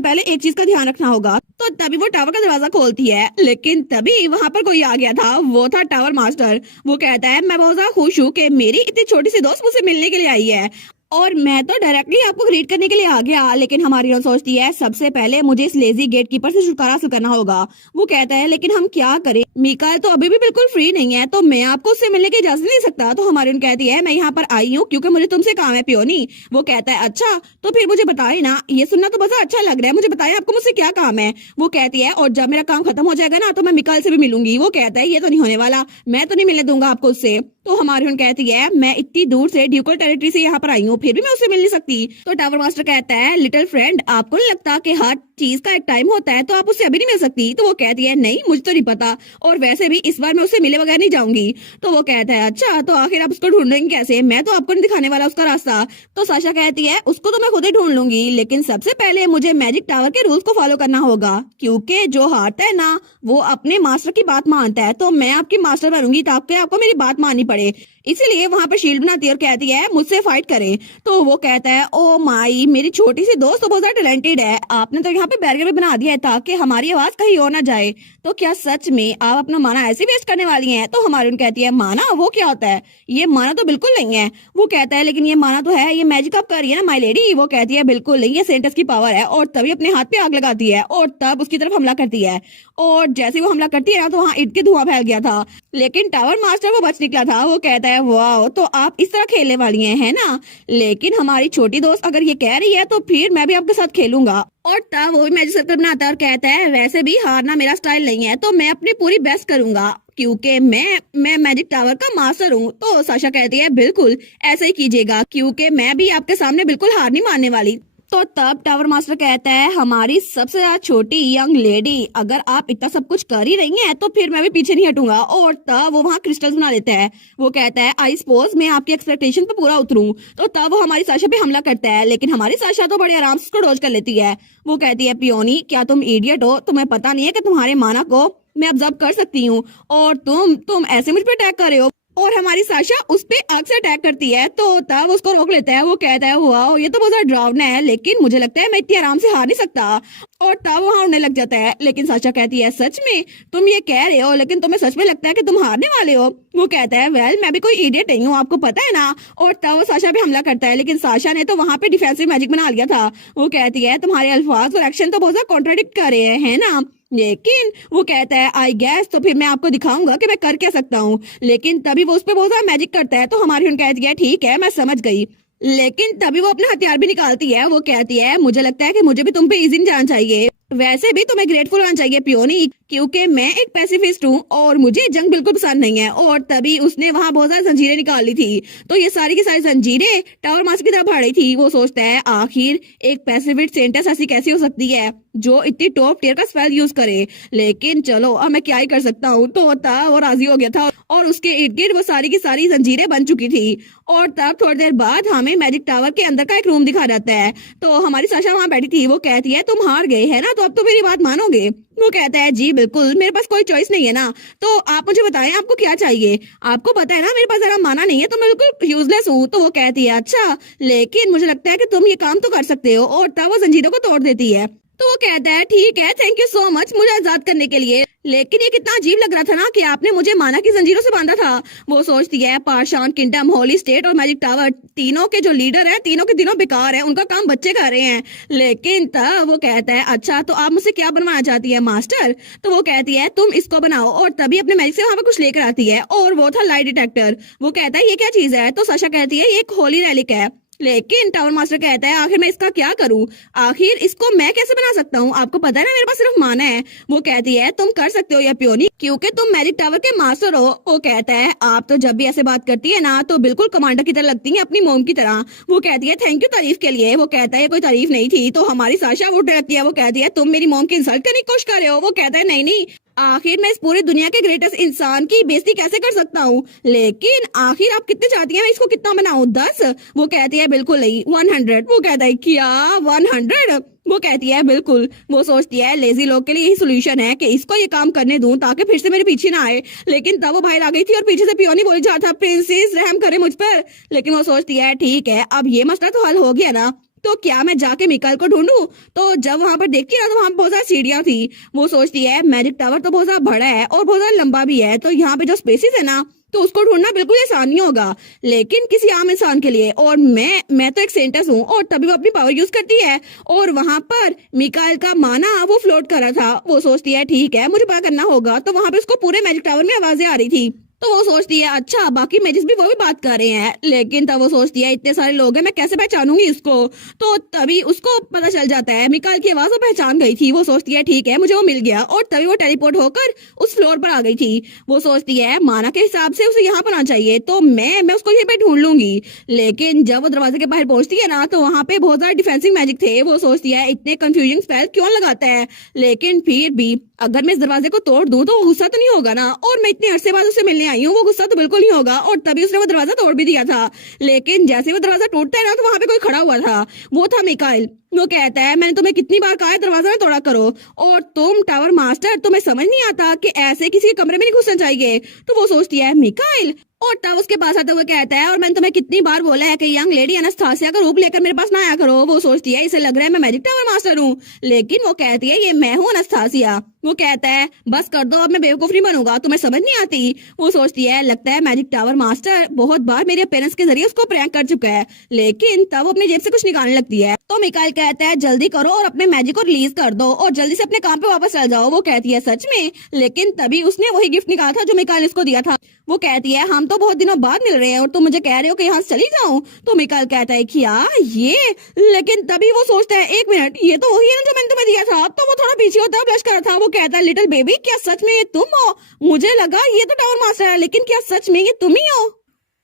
पहले एक चीज का ध्यान रखना होगा। तो तभी वो टावर का दरवाजा खोलती है, लेकिन तभी वहां पर कोई आ गया था, वो था टावर मास्टर। वो कहता है मैं बहुत ज्यादा खुश हूँ कि मेरी इतनी छोटी सी दोस्त मुझसे मिलने के लिए आई है, और मैं तो डायरेक्टली आपको ग्रीट करने के लिए आ गया, लेकिन हमारी हीरोइन सोचती है सबसे पहले मुझे इस लेजी गेटकीपर से छुटकारा हासिल करना होगा। वो कहता है लेकिन हम क्या करें, मिकाएल तो अभी भी बिल्कुल फ्री नहीं है, तो मैं आपको उससे मिलने की इजाजत नहीं सकता। तो हमारी हीरोइन कहती है मैं यहाँ पर आई हूँ क्योंकि मुझे तुमसे काम है पियोनी। वो कहता है अच्छा तो फिर मुझे बताए ना, ये सुनना तो बहुत अच्छा लग रहा है, मुझे बताए आपको मुझसे क्या काम है। वो कहती है और जब मेरा काम खत्म हो जाएगा ना तो मैं मिकाएल से भी मिलूंगी। वो कहता है ये तो नहीं होने वाला, मैं तो नहीं मिलने दूंगा आपको उससे। तो हमारी हीरोइन कहती है मैं इतनी दूर से ड्यूकल टेरिटरी से यहाँ पर आई हूँ फिर भी मैं उससे मिल नहीं सकती। तो टावर मास्टर कहता है लिटिल फ्रेंड आपको नहीं लगता कि हर चीज का एक टाइम होता है, तो आप उससे अभी नहीं मिल सकती? तो वो कहती है नहीं मुझे तो नहीं पता, और वैसे भी इस बार मैं उससे मिले बगैर नहीं जाऊंगी। तो वो कहता है अच्छा तो आखिर आप उसको ढूंढेंगे कैसे, मैं तो आपको नहीं दिखाने वाला उसका रास्ता। तो साशा कहती है उसको तो मैं खुद ही ढूंढ लूंगी, लेकिन सबसे पहले मुझे मैजिक टावर के रूल्स को फॉलो करना होगा, क्योंकि जो हारता है ना वो अपने मास्टर की बात मानता है, तो मैं आपकी मास्टर बनूंगी ताकि आपको मेरी बात माननी पड़े। इसीलिए वहां पर शील्ड बनाती है और कहती है मुझसे फाइट करें। तो वो कहता है ओ माई मेरी छोटी सी दोस्त तो बहुत ज्यादा टैलेंटेड है, आपने तो यहाँ पे बैरियर भी बना दिया है ताकि हमारी आवाज कहीं और ना जाए, तो क्या सच में आप अपना माना ऐसे वेस्ट करने वाली हैं? तो हमारी कहती है माना वो क्या होता है, ये माना तो बिल्कुल नहीं है। वो कहता है लेकिन ये माना तो है, ये मैजिक आप कर रही है ना माई लेडी। वो कहती है बिल्कुल नहीं, ये सेंटस की पावर है, और तभी अपने हाथ पे आग लगाती है और तब उसकी तरफ हमला करती है, और जैसे वो हमला करती है ना तो वहाँ ईंट के धुआं फैल गया था, लेकिन टावर मास्टर वो बच निकला था। वो कहता है वाह तो आप इस तरह खेलने वाली हैं है ना, लेकिन हमारी छोटी दोस्त अगर ये कह रही है तो फिर मैं भी आपके साथ खेलूंगा। और तब वो मैजिक सर्कल बनाता है और कहता है वैसे भी हारना मेरा स्टाइल नहीं है, तो मैं अपनी पूरी बेस्ट करूंगा क्योंकि मैं मैजिक टावर का मास्टर हूँ। तो साशा कहती है बिल्कुल ऐसा ही कीजिएगा क्योंकि मैं भी आपके सामने बिल्कुल हार नहीं मानने वाली। तो तब टावर मास्टर कहता है हमारी सबसे ज्यादा छोटी यंग लेडी अगर आप इतना सब कुछ कर ही रही हैं तो फिर मैं भी पीछे नहीं हटूंगा, और तब वो वहाँ क्रिस्टल्स बना लेता है। वो कहता है आई सपोज मैं आपकी एक्सपेक्टेशन पे पूरा उतरूं। तो तब वो हमारी साशा पे हमला करता है, लेकिन हमारी साशा तो बड़े आराम से उसको डॉज कर लेती है। वो कहती है पियोनी क्या तुम इडियट हो, तुम्हें पता नहीं है कि तुम्हारे माना को मैं ऑब्जर्व कर सकती हूँ, और तुम ऐसे मुझ पे अटैक कर रहे हो। और हमारी साशा उस पे आग से अटैक करती है, तो तब उसको रोक लेता है। वो कहता है वाह ये तो बहुत ज्यादा डरावना है, लेकिन मुझे लगता है मैं इतनी आराम से हार नहीं सकता, और तब वहाँ उड़ने लग जाता है। लेकिन साशा कहती है सच में तुम ये कह रहे हो, लेकिन तुम्हें सच में लगता है कि तुम हारने वाले हो? वो कहता है वेल मैं भी कोई इडियट नहीं हूँ, आपको पता है ना। और तब वो साशा पे हमला करता है, लेकिन साशा ने तो वहाँ पे डिफेंसिव मैजिक बना लिया था। वो कहती है तुम्हारे अल्फाज और एक्शन तो बहुत ज्यादा कॉन्ट्राडिक्ट कर रहे हैं है ना, लेकिन वो कहता है आई गैस तो फिर मैं आपको दिखाऊंगा कि मैं कर क्या सकता हूँ। लेकिन तभी वो उस पर बहुत ज्यादा मैजिक करता है। तो हमारी उन कहती है ठीक है मैं समझ गई, लेकिन तभी वो अपना हथियार भी निकालती है। वो कहती है मुझे लगता है कि मुझे भी तुम पे इजी जाना चाहिए, वैसे भी तुम्हें ग्रेटफुल होना चाहिए पियोनी, क्योंकि मैं एक पैसिफिस्ट हूँ और मुझे जंग बिल्कुल पसंद नहीं है। और तभी उसने वहाँ बहुत सारी जंजीरें निकाल ली थी, तो ये सारी की सारी जंजीरें टावर मास्टर की तरफ भाड़ रही थी। वो सोचता है आखिर एक पैसिफिस्ट सेंटस ऐसी कैसी हो सकती है जो इतनी टॉप टियर का स्पेल यूज करे, लेकिन चलो अब मैं क्या ही कर सकता हूँ। तो वो राजी हो गया था और उसके इर्द गिर्द वो सारी की सारी जंजीरें बन चुकी थी। और तब थोड़ी देर बाद हमें मैजिक टावर के अंदर का एक रूम दिखा जाता है। तो हमारी साशा वहां बैठी थी। वो कहती है तुम हार गए है ना, तो अब तो मेरी बात मानोगे। वो कहता है जी बिल्कुल, मेरे पास कोई चॉइस नहीं है ना, तो आप मुझे बताएं आपको क्या चाहिए। आपको पता है ना मेरे पास अगर माना नहीं है तो मैं बिल्कुल यूजलेस हूँ। तो वो कहती है अच्छा, लेकिन मुझे लगता है कि तुम ये काम तो कर सकते हो। और तब वो जंजीरों को तोड़ देती है। तो वो कहता है ठीक है, थैंक यू सो मच मुझे आजाद करने के लिए, लेकिन ये कितना अजीब लग रहा था ना कि आपने मुझे माना की जंजीरों से बांधा था। वो सोचती है पाषाण किंगडम, होली स्टेट और मैजिक टावर, तीनों के जो लीडर हैं तीनों के तीनों बेकार हैं, उनका काम बच्चे कर रहे हैं। लेकिन तब वो कहता है अच्छा तो आप मुझसे क्या बनवाना चाहती है मास्टर। तो वो कहती है तुम इसको बनाओ। और तभी अपने मैजिक से वहां पर कुछ लेकर आती है और वो था लाइट डिटेक्टर। वो कहता है ये क्या चीज है। तो साशा कहती है ये एक होली रेलिक है। लेकिन टावर मास्टर कहता है आखिर मैं इसका क्या करूं, आखिर इसको मैं कैसे बना सकता हूँ, आपको पता है ना मेरे पास सिर्फ माना है। वो कहती है तुम कर सकते हो या पियोनी, क्योंकि तुम मैजिक टावर के मास्टर हो। वो कहता है आप तो जब भी ऐसे बात करती है ना तो बिल्कुल कमांडर की तरह लगती है, अपनी मोम की तरह। वो कहती है थैंक यू तारीफ के लिए। वो कहता है ये कोई तारीफ नहीं थी। तो हमारी साशा वो डरती है। वो कहती है तुम मेरी मोम की इंसल्ट करने की कोशिश कर रहे हो। वो कहता है नहीं नहीं, आखिर मैं इस पूरी दुनिया के ग्रेटेस्ट इंसान की बेइज्जती कैसे कर सकता हूँ, लेकिन आखिर आप कितने चाहती हैं मैं इसको कितना बनाऊं, 10। वो कहती है बिल्कुल नहीं 100। वो कहता है क्या 100। वो कहती है बिल्कुल। वो सोचती है लेजी लोग के लिए यही सोल्यूशन है कि इसको ये काम करने दूं ताकि फिर से मेरे पीछे ना आए। लेकिन तब वो बाहर आ गई थी और पीछे से पियोनी बोल जा था प्रिंसेस रहम करे मुझ पर। लेकिन वो सोचती है ठीक है अब ये मसला तो हल हो गया ना, तो क्या मैं जाके मिकाइल को ढूंढूं। तो जब वहां पर देखती है ना तो वहां बहुत सारी सीढ़ियां थी। वो सोचती है मैजिक टावर तो बहुत ज्यादा बड़ा है और बहुत ज्यादा लंबा भी है, तो यहाँ पे जो स्पेसिस है ना तो उसको ढूंढना बिल्कुल आसान नहीं होगा, लेकिन किसी आम इंसान के लिए। और मैं तो एक सेंटस हूँ। और तभी वो अपनी पावर यूज करती है और वहां पर मिकाइल का माना वो फ्लोट कर रहा था। वो सोचती है ठीक है मुझे पता करना होगा। तो वहां पे उसको पूरे मैजिक टावर में आवाजें आ रही थी। तो वो सोचती है अच्छा बाकी मैजिक्स भी वो भी बात कर रहे हैं, लेकिन तब वो सोचती है इतने सारे लोग हैं मैं कैसे पहचानूंगी इसको। तो तभी उसको पता चल जाता है मिकाइल की आवाज वो पहचान गई थी। वो सोचती है ठीक है मुझे वो मिल गया। और तभी वो टेलीपोर्ट होकर उस फ्लोर पर आ गई थी। वो सोचती है माना के हिसाब से उसे यहाँ पर आना चाहिए, तो मैं उसको यहीं पे ढूंढ लूंगी। लेकिन जब वो दरवाजे के बाहर पहुंचती है ना तो वहां पे बहुत सारे डिफेंसिव मैजिक थे। वो सोचती है इतने कंफ्यूजिंग स्पेल क्यों लगाता है, लेकिन फिर भी अगर मैं इस दरवाजे को तोड़ दूं तो वो गुस्सा तो नहीं होगा ना, और मैं इतने अरसे बाद उससे मिलने आई हूँ, वो गुस्सा तो बिल्कुल नहीं होगा। और तभी उसने वो दरवाजा तोड़ भी दिया था। लेकिन जैसे वो दरवाजा टूटता है ना तो वहां पे कोई खड़ा हुआ था। वो था मिकाइल। वो कहता है मैंने तुम्हें कितनी बार कहा है दरवाजा ना तोड़ा करो, और तुम टावर मास्टर तुम्हें समझ नहीं आता कि ऐसे किसी के कमरे में नहीं घुसना चाहिए। तो वो सोचती है मिकाइल। और तब उसके पास आते हुए कहता है और मैंने तुम्हें कितनी बार बोला है कि यंग लेडी अनस्थासिया का रूप लेकर मेरे पास ना आया करो। वो सोचती है इसे लग रहा है मैं मैजिक टावर मास्टर हूँ, लेकिन वो कहती है ये मैं हूँ अनस्थासिया। वो कहता है बस कर दो अब मैं बेवकूफ नहीं बनूंगा, तुम्हें समझ नहीं आती। वो सोचती है लगता है मैजिक टावर मास्टर बहुत बार मेरे पेरेंट्स के जरिए उसको प्रैंक कर चुका है। लेकिन तब वो अपनी जेब से कुछ निकालने लगती है। तो मिकाइल कहता है जल्दी करो और अपने मैजिक को रिलीज कर दो और जल्दी से अपने काम पे वापस चल जाओ। वो कहती है सच में, लेकिन तभी उसने वही गिफ्ट निकाला था जो मिकाइल इसको दिया था। वो कहती है हम तो बहुत दिनों बाद मिल रहे हैं और तुम मुझे कह रहे हो कि यहाँ से चली जाऊं। तो मिकाइल कहता है क्या ये, लेकिन तभी वो सोचता है एक मिनट ये तो वही है ना जो मैंने तुम्हें दिया था। तो वो थोड़ा पीछे होता है, ब्लश कर रहा था। वो कहता है लिटिल बेबी क्या सच में ये तुम हो, मुझे लगा ये तो टावर मास्टर है, लेकिन क्या सच में ये तुम ही हो।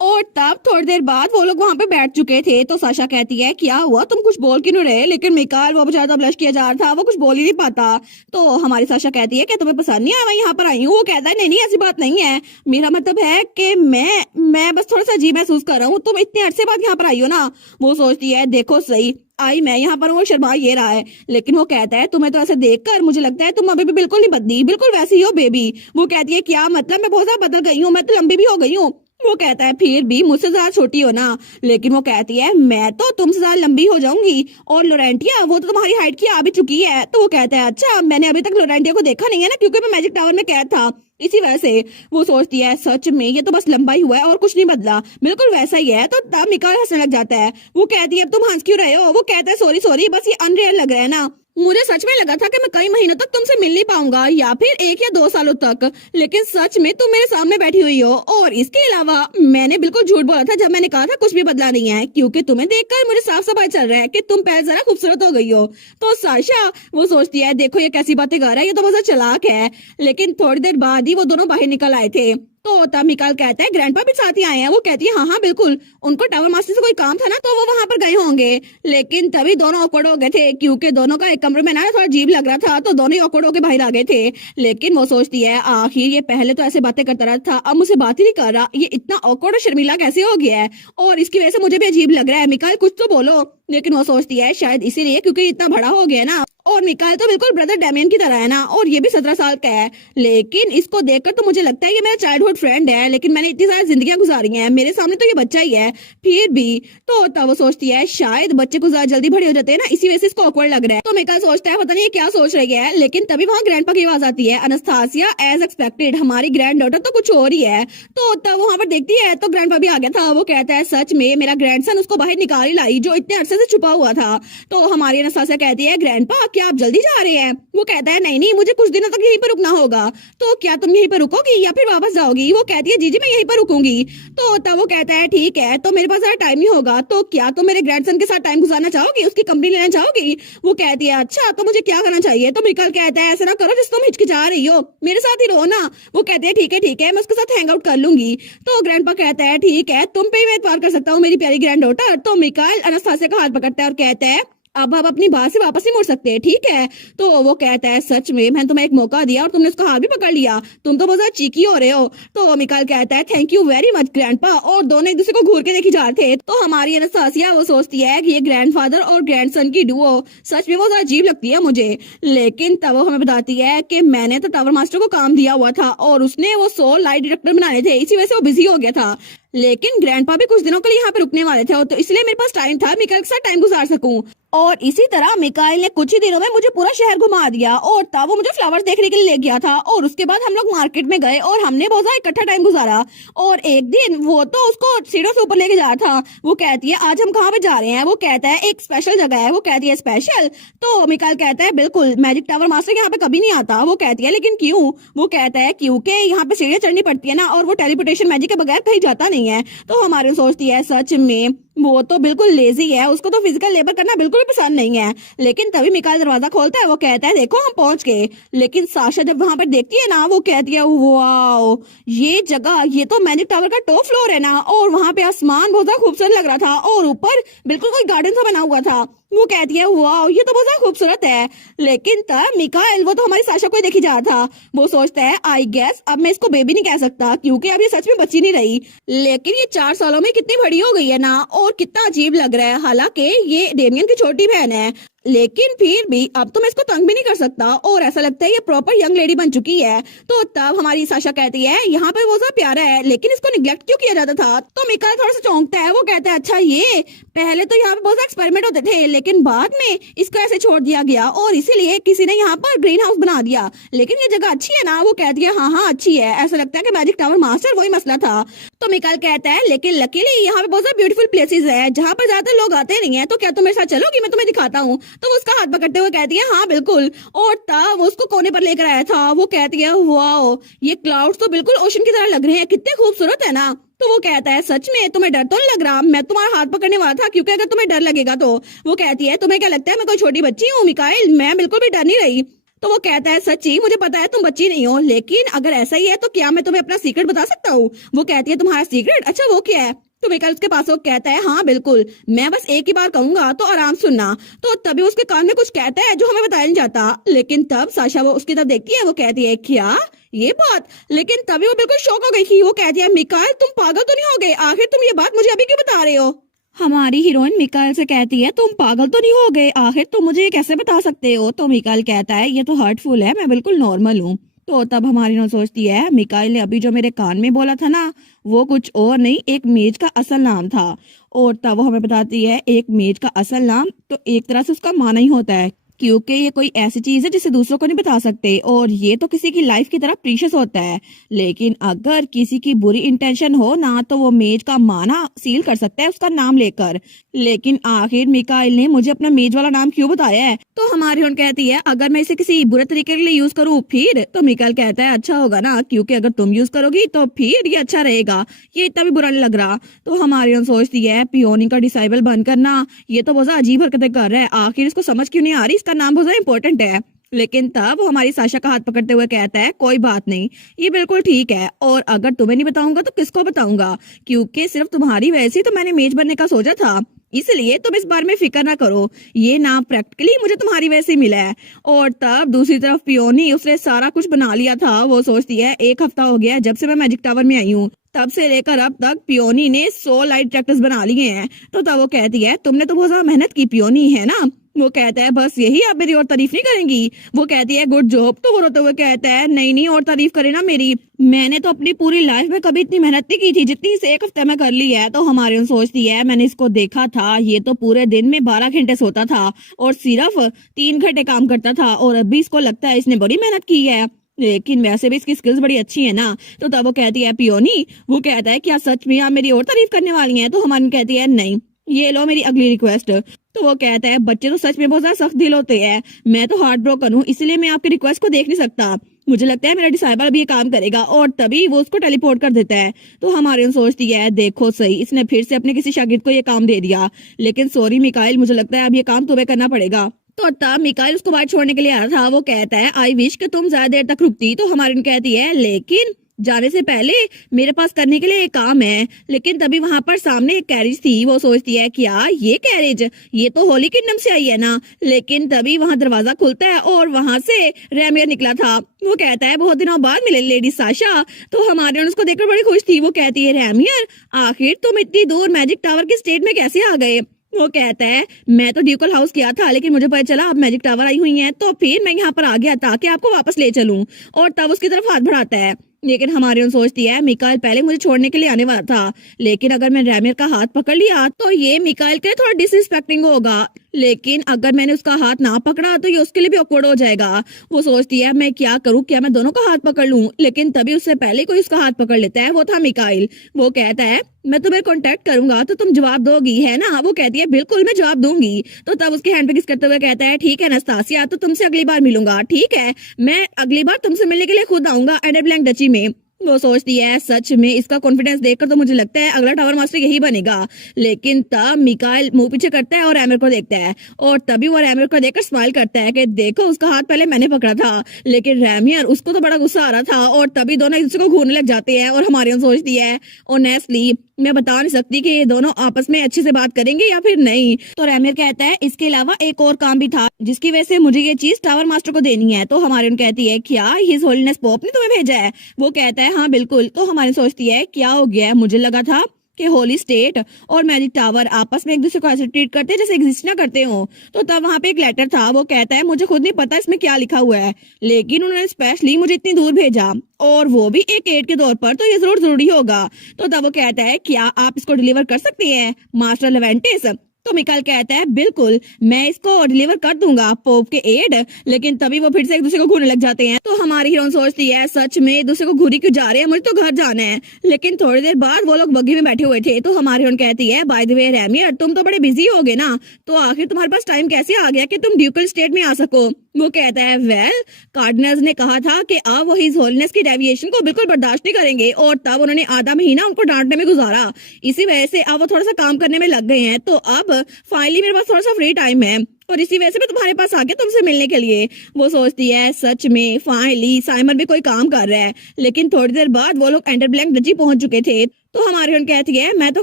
और तब थोड़ी देर बाद वो लोग वहां पे बैठ चुके थे। तो साशा कहती है क्या हुआ तुम कुछ बोल क्यों नहीं रहे, लेकिन मिकाइल वो बेचारा ब्लश किया जा रहा था, वो कुछ बोल ही नहीं पाता। तो हमारी साशा कहती है कि तुम्हें पसंद नहीं आया मैं यहाँ पर आई हूँ। वो कहता है नहीं नहीं ऐसी बात नहीं है, मेरा मतलब है कि मैं बस थोड़ा सा अजीब महसूस कर रहा हूँ, तुम इतने अरसे बाद यहाँ पर आई हो ना। वो सोचती है देखो सही आई मैं यहाँ पर हूँ, शर्मा ये रहा है। लेकिन वो कहता है तुम्हें तो ऐसे देखकर मुझे लगता है तुम अभी भी बिल्कुल नहीं बदली, बिल्कुल वैसी ही हो बेबी। वो कहती है क्या मतलब, मैं बहुत ज्यादा बदल गई हूँ, मैं तो लंबी भी हो गई हूँ। वो कहता है फिर भी मुझसे ज्यादा छोटी हो ना। लेकिन वो कहती है मैं तो तुमसे ज्यादा लंबी हो जाऊंगी, और लोरेंटिया वो तो तुम्हारी हाइट की आ भी चुकी है। तो वो कहता है अच्छा मैंने अभी तक लोरेंटिया को देखा नहीं है ना, क्योंकि मैं मैजिक टावर में कैद था इसी वजह से। वो सोचती है सच में ये तो बस लंबा ही हुआ है और कुछ नहीं बदला, बिल्कुल वैसा ही है। तो तब मिकाइल हंसने लग जाता है। वो कहती है अब तुम हंस क्यों रहे हो। वो कहता है सॉरी सॉरी बस ये अनरियल लग रहा है ना। मुझे सच में लगा था कि मैं कई महीनों तक तुमसे मिल नहीं पाऊंगा या फिर 1 या 2 सालों तक, लेकिन सच में तुम मेरे सामने बैठी हुई हो। और इसके अलावा मैंने बिल्कुल झूठ बोला था जब मैंने कहा था कुछ भी बदला नहीं है, क्योंकि तुम्हें देखकर मुझे साफ साफ पता चल रहा है कि तुम पहले जरा खूबसूरत हो गई हो। तो साशा वो सोचती है देखो ये कैसी बातें कर रहा है, ये तो बहुत चालाक है। लेकिन थोड़ी देर बाद ही वो दोनों बाहर निकल आए थे। तो तब मिकाल कहता है ग्रैंडपा भी साथ ही आए हैं। वो कहती है हाँ हाँ बिल्कुल, उनको टावर मास्टर से कोई काम था ना तो वो वहां पर गए होंगे। लेकिन तभी दोनों ऑकवर्ड हो गए थे, क्योंकि दोनों का एक कमरे में ना थोड़ा अजीब लग रहा था, तो दोनों ही ऑकवर्ड होकर बाहर आ गए थे। लेकिन वो सोचती है आखिर ये पहले तो ऐसे बातें करता रहा था, अब मुझसे बात ही नहीं कर रहा, ये इतना ऑकवर्ड और शर्मिला कैसे हो गया है, और इसकी वजह से मुझे भी अजीब लग रहा है। मिकाल कुछ तो बोलो। लेकिन वो सोचती है शायद इसीलिए क्योंकि इतना बड़ा हो गया ना, और मिकाल तो बिल्कुल ब्रदर डैमियन की तरह है ना, और ये भी 17 साल का है। लेकिन इसको देखकर तो मुझे लगता है ये मेरा चाइल्डहुड फ्रेंड है, लेकिन मैंने इतनी सारी जिंदगियां गुजारी हैं, मेरे सामने तो ये बच्चा ही है फिर भी। तो तब वो सोचती है शायद बच्चे को ज्यादा जल्दी बड़े हो जाते हैं ना, इसी वजह से इसको ऑकवर्ड लग रहा है। तो मिकाल सोचता है पता नहीं ये क्या सोच रही है। लेकिन तभी वहाँ ग्रैंडपा की आवाज आती है, अनस्तासिया एज एक्सपेक्टेड हमारी ग्रैंड डॉटर तो कुछ और ही है। तो तब वहाँ पर देखती है तो ग्रैंडपा भी आ गया था। वो कहता है सच में मेरा ग्रैंडसन उसको बाहर निकाल ही लाई जो इतने अरसे से छुपा हुआ था। तो हमारी अनस्तासिया कहती है ग्रैंडपा क्या आप जल्दी जा रहे हैं? वो कहता है नहीं नहीं, मुझे कुछ दिनों तक यहीं पर रुकना होगा। तो क्या तुम यहीं पर रुकोगी या फिर वापस जाओगी? वो कहती है जी जी मैं यहीं पर रुकूंगी। तो तब वो कहता है ठीक है, तो मेरे पास ज्यादा टाइम ही होगा, तो क्या तुम मेरे ग्रैंडसन के साथ टाइम गुजारना चाहोगी, उसकी कंपनी लेना चाहोगी? वो कहती है अच्छा तो मुझे क्या करना चाहिए? तो मिकाल कहता है ऐसा ना करो जिस तुम हिचकिचा रही हो, मेरे साथ ही रहो ना। वो कहते हैं ठीक है मैं उसके साथ हैंग आउट कर लूंगी। तो ग्रैंडपा कहता है ठीक है, तुम पे ही मैं एतबार कर सकता हूँ मेरी प्यारी ग्रैंड डॉटर। तो मिकाल अनस्तासिया का हाथ पकड़ता है और कहता है अब आप अपनी बात से वापस नहीं मुड़ सकते, ठीक है? तो वो कहता है सच में मैंने तुम्हें एक मौका दिया और तुमने उसका हाथ भी पकड़ लिया, तुम तो बहुत ज्यादा चीकी हो रहे हो। तो मिकाल कहता है thank you very much grandpa, और दोनों एक दूसरे को घूर के देखे जा रहे थे। तो हमारी अनस्तासिया वो सोचती है कि ये ग्रैंडफादर और ग्रैंडसन की डुओ सच में बहुत ज्यादा अजीब लगती है मुझे। लेकिन तब वो हमें बताती है कि मैंने तो टावर मास्टर को काम दिया हुआ था और उसने वो 100 लाइट डिटेक्टर बनाने थे, इसी वजह से वो बिजी हो गया था। लेकिन ग्रैंडपा भी कुछ दिनों के लिए यहाँ पे रुकने वाले थे, तो इसलिए मेरे पास टाइम था मिकाइल के साथ टाइम गुजार सकूं। और इसी तरह मिकाइल ने कुछ ही दिनों में मुझे पूरा शहर घुमा दिया, और तब वो मुझे फ्लावर्स देखने के लिए ले गया था। और उसके बाद हम लोग मार्केट में गए और हमने बहुत ज्यादा इकट्ठा टाइम गुजारा। और एक दिन वो तो उसको सीढ़ियों से ऊपर लेके जा रहा था। वो कहती है आज हम कहाँ पे जा रहे हैं? वो कहता है एक स्पेशल जगह है। वो कहती है स्पेशल? तो मिकाइल कहता है बिल्कुल, मैजिक टावर मास्टर यहाँ पे कभी नहीं आता। वो कहती है लेकिन क्यों? वो कहता है क्योंकि यहाँ पे सीढ़ियाँ चढ़नी पड़ती है ना, और वो टेलीपोर्टेशन मैजिक के बगैर कहीं जाता नहीं है। तो हमारे सोचती है सच में वो तो बिल्कुल लेजी है, उसको तो फिजिकल लेबर करना बिल्कुल भी पसंद नहीं है। लेकिन तभी मिकाइल दरवाजा खोलता है। वो कहता है देखो हम पहुंच गए। लेकिन साशा जब वहां पर देखती है ना, वो कहती है वाओ ये जगह, ये तो मैजिक टावर का टॉप फ्लोर है ना, और वहां पे आसमान बहुत ज्यादा खूबसूरत लग रहा था, और ऊपर बिल्कुल कोई गार्डन सा बना हुआ था। वो कहती है वाओ ये तो बहुत ज्यादा खूबसूरत है। लेकिन तब मिकाइल वो तो हमारी साशा को ही देखी जा रहा था। वो सोचता है आई गेस अब मैं इसको बेबी नहीं कह सकता, क्योंकि अब ये सच में बच्ची नहीं रही। लेकिन ये 4 सालों में कितनी बड़ी हो गई है ना, और कितना अजीब लग रहा है। हालांकि ये डेमियन की छोटी बहन है, लेकिन फिर भी अब तो मैं इसको तंग भी नहीं कर सकता, और ऐसा लगता है ये प्रॉपर यंग लेडी बन चुकी है। तो तब हमारी साशा कहती है यहाँ पे वो ज्यादा प्यारा है, लेकिन इसको निग्लेक्ट क्यों किया जाता था? तो मिकाइल थोड़ा सा चौंकता है। वो कहता है अच्छा ये पहले तो यहाँ पे बहुत एक्सपेरिमेंट होते थे, लेकिन बाद में इसको ऐसे छोड़ दिया गया, और इसीलिए किसी ने यहाँ पर ग्रीन हाउस बना दिया। लेकिन ये जगह अच्छी है ना? वो कहती है हाँ हाँ अच्छी है, ऐसा लगता है कि मैजिक टावर मास्टर वही मसला था। तो मिकाइल कहता है लेकिन लकीली यहाँ पे बहुत सारे ब्यूटीफुल प्लेसेस है जहाँ पर ज्यादातर लोग आते नहीं है, तो क्या तुम मेरे साथ चलोगी? मैं तुम्हें दिखाता हूँ। तो वो उसका हाथ पकड़ते हुए कहती है हाँ बिल्कुल, और तब वो उसको कोने पर लेकर आया था। वो कहती है वाओ ये क्लाउड्स तो बिल्कुल ओशन की तरह लग रहे हैं, कितने खूबसूरत है ना। तो वो कहता है सच में तुम्हें डर तो नहीं लग रहा? मैं तुम्हारा हाथ पकड़ने वाला था, क्योंकि अगर तुम्हें डर लगेगा तो। वो कहती है तुम्हें क्या लगता है मैं कोई छोटी बच्ची हूँ? मिकाइल मैं बिल्कुल भी डर नहीं रही। तो वो कहता है सच्ची मुझे पता है तुम बच्ची नहीं हो, लेकिन अगर ऐसा ही है तो क्या मैं तुम्हें अपना सीक्रेट बता सकता हूँ? वो कहती है तुम्हारा सीक्रेट? अच्छा वो क्या है? तो मिकाइल उसके पास वो कहता है हाँ बिल्कुल, मैं बस एक ही बार कहूंगा तो आराम सुनना। तो तभी उसके कान में कुछ कहता है जो हमें बताया नहीं जाता। लेकिन तब साशा वो उसकी तरफ देखती है। वो कहती है क्या ये बात? लेकिन तभी वो बिल्कुल शॉक हो गई थी। वो कहती है मिकाइल तुम पागल तो नहीं हो गए? आखिर तुम ये बात मुझे अभी क्यों बता रहे हो? हमारी हीरोइन मिकाइल से कहती है तुम पागल तो नहीं हो गए? आखिर तुम मुझे ये कैसे बता सकते हो? तो मिकाइल कहता है ये तो हर्टफुल है, मैं बिल्कुल नॉर्मल हूँ। तो तब हमारी हीरोइन सोचती है मिकाइल ने अभी जो मेरे कान में बोला था ना, वो कुछ और नहीं एक मेज का असल नाम था। और तब वो हमें बताती है एक मेज का असल नाम तो एक तरह से उसका माना ही होता है क्योंकि ये कोई ऐसी चीज है जिसे दूसरों को नहीं बता सकते और ये तो किसी की लाइफ की तरह प्रीशियस होता है। लेकिन अगर किसी की बुरी इंटेंशन हो ना तो वो मेज का माना सील कर सकता है उसका नाम लेकर। लेकिन आखिर मिकाइल ने मुझे अपना मेज वाला नाम क्यों बताया है? तो हमारी उन कहती है अगर मैं इसे किसी बुरे तरीके के लिए यूज करूँ फिर? तो मिकाइल कहता है अच्छा होगा ना, क्योंकि अगर तुम यूज करोगी तो फिर ये अच्छा रहेगा, ये इतना भी बुरा नहीं लग रहा। तो हमारी उन सोचती है पियोनी का डिसाइबल बंद करना, ये तो बहुत अजीब हरकतें कर रहा है, आखिर इसको समझ क्यों नहीं आ रही, इसका नाम बहुत इंपॉर्टेंट है। लेकिन तब वो हमारी साशा का हाथ पकड़ते हुए कहता है कोई बात नहीं, ये बिल्कुल ठीक है, और अगर तुम्हें नहीं बताऊंगा तो किसको बताऊंगा, क्योंकि सिर्फ तुम्हारी वजह से तो मैंने मेज बनने का सोचा था, इसलिए तुम इस बारे में फिक्र ना करो, ये नाम प्रैक्टिकली मुझे तुम्हारी वजह से मिला है। और तब दूसरी तरफ पियोनी, उसने सारा कुछ बना लिया था। वो सोचती है 1 हफ्ता हो गया जब से मैं मैजिक टावर में आई हूँ, तब से लेकर अब तक पियोनी ने 100 लाइट ट्रैक्टर्स बना लिए हैं। तो तब वो कहती है तुमने तो बहुत ज्यादा मेहनत की पियोनी, है ना? वो कहता है बस यही, आप मेरी और तारीफ नहीं करेंगी? वो कहती है गुड जॉब। तो वो रोते हुए कहता है नहीं नहीं, और तारीफ करे ना मेरी, मैंने तो अपनी पूरी लाइफ में कभी इतनी मेहनत नहीं की थी जितनी इस 1 हफ्ते में कर ली है। तो हमारी उन सोचती है मैंने इसको देखा था, ये तो पूरे दिन में 12 घंटे सोता था और सिर्फ 3 घंटे काम करता था, और अभी इसको लगता है इसने बड़ी मेहनत की है, लेकिन वैसे भी इसकी स्किल्स बड़ी अच्छी है ना। तो तब वो कहती है पियोनी, वो कहता है क्या सच में आप मेरी और तारीफ करने वाली हैं? तो हमारी कहती है नहीं, ये लो मेरी अगली रिक्वेस्ट। तो वो कहता है बच्चे तो सच में बहुत ज्यादा सख्त दिल होते हैं, मैं तो हार्ट ब्रोकन हूँ, इसलिए मैं आपकी रिक्वेस्ट को देख नहीं सकता, मुझे लगता है मेरा डिसाइबल भी ये काम करेगा। और तभी वो उसको टेलीपोर्ट कर देता है। तो हमारी सोचती है देखो सही, इसने फिर से अपने किसी शागिर्द को ये काम दे दिया, लेकिन सॉरी मिकाइल, मुझे लगता है अब ये काम तुम्हें करना पड़ेगा। तो तब मिकाइल उसको बाहर छोड़ने के लिए आ रहा था। वो कहता है आई विश कि तुम ज्यादा देर तक रुकती। तो हमारी कहती है लेकिन जाने से पहले मेरे पास करने के लिए एक काम है। लेकिन तभी वहां पर सामने एक कैरेज थी। वो सोचती है क्या ये कैरेज, ये तो होली किंगडम से आई है ना। लेकिन तभी वहां दरवाजा खुलता है और वहां से रेमियर निकला था। वो कहता है बहुत दिनों बाद मिले लेडी साशा। तो हमारे उसको देखकर बड़ी खुश थी। वो कहती है रेमियर, आखिर तुम इतनी दूर मैजिक टावर के स्टेट में कैसे आ गए? वो कहता है मैं तो ड्यूकल हाउस गया था, लेकिन मुझे पता चला अब मैजिक टावर आई हुई है, तो फिर मैं यहाँ पर आ गया ताकि आपको वापस ले चलूं। और तब उसकी तरफ हाथ बढ़ाता है। लेकिन हमारी उन सोचती है मिकाइल पहले मुझे छोड़ने के लिए आने वाला था, लेकिन अगर मैं रेमियर का हाथ पकड़ लिया तो ये मिकाइल के लिए थोड़ा डिसरिस्पेक्टिंग होगा, लेकिन अगर मैंने उसका हाथ ना पकड़ा तो ये उसके लिए भी ऑकवर्ड हो जाएगा। वो सोचती है मैं क्या करूं, क्या मैं दोनों का हाथ पकड़ लूं? लेकिन तभी उससे पहले कोई उसका हाथ पकड़ लेता है। वो था मिकाइल। वो कहता है मैं तुम्हें कांटेक्ट करूंगा तो तुम जवाब दोगी, है ना? वो कहती है बिल्कुल मैं जवाब दूंगी। तो तब उसके हैंड पे किस करते हुए कहता है ठीक है नस्तासिया, तो तुमसे अगली बार मिलूंगा, ठीक है? मैं अगली बार तुमसे मिलने के लिए खुद आऊंगा एंडर ब्लैंक डची में। वो सोचती है सच में इसका कॉन्फिडेंस देखकर तो मुझे लगता है अगला टावर मास्टर यही बनेगा। लेकिन तब मिकाइल मुंह पीछे करता है और रैमियर को देखता है, और तभी वो रैमियर को देखकर स्माइल करता है कि देखो उसका हाथ पहले मैंने पकड़ा था। लेकिन रैमियर, उसको तो बड़ा गुस्सा आ रहा था, और तभी दोनों एक दूसरे को घूरने लग जाते हैं। और हमारी सोचती है ऑनेस्टली मैं बता नहीं सकती कि ये दोनों आपस में अच्छे से बात करेंगे या फिर नहीं। तो रैमियर कहता है इसके अलावा एक और काम भी था जिसकी वजह से मुझे ये चीज टावर मास्टर को देनी है। तो हमारी कहती है क्या हिज होलीनेस पोप ने तुम्हें भेजा है? वो कहता है हाँ बिल्कुल। तो हमारी सोचती है क्या हो गया है, मुझे लगा था कि होली स्टेट और मैजिक टावर आपस में एक दूसरे को ऐसे ट्रीट करते हैं जैसे एग्जिस्ट ना करते हो। तो तब वहाँ पे एक लेटर था। वो कहता है मुझे खुद नहीं पता इसमें क्या लिखा हुआ है, लेकिन उन्होंने स्पेशली मुझे इतनी दूर भेजा, और वो भी एक एड के तौर पर, तो ये जरूरी होगा। तो तब वो कहता है क्या आप इसको डिलीवर कर सकते हैं मास्टर लेवेंटिस? तो मिकाइल कहता है बिल्कुल मैं इसको डिलीवर कर दूंगा पोप के एड। लेकिन तभी वो फिर से एक दूसरे को घूरने लग जाते हैं। तो हमारी हीरोइन सोचती है सच में एक दूसरे को घूरी क्यों जा रहे हैं, मुझे तो घर जाना है। लेकिन थोड़ी देर बाद वो लोग बग्गी में बैठे हुए थे। तो हमारी हीरोइन कहती है बाय द वे रैमियर, तुम तो बड़े बिजी हो गए ना, तो आखिर तुम्हारे पास टाइम कैसे आ गया कि तुम ड्यूकल स्टेट में आ सको? वो कहता है वेल कार्डिनल्स ने कहा था कि अब वो हिज होलीनेस की डेविएशन को बिल्कुल बर्दाश्त नहीं करेंगे, और तब उन्होंने आधा महीना उनको डांटने में गुजारा। इसी वजह से अब वो थोड़ा सा काम करने में लग गए हैं। तो अब फाइनली मेरे पास थोड़ा सा फ्री टाइम है, और इसी वजह से मैं तुम्हारे पास आ गया तुमसे मिलने के लिए। वो सोचती है सच में फाइनली साइमन भी कोई काम कर रहा है। लेकिन थोड़ी देर बाद वो लोग एंडर ब्लैंक डची पहुंच चुके थे। तो हमारी उन कहती है मैं तो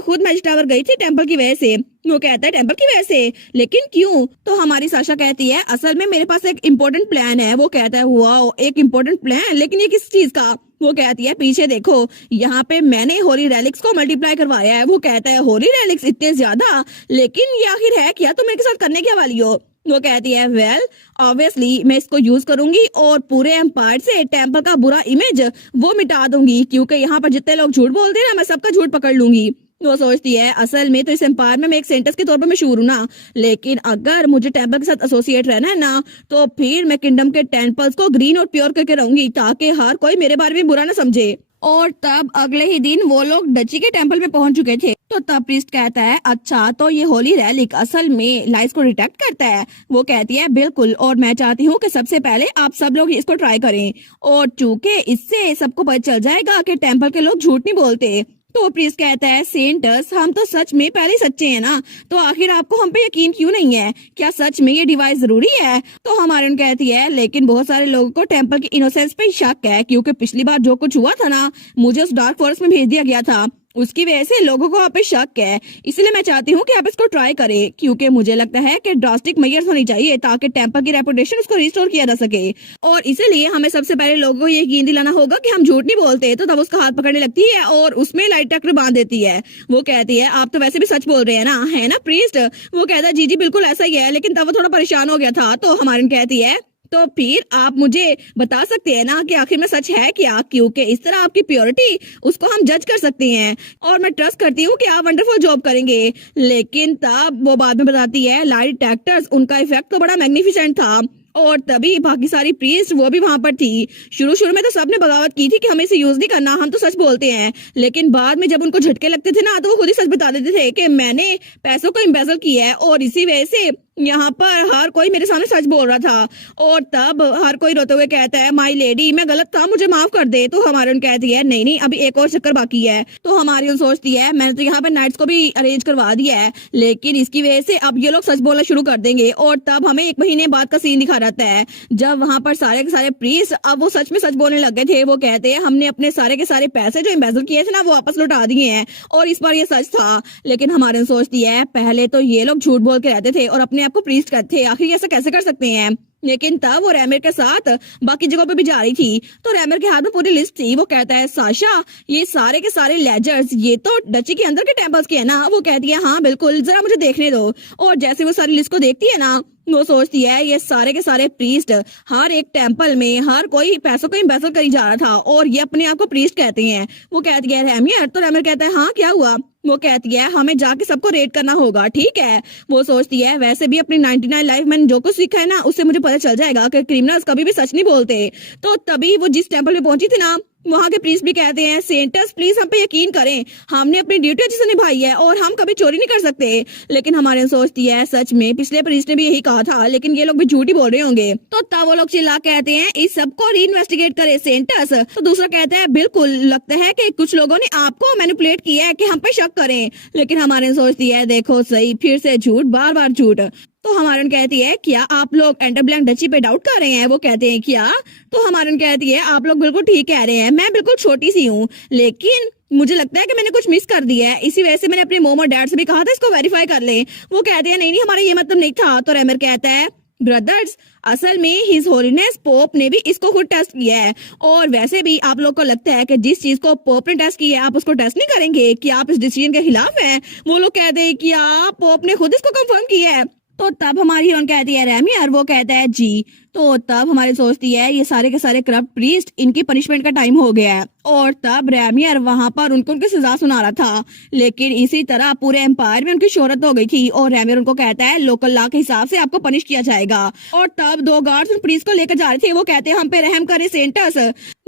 खुद मैजिक टावर गई थी टेंपल की वजह से। वो कहता है टेंपल की वजह से, लेकिन क्यों? तो हमारी साशा कहती है असल में मेरे पास एक इम्पोर्टेंट प्लान है। वो कहता है वाओ एक इम्पोर्टेंट प्लान, लेकिन ये किस चीज का? वो कहती है पीछे देखो, यहाँ पे मैंने होली रेलिक्स को मल्टीप्लाई करवाया है। वो कहता है होली रेलिक्स इतने ज्यादा, लेकिन ये आखिर है क्या, तुम मेरे साथ करने क्या वाली हो? वो कहती है वेल ऑब्वियसली मैं इसको यूज करूंगी और पूरे एम्पायर से टेंपल का बुरा इमेज वो मिटा दूंगी, क्योंकि यहाँ पर जितने लोग झूठ बोलते हैं ना मैं सबका झूठ पकड़ लूंगी। वो सोचती है असल में तो इस एम्पायर में मैं एक सेंटर्स के तौर पर मशहूर हूँ ना, लेकिन अगर मुझे टेम्पल के साथ एसोसिएट रहना है ना, तो फिर मैं किंगडम के टेम्पल्स को ग्रीन और प्योर करके रहूंगी ताकि हर कोई मेरे बारे में बुरा ना समझे। और तब अगले ही दिन वो लोग डची के टेम्पल में पहुंच चुके थे। तो तब प्रीस्ट कहता है अच्छा तो ये होली रेलिक असल में लाइस को डिटेक्ट करता है। वो कहती है बिल्कुल, और मैं चाहती हूँ कि सबसे पहले आप सब लोग इसको ट्राई करें, और चूंकि इससे सबको पता चल जाएगा कि टेम्पल के लोग झूठ नहीं बोलते। तो प्रीस्ट कहता है सेंटर्स हम तो सच में पहले ही सच्चे हैं ना, तो आखिर आपको हम पे यकीन क्यों नहीं है? क्या सच में ये डिवाइस जरूरी है? तो हमारे कहती है लेकिन बहुत सारे लोगों को टेम्पल की इनोसेंस पे शक है, क्योंकि पिछली बार जो कुछ हुआ था ना, मुझे उस डार्क फॉरेस्ट में भेज दिया गया था, उसकी वजह से लोगों को आप पे शक है। इसलिए मैं चाहती हूँ कि आप इसको ट्राई करें, क्योंकि मुझे लगता है कि ड्रास्टिक मेजर्स होनी चाहिए ताकि टेम्पल की रेपुटेशन उसको रिस्टोर किया जा सके। और इसीलिए हमें सबसे पहले लोगों को ये यकीन दिलाना होगा कि हम झूठ नहीं बोलते। तो तब उसका हाथ पकड़ने लगती है और उसमें लाइट ट्रैक्टर बांध देती है। वो कहती है आप तो वैसे भी सच बोल रहे हैं ना, है ना प्रीस्ट? वो कहता है जी जी बिल्कुल ऐसा ही है, लेकिन तब वो थोड़ा परेशान हो गया था। तो हमारी कहती है तो फिर आप मुझे बता सकते हैं ना कि आखिर में सच है क्या, क्योंकि इस तरह आपकी प्योरिटी उसको हम जज कर सकते हैं, और मैं ट्रस्ट करती हूँ कि आप वंडरफुल जॉब करेंगे। लेकिन तब वो बाद में बताती है लाइट डिटेक्टर्स उनका इफेक्ट तो बड़ा मैग्निफिसेंट था, और तभी बाकी सारी प्रीस्ट वो भी वहां पर थी। शुरू शुरू में तो सबने बगावत की थी कि हमें इसे यूज नहीं करना, हम तो सच बोलते हैं, लेकिन बाद में जब उनको झटके लगते थे ना, तो वो खुद ही सच बता देते थे कि मैंने पैसों को इम्बेजल किया है, और इसी वजह से यहाँ पर हर कोई मेरे सामने सच बोल रहा था। और तब हर कोई रोते हुए कहता है माई लेडी मैं गलत था, मुझे माफ कर दे। तो हमारे कहती है नहीं नहीं अभी एक और चक्कर बाकी है। तो हमारी सोचती है मैंने तो यहाँ पे नाइट्स को भी अरेंज करवा दिया है, लेकिन इसकी वजह से अब ये लोग सच बोलना शुरू कर देंगे। और तब हमें 1 महीने बाद का सीन दिखा रहता है जब वहां पर सारे के सारे प्रीस्ट अब वो सच में सच बोलने लग गए थे। वो कहते हैं हमने अपने सारे के सारे पैसे जो इम्बेजल किए थे ना, वो वापस लौटा दिए हैं, और इस बार ये सच था। लेकिन हमारे सोचती है पहले तो ये लोग झूठ बोल के रहते थे और अपने आप को प्रीस्ट करते थे, आखिर ऐसा कैसे कर सकते हैं? लेकिन तब वो रैमर के साथ बाकी जगहों पे भी जा रही थी, तो रैमर के हाथ में पूरी लिस्ट थी। वो कहता है साशा ये सारे के सारे लेजर्स ये तो डची के अंदर के टेम्पल्स के है ना? वो कहती है हाँ बिल्कुल, जरा मुझे देखने दो। और जैसे वो सारी लिस्ट को देखती है ना, वो सोचती है ये सारे के सारे प्रीस्ट हर एक टेम्पल में हर कोई पैसों को इम्बेजल करी जा रहा था, और ये अपने आप को प्रीस्ट कहते हैं। वो कहती है रैमियर, तो रैमर कहता है हाँ क्या हुआ? वो कहती है हमें जाके सबको रेड करना होगा, ठीक है? वो सोचती है वैसे भी अपनी 99 लाइफ मैंने जो कुछ सीखा है ना, उससे मुझे पता चल जाएगा कि क्रिमिनल्स कभी भी सच नहीं बोलते। तो तभी वो जिस टेम्पल में पहुंची थी ना, वहां के प्रीस्ट भी कहते हैं सेंटर्स प्लीज हम पे यकीन करें, हमने अपनी ड्यूटी अच्छे से निभाई है और हम कभी चोरी नहीं कर सकते। लेकिन हमारे सोचती है सच में पिछले प्रीस्ट ने भी यही कहा था, लेकिन ये लोग भी झूठ ही बोल रहे होंगे। तो तब वो लोग चिल्ला कहते हैं इस सबको री इन्वेस्टिगेट करे सेंटर्स। तो दूसरा कहता है बिल्कुल, लगता है कि कुछ लोगों ने आपको मैनिपुलेट किया है कि हम पे शक करें। लेकिन हमारे सोचती है देखो सही, फिर से झूठ, बार बार झूठ। तो हमारन कहती है क्या आप लोग एंडर ब्लैंक डची पे डाउट कर रहे हैं? वो कहते हैं क्या? तो हमारन कहती है आप लोग बिल्कुल ठीक कह रहे हैं, मैं बिल्कुल छोटी सी हूँ, लेकिन मुझे लगता है कि मैंने कुछ मिस कर दिया है, इसी वजह से मैंने अपने मोम और डैड से भी कहा था इसको वेरीफाई कर ले। वो कहते हैं नहीं नहीं हमारा ये मतलब नहीं था। तो रेमर कहता है ब्रदर्स असल में हिज होलीनेस पोप ने भी इसको खुद टेस्ट किया है, और वैसे भी आप लोग को लगता है कि जिस चीज को पोप ने टेस्ट किया है आप उसको टेस्ट नहीं करेंगे? क्या आप इस डिसीजन के खिलाफ हैं? वो लोग कहते हैं क्या पोप ने खुद इसको कंफर्म किया है? तो तब हमारी हीरोइन कहती है रैमी, और वो कहता है जी। तो तब हमारी सोचती है ये सारे के सारे करप्ट प्रीस्ट इनकी पनिशमेंट का टाइम हो गया है, और तब रैमियर वहां पर उनको उनकी सजा सुना रहा था। लेकिन इसी तरह पूरे एम्पायर में उनकी शोहरत हो गई थी, और रैमियर उनको कहता है लोकल लॉ के हिसाब से आपको पनिश किया जाएगा। और तब 2 गार्ड्स उन प्रीस्ट को लेकर जा रहे थे। वो कहते हैं हम पे रहम करे सेंटर्स।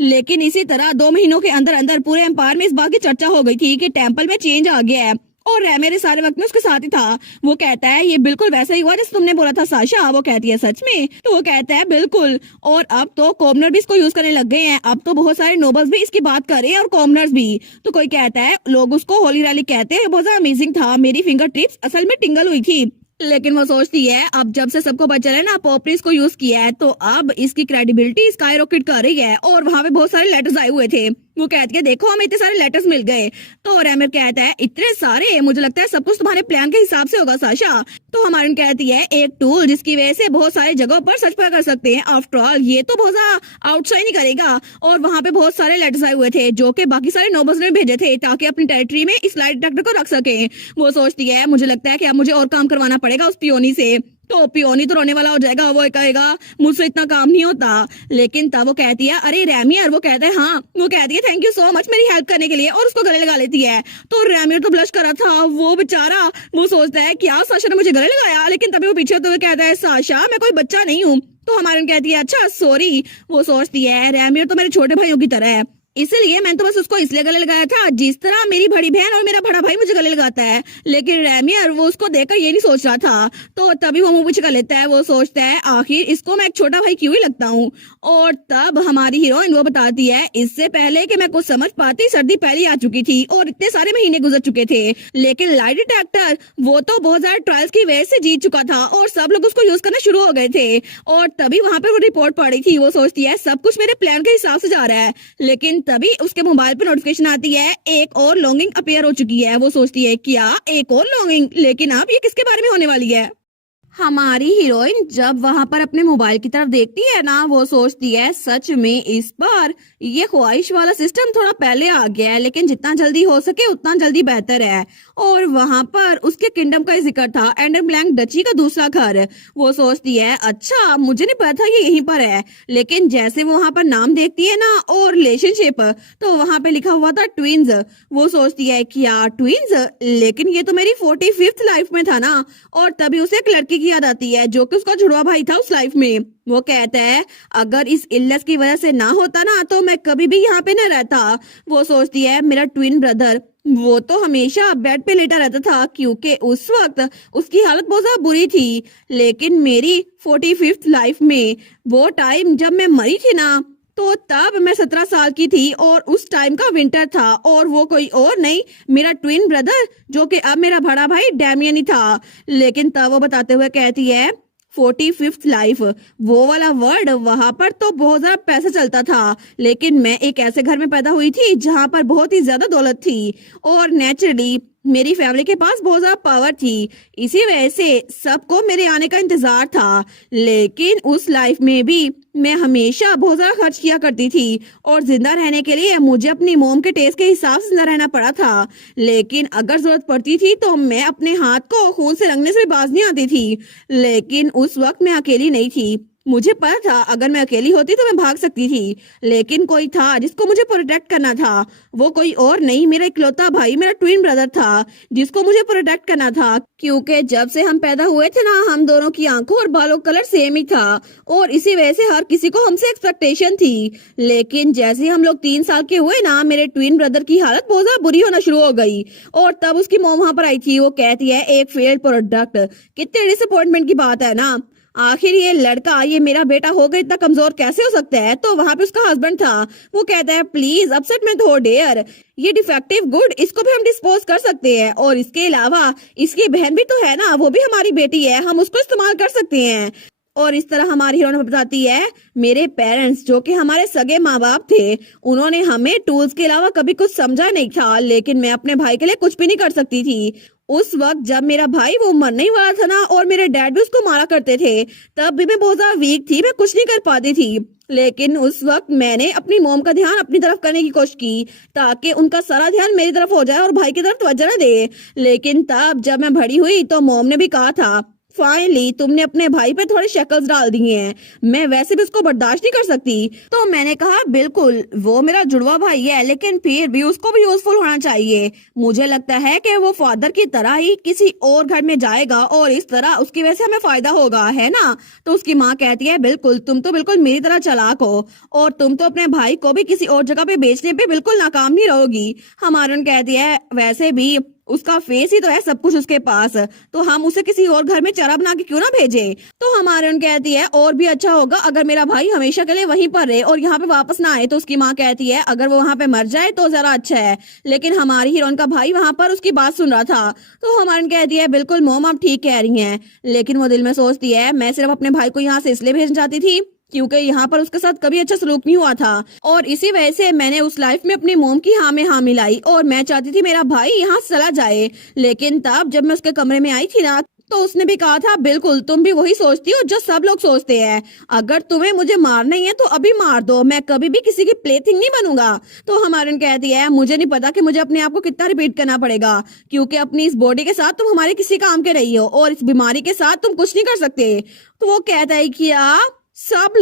लेकिन इसी तरह 2 महीनों के अंदर अंदर पूरे एम्पायर में इस बात की चर्चा हो गई थी कि टेम्पल में चेंज आ गया है, और रैमेरे सारे वक्त में उसके साथ ही था। वो कहता है ये बिल्कुल वैसा ही हुआ जैसे तुमने बोला था साशा। वो कहती है सच में? तो वो कहता है बिल्कुल, और अब तो कॉमनर भी इसको यूज करने लग गए हैं, अब तो बहुत सारे नोबल्स भी इसकी बात कर रहे हैं और कॉमनर्स भी। तो कोई कहता है लोग उसको होली रैली कहते हैं, बहुत ज्यादा अमेजिंग था, मेरी फिंगर टिप्स असल में टिंगल हुई थी। लेकिन वो सोचती है अब जब से सबको पता चला ना पॉप ने इसको यूज किया है, तो अब इसकी क्रेडिबिलिटी स्काई रॉकेट कर रही है, और वहां पे बहुत सारे लेटर्स आए हुए थे। वो कहती है देखो हमें इतने सारे लेटर्स मिल गए। तो रैमर कहता है इतने सारे, मुझे लगता है सब कुछ तुम्हारे प्लान के हिसाब से होगा साशा। तो हमारी कहती है एक टूल जिसकी वजह से बहुत सारी जगहों पर सच पता कर सकते हैं, आफ्टर ऑल ये तो बहुत ज्यादा आउटसाइड नहीं करेगा। और वहां पे बहुत सारे लेटर्स आए हुए थे जो कि बाकी सारे नोबल्स ने भेजे थे ताकि अपनी टेरिटरी में इस लाइट डिटेक्टर को रख सके। वो सोचती है मुझे लगता है कि अब मुझे और काम करवाना पड़ेगा उस पियोनी से। तो पियोनी तो रोने वाला हो जाएगा, वो कहेगा मुझसे इतना काम नहीं होता। लेकिन तब वो कहती है अरे रैमियर, वो कहता है हाँ, वो कहती है थैंक यू सो मच मेरी हेल्प करने के लिए, और उसको गले लगा लेती है। तो रैमियर तो ब्लश कर रहा था, वो बेचारा वो सोचता है क्या साशा ने मुझे गले लगाया, लेकिन तभी वो पीछे होते हुए कहता है साशा मैं कोई बच्चा नहीं हूँ। तो हमारे कहती है अच्छा सॉरी। वो सोचती है रैमियर तो मेरे छोटे भाइयों की तरह है, इसलिए मैंने तो बस उसको इसलिए गले लगाया था जिस तरह मेरी बड़ी बहन और मेरा बड़ा भाई मुझे गले लगाता है। लेकिन रैमियर वो उसको देखकर ये नहीं सोच रहा था। तो तभी वो मुंह पीछे कर लेता है, वो सोचता है आखिर इसको मैं एक छोटा भाई क्यों ही लगता हूँ। और तब हमारी हीरोइन वो बताती है इससे पहले कि मैं कुछ समझ पाती सर्दी पहले आ चुकी थी और इतने सारे महीने गुजर चुके थे। लेकिन लाई डिटेक्टर वो तो बहुत ज्यादा ट्रायल्स की वजह से जीत चुका था और सब लोग उसको यूज करना शुरू हो गए थे। और तभी वहां पर वो रिपोर्ट पड़ी थी, वो सोचती है सब कुछ मेरे प्लान के हिसाब से जा रहा है। लेकिन तभी उसके मोबाइल पे नोटिफिकेशन आती है एक और लॉन्गिंग अपीयर हो चुकी है। वो सोचती है क्या एक और लॉन्गिंग, लेकिन अब ये किसके बारे में होने वाली है। हमारी हीरोइन जब वहां पर अपने मोबाइल की तरफ देखती है ना, वो सोचती है सच में इस बार ये ख्वाहिश वाला सिस्टम थोड़ा पहले आ गया है, लेकिन जितना जल्दी हो सके उतना जल्दी बेहतर है। और वहां पर उसके किंगडम का जिक्र था, एंडर ब्लैंक डची का दूसरा घर। वो सोचती है अच्छा मुझे नहीं पता था ये यहीं पर है, लेकिन जैसे वो वहां पर नाम देखती है ना और रिलेशनशिप, तो वहां पे लिखा हुआ था ट्विंस। वो सोचती है क्या ट्विंस, लेकिन ये तो मेरी 45th लाइफ में था ना। और तभी उसे एक लड़की की याद आती है जो कि उसका जुड़वा भाई था उस लाइफ में। वो कहता है अगर इस इलनेस की वजह से ना होता ना तो मैं कभी भी यहाँ पे न रहता। वो सोचती है मेरा ट्विन ब्रदर वो तो हमेशा बेड पे लेटा रहता था क्योंकि उस वक्त उसकी हालत बहुत ज्यादा बुरी थी। लेकिन मेरी 45th लाइफ में वो टाइम जब मैं मरी थी ना, तो तब मैं 17 साल की थी और उस टाइम का विंटर था, और वो कोई और नहीं मेरा ट्विन ब्रदर जो कि अब मेरा बड़ा भाई डैमियन ही था। लेकिन तब वो बताते हुए कहती है 45th लाइफ वो वाला वर्ड वहां पर तो बहुत ज्यादा पैसा चलता था, लेकिन मैं एक ऐसे घर में पैदा हुई थी जहां पर बहुत ही ज्यादा दौलत थी और नेचुरली मेरी फैमिली के पास बहुत ज्यादा पावर थी। इसी वजह से सबको मेरे आने का इंतजार था। लेकिन उस लाइफ में भी मैं हमेशा बहुत ज्यादा खर्च किया करती थी और जिंदा रहने के लिए मुझे अपनी मोम के टेस्ट के हिसाब से जिंदा रहना पड़ा था। लेकिन अगर जरूरत पड़ती थी तो मैं अपने हाथ को खून से रंगने से बाज नहीं आती थी। लेकिन उस वक्त मैं अकेली नहीं थी, मुझे पता था अगर मैं अकेली होती तो मैं भाग सकती थी, लेकिन कोई था जिसको मुझे प्रोटेक्ट करना था। वो कोई और नहीं मेरा इकलौता भाई मेरा ट्विन ब्रदर था जिसको मुझे प्रोटेक्ट करना था। क्योंकि जब से हम पैदा हुए थे ना हम दोनों की आंखों और बालों का कलर सेम ही था और इसी वजह से हर किसी को हमसे एक्सपेक्टेशन थी। लेकिन जैसे हम लोग 3 साल के हुए ना मेरे ट्विन ब्रदर की हालत बहुत ज्यादा बुरी होना शुरू हो गई और तब उसकी मॉम वहां पर आई थी। वो कहती है एक फेल्ड प्रोडक्ट, कितने डिसअपॉइंटमेंट की बात है ना। आखिर ये लड़का ये मेरा बेटा होकर इतना कमजोर कैसे हो सकता है। तो वहां पे उसका हस्बैंड था, वो कहता है प्लीज अपसेट मत हो डेयर, ये डिफेक्टिव गुड इसको भी हम डिस्पोज कर सकते हैं और इसके अलावा इसकी बहन भी तो है ना, वो भी हमारी बेटी है, हम उसको इस्तेमाल कर सकते हैं। और इस तरह हमारी हीरोइन बताती है मेरे पेरेंट्स जो कि हमारे सगे माँ बाप थे उन्होंने हमें टूल्स के अलावा कभी कुछ समझा नहीं था, लेकिन मैं अपने भाई के लिए कुछ भी नहीं कर सकती थी। उस वक्त जब मेरा भाई वो मरने ही वाला था ना और मेरे डैड भी उसको मारा करते थे, तब भी मैं बहुत ज्यादा वीक थी, मैं कुछ नहीं कर पाती थी। लेकिन उस वक्त मैंने अपनी मोम का ध्यान अपनी तरफ करने की कोशिश की ताकि उनका सारा ध्यान मेरी तरफ हो जाए और भाई की तरफ तवज्जो न दे। लेकिन तब जब मैं बड़ी हुई तो मोम ने भी कहा था फाइनली तुमने अपने भाई पे थोड़े शक्ल्स डाल दिए हैं, मैं वैसे भी उसको बर्दाश्त नहीं कर सकती। तो मैंने कहा बिल्कुल वो मेरा जुड़वा भाई है लेकिन फिर भी उसको भी यूजफुल होना चाहिए। मुझे लगता है कि वो फादर की तरह ही किसी और घर में जाएगा और इस तरह उसकी वजह से हमें फायदा होगा, है ना। तो उसकी माँ कहती है बिल्कुल तुम तो बिल्कुल मेरी तरह चालाक हो और तुम तो अपने भाई को भी किसी और जगह पे बेचने पे बिल्कुल नाकाम नहीं रहोगी। हमारे कहती है वैसे भी उसका फेस ही तो है सब कुछ उसके पास, तो हम उसे किसी और घर में चरा बना के क्यों ना भेजे। तो हमारे कहती है और भी अच्छा होगा अगर मेरा भाई हमेशा के लिए वहीं पर रहे और यहाँ पे वापस ना आए। तो उसकी माँ कहती है अगर वो वहाँ पे मर जाए तो जरा अच्छा है। लेकिन हमारी हीरोइन का भाई वहाँ पर उसकी बात सुन रहा था। तो हमारे कहती है बिल्कुल मोम आप ठीक कह रही है, लेकिन वो दिल में सोचती है मैं सिर्फ अपने भाई को यहाँ से इसलिए भेजना चाहती थी क्योंकि यहाँ पर उसके साथ कभी अच्छा सलूक नहीं हुआ था और इसी वजह से मैंने उस लाइफ में अपनी मोम की हाँ में हाँ मिलाई और मैं चाहती थी मेरा भाई यहाँ से चला जाए। लेकिन तब जब मैं उसके कमरे में आई थी ना तो उसने भी कहा था बिल्कुल तुम भी वही सोचती हो जो सब लोग सोचते हैं। अगर तुम्हें मुझे मारना ही है तो अभी मार दो, मैं कभी भी किसी की प्लेथिंग नहीं बनूंगा। तो हमारन कहती है मुझे नहीं पता कि मुझे अपने आप को कितना रिपीट करना पड़ेगा, क्योंकि अपनी इस बॉडी के साथ तुम हमारे किसी काम के रही हो और इस बीमारी के साथ तुम कुछ नहीं कर सकते। तो वो कहता है कि सब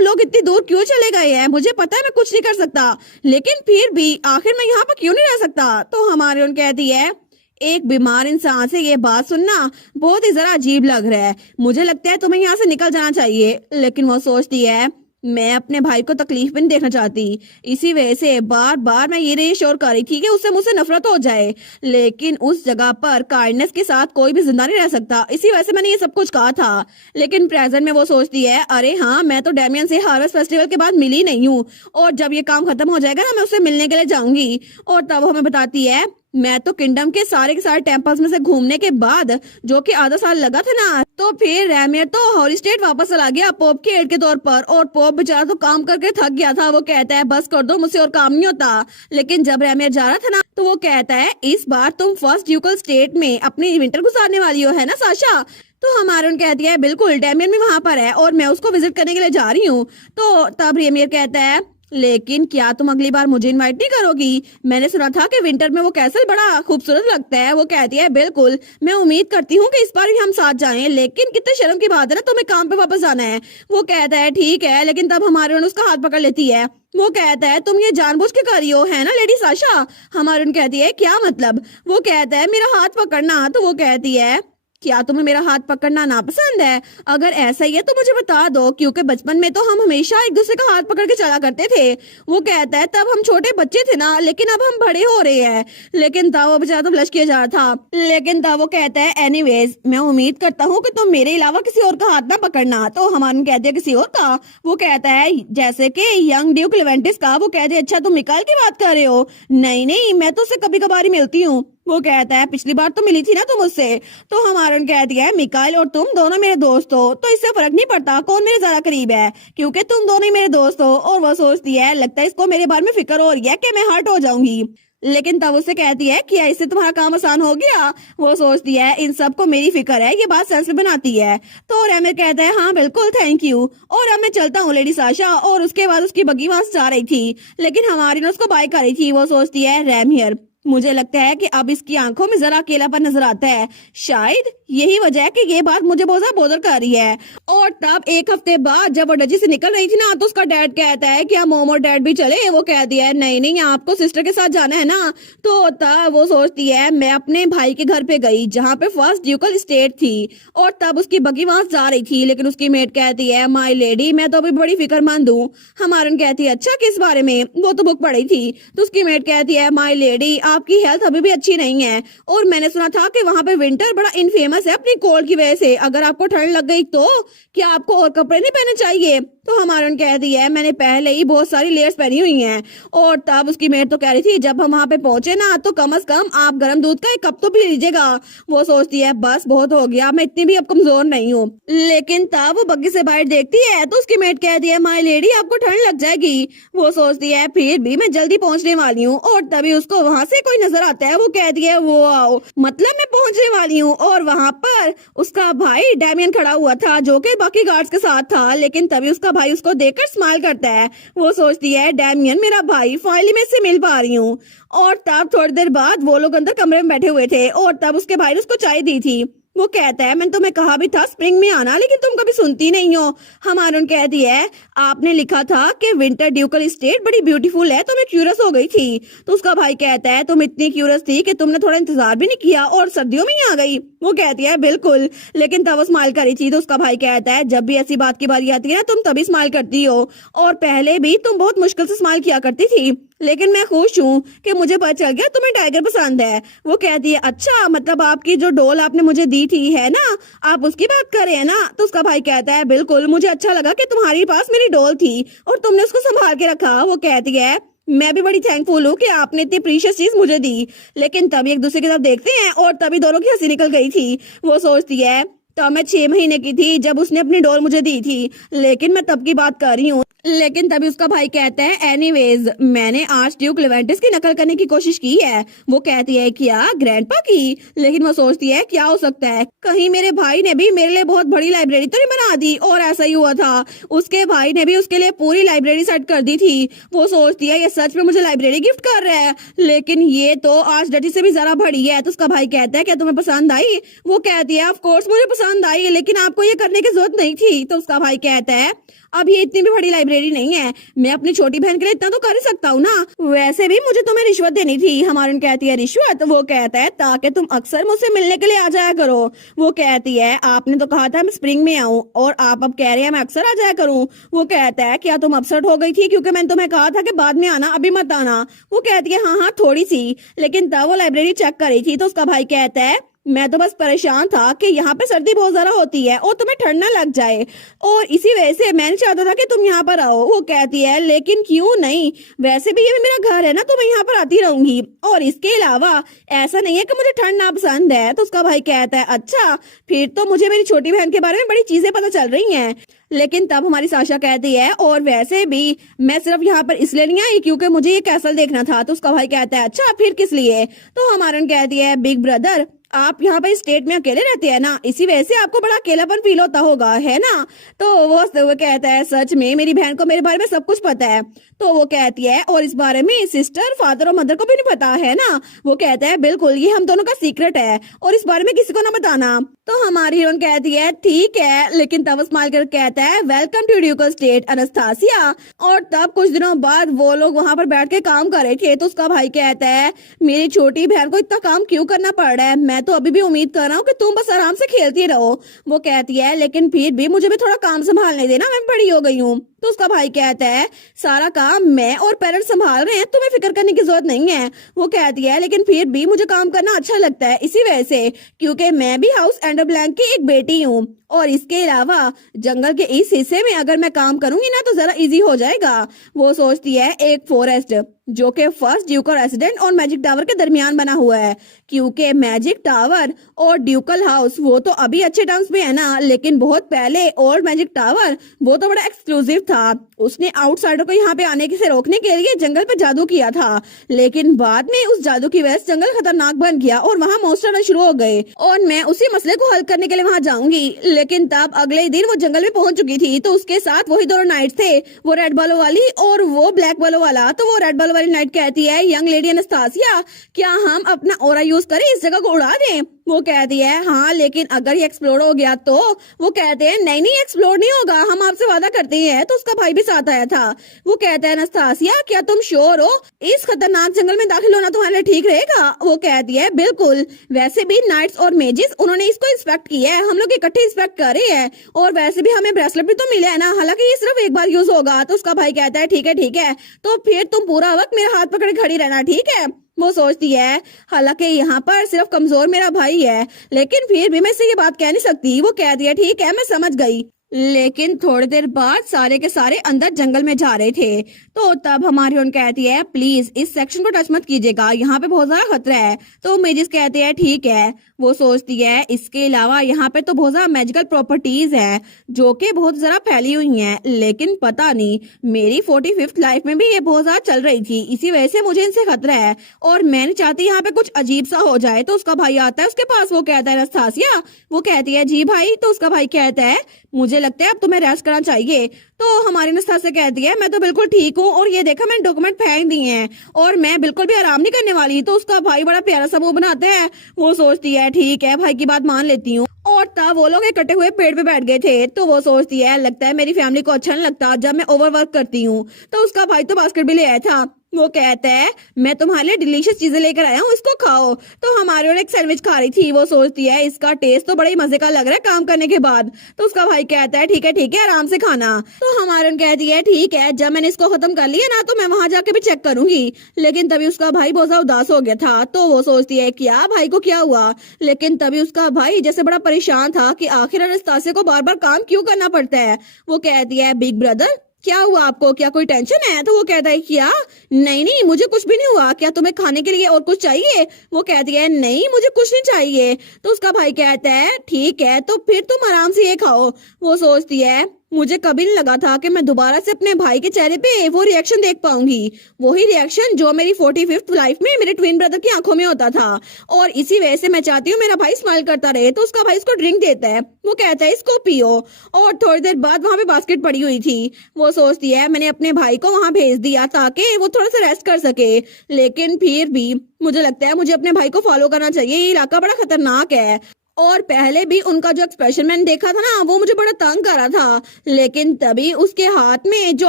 लोग इतनी दूर क्यों चले गए हैं, मुझे पता है मैं कुछ नहीं कर सकता, लेकिन फिर भी आखिर मैं यहाँ पर क्यों नहीं रह सकता। तो हमारे कहती है एक बीमार इंसान से ये बात सुनना बहुत ही जरा अजीब लग रहा है, मुझे लगता है तुम्हें यहाँ से निकल जाना चाहिए। लेकिन वो सोचती है मैं अपने भाई को तकलीफ में नहीं देखना चाहती, इसी वजह से बार बार मैं ये रेश्योर कर रही थी कि उससे मुझसे नफरत हो जाए, लेकिन उस जगह पर काइंडनेस के साथ कोई भी जिंदा नहीं रह सकता, इसी वजह से मैंने ये सब कुछ कहा था। लेकिन प्रेजेंट में वो सोचती है अरे हाँ मैं तो डैमियन से हार्वेस्ट फेस्टिवल के बाद मिली नहीं हूँ, और जब ये काम खत्म हो जाएगा ना मैं उससे मिलने के लिए जाऊंगी। और तब वो हमें बताती है मैं तो किंगडम के सारे टेम्पल्स में से घूमने के बाद, जो कि आधा साल लगा था ना, तो फिर रैमियर तो हॉली स्टेट वापस चला गया पोप के एड के तौर पर, और पोप बेचारा तो काम करके थक गया था। वो कहता है बस कर दो मुझसे और काम नहीं होता। लेकिन जब रैमियर जा रहा था ना तो वो कहता है इस बार तुम फर्स्ट ड्यूकल स्टेट में अपनी विंटर गुजारने वाली हो, है ना साशा। तो हमारून कहती है बिल्कुल डैमियन भी वहां पर है और मैं उसको विजिट करने के लिए जा रही हूँ। तो तब रेमियर कहता है लेकिन क्या तुम अगली बार मुझे इनवाइट नहीं करोगी, मैंने सुना था कि विंटर में वो कैसल बड़ा खूबसूरत लगता है। वो कहती है बिल्कुल मैं उम्मीद करती हूँ कि इस बार भी हम साथ जाएं, लेकिन कितने शर्म की बात है ना तुम्हें काम पे वापस जाना है। वो कहता है ठीक है, लेकिन तब हमारे उसका हाथ पकड़ लेती है। वो कहता है तुम ये जानबूझ के कर रही हो, है ना लेडी साशा। हमारे कहती है क्या मतलब। वो कहता है मेरा हाथ पकड़ना। तो वो कहती है क्या तुम्हें मेरा हाथ पकड़ना नापसंद है, अगर ऐसा ही है तो मुझे बता दो, क्योंकि बचपन में तो हम हमेशा एक दूसरे का हाथ पकड़ के चला करते थे। वो कहता है तब हम छोटे बच्चे थे ना, लेकिन अब हम बड़े हो रहे हैं। लेकिन तब वो बेचारा तो ब्लश किया जा रहा था। लेकिन तब वो कहता है एनीवेज मैं उम्मीद करता हूँ कि तुम मेरे अलावा किसी और का हाथ ना पकड़ना। तो हमारे कहते हैं किसी और का। वो कहता है जैसे कि यंग ड्यूक लेवेंटिस का। वो कहते हैं अच्छा तुम मिकाएल की बात कर रहे हो। नहीं नहीं मैं तो उससे कभी कभार ही मिलती हूँ। वो कहता है पिछली बार तो मिली थी ना तुम उससे। तो हमारा कहती है मिकाइल और तुम दोनों मेरे दोस्त हो, तो इससे फर्क नहीं पड़ता कौन मेरे ज्यादा करीब है, क्योंकि तुम दोनों ही मेरे दोस्त हो। और वो सोचती है लगता है इसको मेरे बारे में फिक्र हो रही है कि मैं हर्ट हो जाऊंगी। लेकिन तब उससे कहती है क्या इससे तुम्हारा काम आसान हो गया। वो सोचती है इन सबको मेरी फिक्र है, ये बात सेंस में बनाती है। तो रेमिर कहता है हाँ बिल्कुल थैंक यू, और अब मैं चलता हूँ लेडी साशा। और उसके बाद उसकी बग्गी वहां से जा रही थी, लेकिन हमारी ने उसको बाय कर रही थी। वो सोचती है रेमियर मुझे लगता है कि अब इसकी आंखों में जरा अकेलापन नजर आता है, शायद यही वजह है कि ये बात मुझे बहुत ज्यादा बोदर कर रही है। और तब एक हफ्ते बाद जब वो डजी से निकल रही थी ना, तो उसका डैड कहता है क्या मोम और डैड भी चले। वो कहती है नहीं नहीं आपको सिस्टर के साथ जाना है ना। तो तब वो सोचती है मैं अपने भाई के घर पे गई जहाँ पे फर्स्ट ड्यूकल स्टेट थी, और तब उसकी बग्गी वहां जा रही थी। लेकिन उसकी मेट कहती है माई लेडी मैं तो अभी बड़ी फिक्रमंद हूँ। हमारन कहती है अच्छा किस बारे में। वो तो बुक पढ़ी थी। तो उसकी मेट कहती है माई लेडी आपकी हेल्थ अभी भी अच्छी नहीं है, और मैंने सुना था कि वहां पे विंटर बड़ा इनफेमस है अपनी कोल्ड की वजह से, अगर आपको ठंड लग गई तो क्या आपको और कपड़े नहीं पहनने चाहिए। तो हमारे कहती है मैंने पहले ही बहुत सारी लेयर्स पहनी हुई हैं। और तब उसकी मेट तो कह रही थी जब हम वहां पे पहुंचे ना तो कम से कम आप गर्म दूध का एक कप तो पी लीजिएगा। वो सोचती है बस बहुत हो गया, मैं इतनी भी अब कमजोर नहीं हूँ। लेकिन तब वो बग्गी से बाहर देखती है तो उसकी मेट कहती है माई लेडी आपको ठंड लग जाएगी। वो सोचती है फिर भी मैं जल्दी पहुंचने वाली हूँ। और तभी उसको वहां से कोई नजर आता है। वो कहती है वो आओ मतलब मैं पहुंचने वाली हूँ। और वहां पर उसका भाई डैमियन खड़ा हुआ था जो कि बाकी गार्ड्स के साथ था। लेकिन तभी उसका भाई उसको देखकर स्माइल करता है। वो सोचती है डैमियन मेरा भाई, फाइनली मैं इससे मिल पा रही हूँ। और तब थोड़ी देर बाद वो लोग अंदर कमरे में बैठे हुए थे, और तब उसके भाई ने उसको चाय दी थी। वो कहता है मैंने तुम्हें कहा भी था स्प्रिंग में आना, लेकिन तुम कभी सुनती नहीं हो। हमारून कहती है आपने लिखा था कि विंटर ड्यूकल स्टेट बड़ी ब्यूटीफुल है, तो मैं क्यूरियस हो गई थी। तो उसका भाई कहता है तुम इतनी क्यूरियस थी कि तुमने थोड़ा इंतजार भी नहीं किया और सर्दियों में ही आ गई। वो कहती है बिल्कुल, लेकिन तब वो स्माइल करी थी। तो उसका भाई कहता है जब भी ऐसी बात की बारी आती है ना तुम तभी स्माइल करती हो, और पहले भी तुम बहुत मुश्किल से स्माइल किया करती थी, लेकिन मैं खुश हूँ कि मुझे पता चल गया तुम्हें टाइगर पसंद है। वो कहती है अच्छा मतलब आपकी जो डॉल आपने मुझे दी थी है ना, आप उसकी बात कर रहे हैं ना। तो उसका भाई कहता है बिल्कुल, मुझे अच्छा लगा कि तुम्हारे पास मेरी डॉल थी और तुमने उसको संभाल के रखा। वो कहती है मैं भी बड़ी थैंकफुल हूँ कि आपने इतनी प्रीशियस चीज मुझे दी। लेकिन तभी एक दूसरे की तरफ देखते हैं और तभी दोनों की हंसी निकल गई थी। वो सोचती है तब मैं 6 महीने की थी जब उसने अपनी डॉल मुझे दी थी, लेकिन मैं तब की बात कर रही हूँ। लेकिन तभी उसका भाई कहता है एनीवेज मैंने आज ड्यूक लेवेंटिस की नकल करने की कोशिश की है। वो कहती है क्या ग्रैंडपा की? लेकिन वो सोचती है क्या हो सकता है, कहीं मेरे भाई ने भी मेरे लिए बहुत बड़ी लाइब्रेरी तो नहीं बना दी। और ऐसा ही हुआ था, उसके भाई ने भी उसके लिए पूरी लाइब्रेरी सेट कर दी थी। वो सोचती है ये सच में मुझे लाइब्रेरी गिफ्ट कर रहा है, लेकिन ये तो आज डटी से भी जरा बड़ी है। तो उसका भाई कहता है क्या तुम्हें पसंद आई? वो कहती है ऑफ कोर्स मुझे पसंद आई, लेकिन आपको ये करने की जरूरत नहीं थी। तो उसका भाई कहता है अब ये इतनी भी बड़ी लाइब्रेरी नहीं है, मैं अपनी छोटी बहन के लिए इतना तो कर ही सकता हूँ ना। वैसे भी मुझे तुम्हें रिश्वत देनी थी। हमारी कहती है रिश्वत? वो कहता है ताकि तुम अक्सर मुझसे मिलने के लिए आ जाया करो। वो कहती है आपने तो कहा था मैं स्प्रिंग में आऊँ और आप अब कह रहे हैं मैं अक्सर आ जाया करूँ। वो कहता है क्या तुम अपसेट हो गई थी क्योंकि मैंने तुम्हें कहा था कि बाद में आना, अभी मत आना? वो कहती है हाँ हाँ थोड़ी सी, लेकिन तब वो लाइब्रेरी चेक कर रही थी। तो उसका भाई कहता है मैं तो बस परेशान था कि यहाँ पे सर्दी बहुत ज्यादा होती है और तुम्हें ठंड ना लग जाए, और इसी वजह से मैंने चाहता था कि तुम यहाँ पर आओ। वो कहती है लेकिन क्यों नहीं, वैसे भी ये भी मेरा घर है ना, तो मैं यहाँ पर आती रहूंगी, और इसके अलावा ऐसा नहीं है कि मुझे ठंड ना पसंद है। तो उसका भाई कहता है अच्छा फिर तो मुझे मेरी छोटी बहन के बारे में बड़ी चीजें पता चल रही हैं। लेकिन तब हमारी साशा कहती है और वैसे भी मैं सिर्फ यहाँ पर इसलिए नहीं आई क्योंकि मुझे ये कैसल देखना था। तो उसका भाई कहता है अच्छा फिर किस लिए? तो हमारन कहती है बिग ब्रदर आप यहाँ पर स्टेट में अकेले रहते हैं ना, इसी वजह से आपको बड़ा अकेलापन फील होता होगा है ना। तो वो कहता है सच में मेरी बहन को मेरे बारे में सब कुछ पता है। तो वो कहती है और इस बारे में सिस्टर फादर और मदर को भी नहीं पता है ना। वो कहता है बिल्कुल ये हम दोनों का सीक्रेट है और इस बारे में किसी को ना बताना। तो हमारी हीरोइन कहती है ठीक है, लेकिन तब स्माइल कर कहता है वेलकम टू ड्यूकल स्टेट अनस्तासिया। और तब कुछ दिनों बाद वो लोग वहाँ पर बैठ के काम कर रहे थे। तो उसका भाई कहता है मेरी छोटी बहन को इतना काम क्यों करना पड़ रहा है, मैं तो अभी भी उम्मीद कर रहा हूँ कि तुम बस आराम से खेलती रहो। वो कहती है लेकिन फिर भी मुझे भी थोड़ा काम संभालने देना, मैं बड़ी हो गई हूँ। तो उसका भाई कहता है सारा काम मैं और पेरेंट्स संभाल रहे हैं, तुम्हें फिक्र करने की जरूरत नहीं है। वो कहती है लेकिन फिर भी मुझे काम करना अच्छा लगता है इसी वजह से क्योंकि मैं भी हाउस एंडर ब्लैंक की एक बेटी हूँ, और इसके अलावा जंगल के इस हिस्से में अगर मैं काम करूंगी ना तो जरा इजी हो जाएगा। वो सोचती है एक फॉरेस्ट जो कि फर्स्ट ड्यूकल रेसिडेंट और मैजिक टावर के दरमियान बना हुआ है, क्योंकि मैजिक टावर और ड्यूकल हाउस वो तो अभी अच्छे टर्म्स में है ना, लेकिन बहुत पहले ओल्ड मैजिक टावर वो तो बड़ा एक्सक्लूसिव था। उसने आउटसाइडर को यहाँ पे आने से रोकने के लिए जंगल पे जादू किया था, लेकिन बाद में उस जादू की वजह से जंगल खतरनाक बन गया और वहाँ मॉन्स्टर आना शुरू हो गए, और मैं उसी मसले को हल करने के लिए वहाँ जाऊंगी। लेकिन तब अगले दिन वो जंगल में पहुंच चुकी थी, तो उसके साथ वही दोनों नाइट थे, वो रेड बालों वाली और वो ब्लैक बालों वाला। तो वो रेड बालों वाली नाइट कहती है यंग लेडी अनस्तासिया क्या हम अपना ऑरा यूज करें, इस जगह को उड़ा दें? वो कहती है हाँ, लेकिन अगर ये एक्सप्लोर हो गया तो? वो कहते हैं नहीं नहीं एक्सप्लोर नहीं होगा, हम आपसे वादा करते हैं। तो उसका भाई भी साथ आया था। वो कहता है अनस्तासिया क्या तुम श्योर हो इस खतरनाक जंगल में दाखिल होना तुम्हारे लिए ठीक रहेगा? वो कहती है बिल्कुल, वैसे भी नाइट्स और मेजिस उन्होंने इसको इंस्पेक्ट किया है, हम लोग इकट्ठे इंस्पेक्ट कर रहे हैं, और वैसे भी हमें ब्रेसलेट भी तो मिला है ना, हालांकि ये सिर्फ एक बार यूज होगा। तो उसका भाई कहता है ठीक है, तो फिर तुम पूरा वक्त मेरा हाथ पकड़े खड़ी रहना, ठीक है? वो सोचती है हालांकि यहाँ पर सिर्फ कमजोर मेरा भाई है, लेकिन फिर भी मैं इसे ये बात कह नहीं सकती। वो कहती है ठीक है मैं समझ गई। लेकिन थोड़ी देर बाद सारे के सारे अंदर जंगल में जा रहे थे, तो तब हमारी उन कहती है प्लीज इस सेक्शन को टच मत कीजिएगा, यहाँ पे बहुत ज्यादा खतरा है। तो मेजिस कहते हैं ठीक है। वो सोचती है इसके अलावा यहाँ पे तो बहुत ज्यादा मैजिकल प्रॉपर्टीज है जो कि बहुत ज्यादा फैली हुई हैं, लेकिन पता नहीं मेरी 45th लाइफ में भी ये बहुत ज्यादा चल रही थी, इसी वजह से मुझे इनसे खतरा है और मैं नहीं चाहती यहाँ पे कुछ अजीब सा हो जाए। तो उसका भाई आता है उसके पास, वो कहता है अनस्तासिया? वो कहती है जी भाई। तो उसका भाई कहता है मुझे लगता है अब तुम्हें रेस्ट करना चाहिए। तो हमारी अनस्तासिया कहती है मैं तो बिल्कुल ठीक हूँ, और ये देखा मैंने डॉक्यूमेंट फेंक दिए हैं और मैं बिल्कुल भी आराम नहीं करने वाली। तो उसका भाई बड़ा प्यारा सा मुंह बनाता है। वो सोचती है ठीक है भाई की बात मान लेती हूँ। और तब वो लोग इकट्ठे हुए पेड़ पे बैठ गए थे। तो वो सोचती है लगता है मेरी फैमिली को अच्छा नहीं लगता जब मैं ओवरवर्क करती हूँ। तो उसका भाई तो बास्केट भी ले आया था। वो कहता है मैं तुम्हारे लिए डिलीशियस चीजें लेकर आया हूँ, इसको खाओ। तो हमारे और एक सैंडविच खा रही थी। वो सोचती है इसका टेस्ट तो बड़े मजे का लग रहा है काम करने के बाद। तो उसका भाई कहता है ठीक है आराम से खाना। तो हमारे कहती है ठीक है, जब मैंने इसको खत्म कर लिया ना तो मैं वहां जाके भी चेक करूंगी। लेकिन तभी उसका भाई बहुत ज्यादा उदास हो गया था। तो वो सोचती है क्या भाई को क्या हुआ? लेकिन तभी उसका भाई जैसे बड़ा परेशान था कि आखिर अनस्तासिया को बार बार काम क्यों करना पड़ता है। वो कहती है बिग ब्रदर क्या हुआ आपको, क्या कोई टेंशन है? तो वो कहता है क्या, नहीं नहीं मुझे कुछ भी नहीं हुआ, क्या तुम्हें खाने के लिए और कुछ चाहिए? वो कहती है नहीं मुझे कुछ नहीं चाहिए। तो उसका भाई कहता है ठीक है तो फिर तुम आराम से ये खाओ। वो सोचती है मुझे कभी नहीं लगा था कि मैं दोबारा से अपने भाई के चेहरे पे वो रिएक्शन देख पाऊंगी, वही रिएक्शन जो मेरी 45th लाइफ में मेरे ट्विन ब्रदर की आंखों में होता था, और इसी वजह से मैं चाहती हूँ मेरा भाई स्माइल करता रहे। तो उसका भाई उसको ड्रिंक देता है, वो कहता है इसको पियो। और थोड़ी देर बाद वहां पे बास्केट पड़ी हुई थी, वो सोचती है मैंने अपने भाई को वहां भेज दिया ताकि वो थोड़ा सा रेस्ट कर सके, लेकिन फिर भी मुझे लगता है मुझे अपने भाई को फॉलो करना चाहिए, ये इलाका बड़ा खतरनाक है। और पहले भी उनका जो एक्सप्रेशन मैंने देखा था ना वो मुझे बड़ा तंग कर रहा था, लेकिन तभी उसके हाथ में जो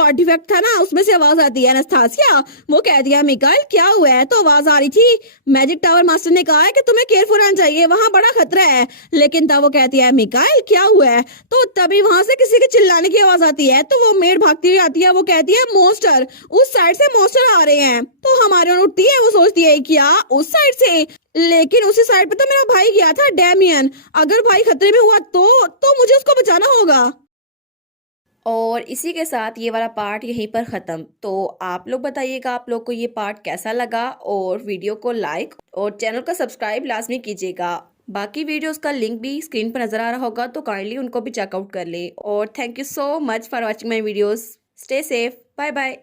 आर्टिफैक्ट था ना उसमें से आवाज आती है एनास्तासिया। वो कह दिया मिकाइल क्या हुआ है? तो आवाज आ रही थी मैजिक टावर मास्टर ने कहा है कि तुम्हें केयरफुल रहना चाहिए, वहां बड़ा खतरा है। लेकिन तब वो कहती है मिकाइल क्या हुआ है? तो तभी वहां से किसी के चिल्लाने की आवाज आती है, तो वो मेड भागती हुई आती है, वो कहती है मोस्टर, उस साइड से मोस्टर आ रहे हैं। तो हमारे ओर उठती है, वो सोचती है क्या उस साइड से, लेकिन उसी साइड पे तो मेरा भाई गया था डैमियन, अगर भाई खतरे में हुआ तो मुझे उसको बचाना होगा। और इसी के साथ ये वाला पार्ट यहीं पर ख़त्म। तो आप लोग बताइएगा आप लोग को ये पार्ट कैसा लगा, और वीडियो को लाइक और चैनल को सब्सक्राइब लाजमी कीजिएगा। बाकी वीडियोस का लिंक भी स्क्रीन पर नज़र आ रहा होगा, तो काइंडली उनको भी चेकआउट कर ले। और thank you so much for watching my videos. Stay safe, bye bye.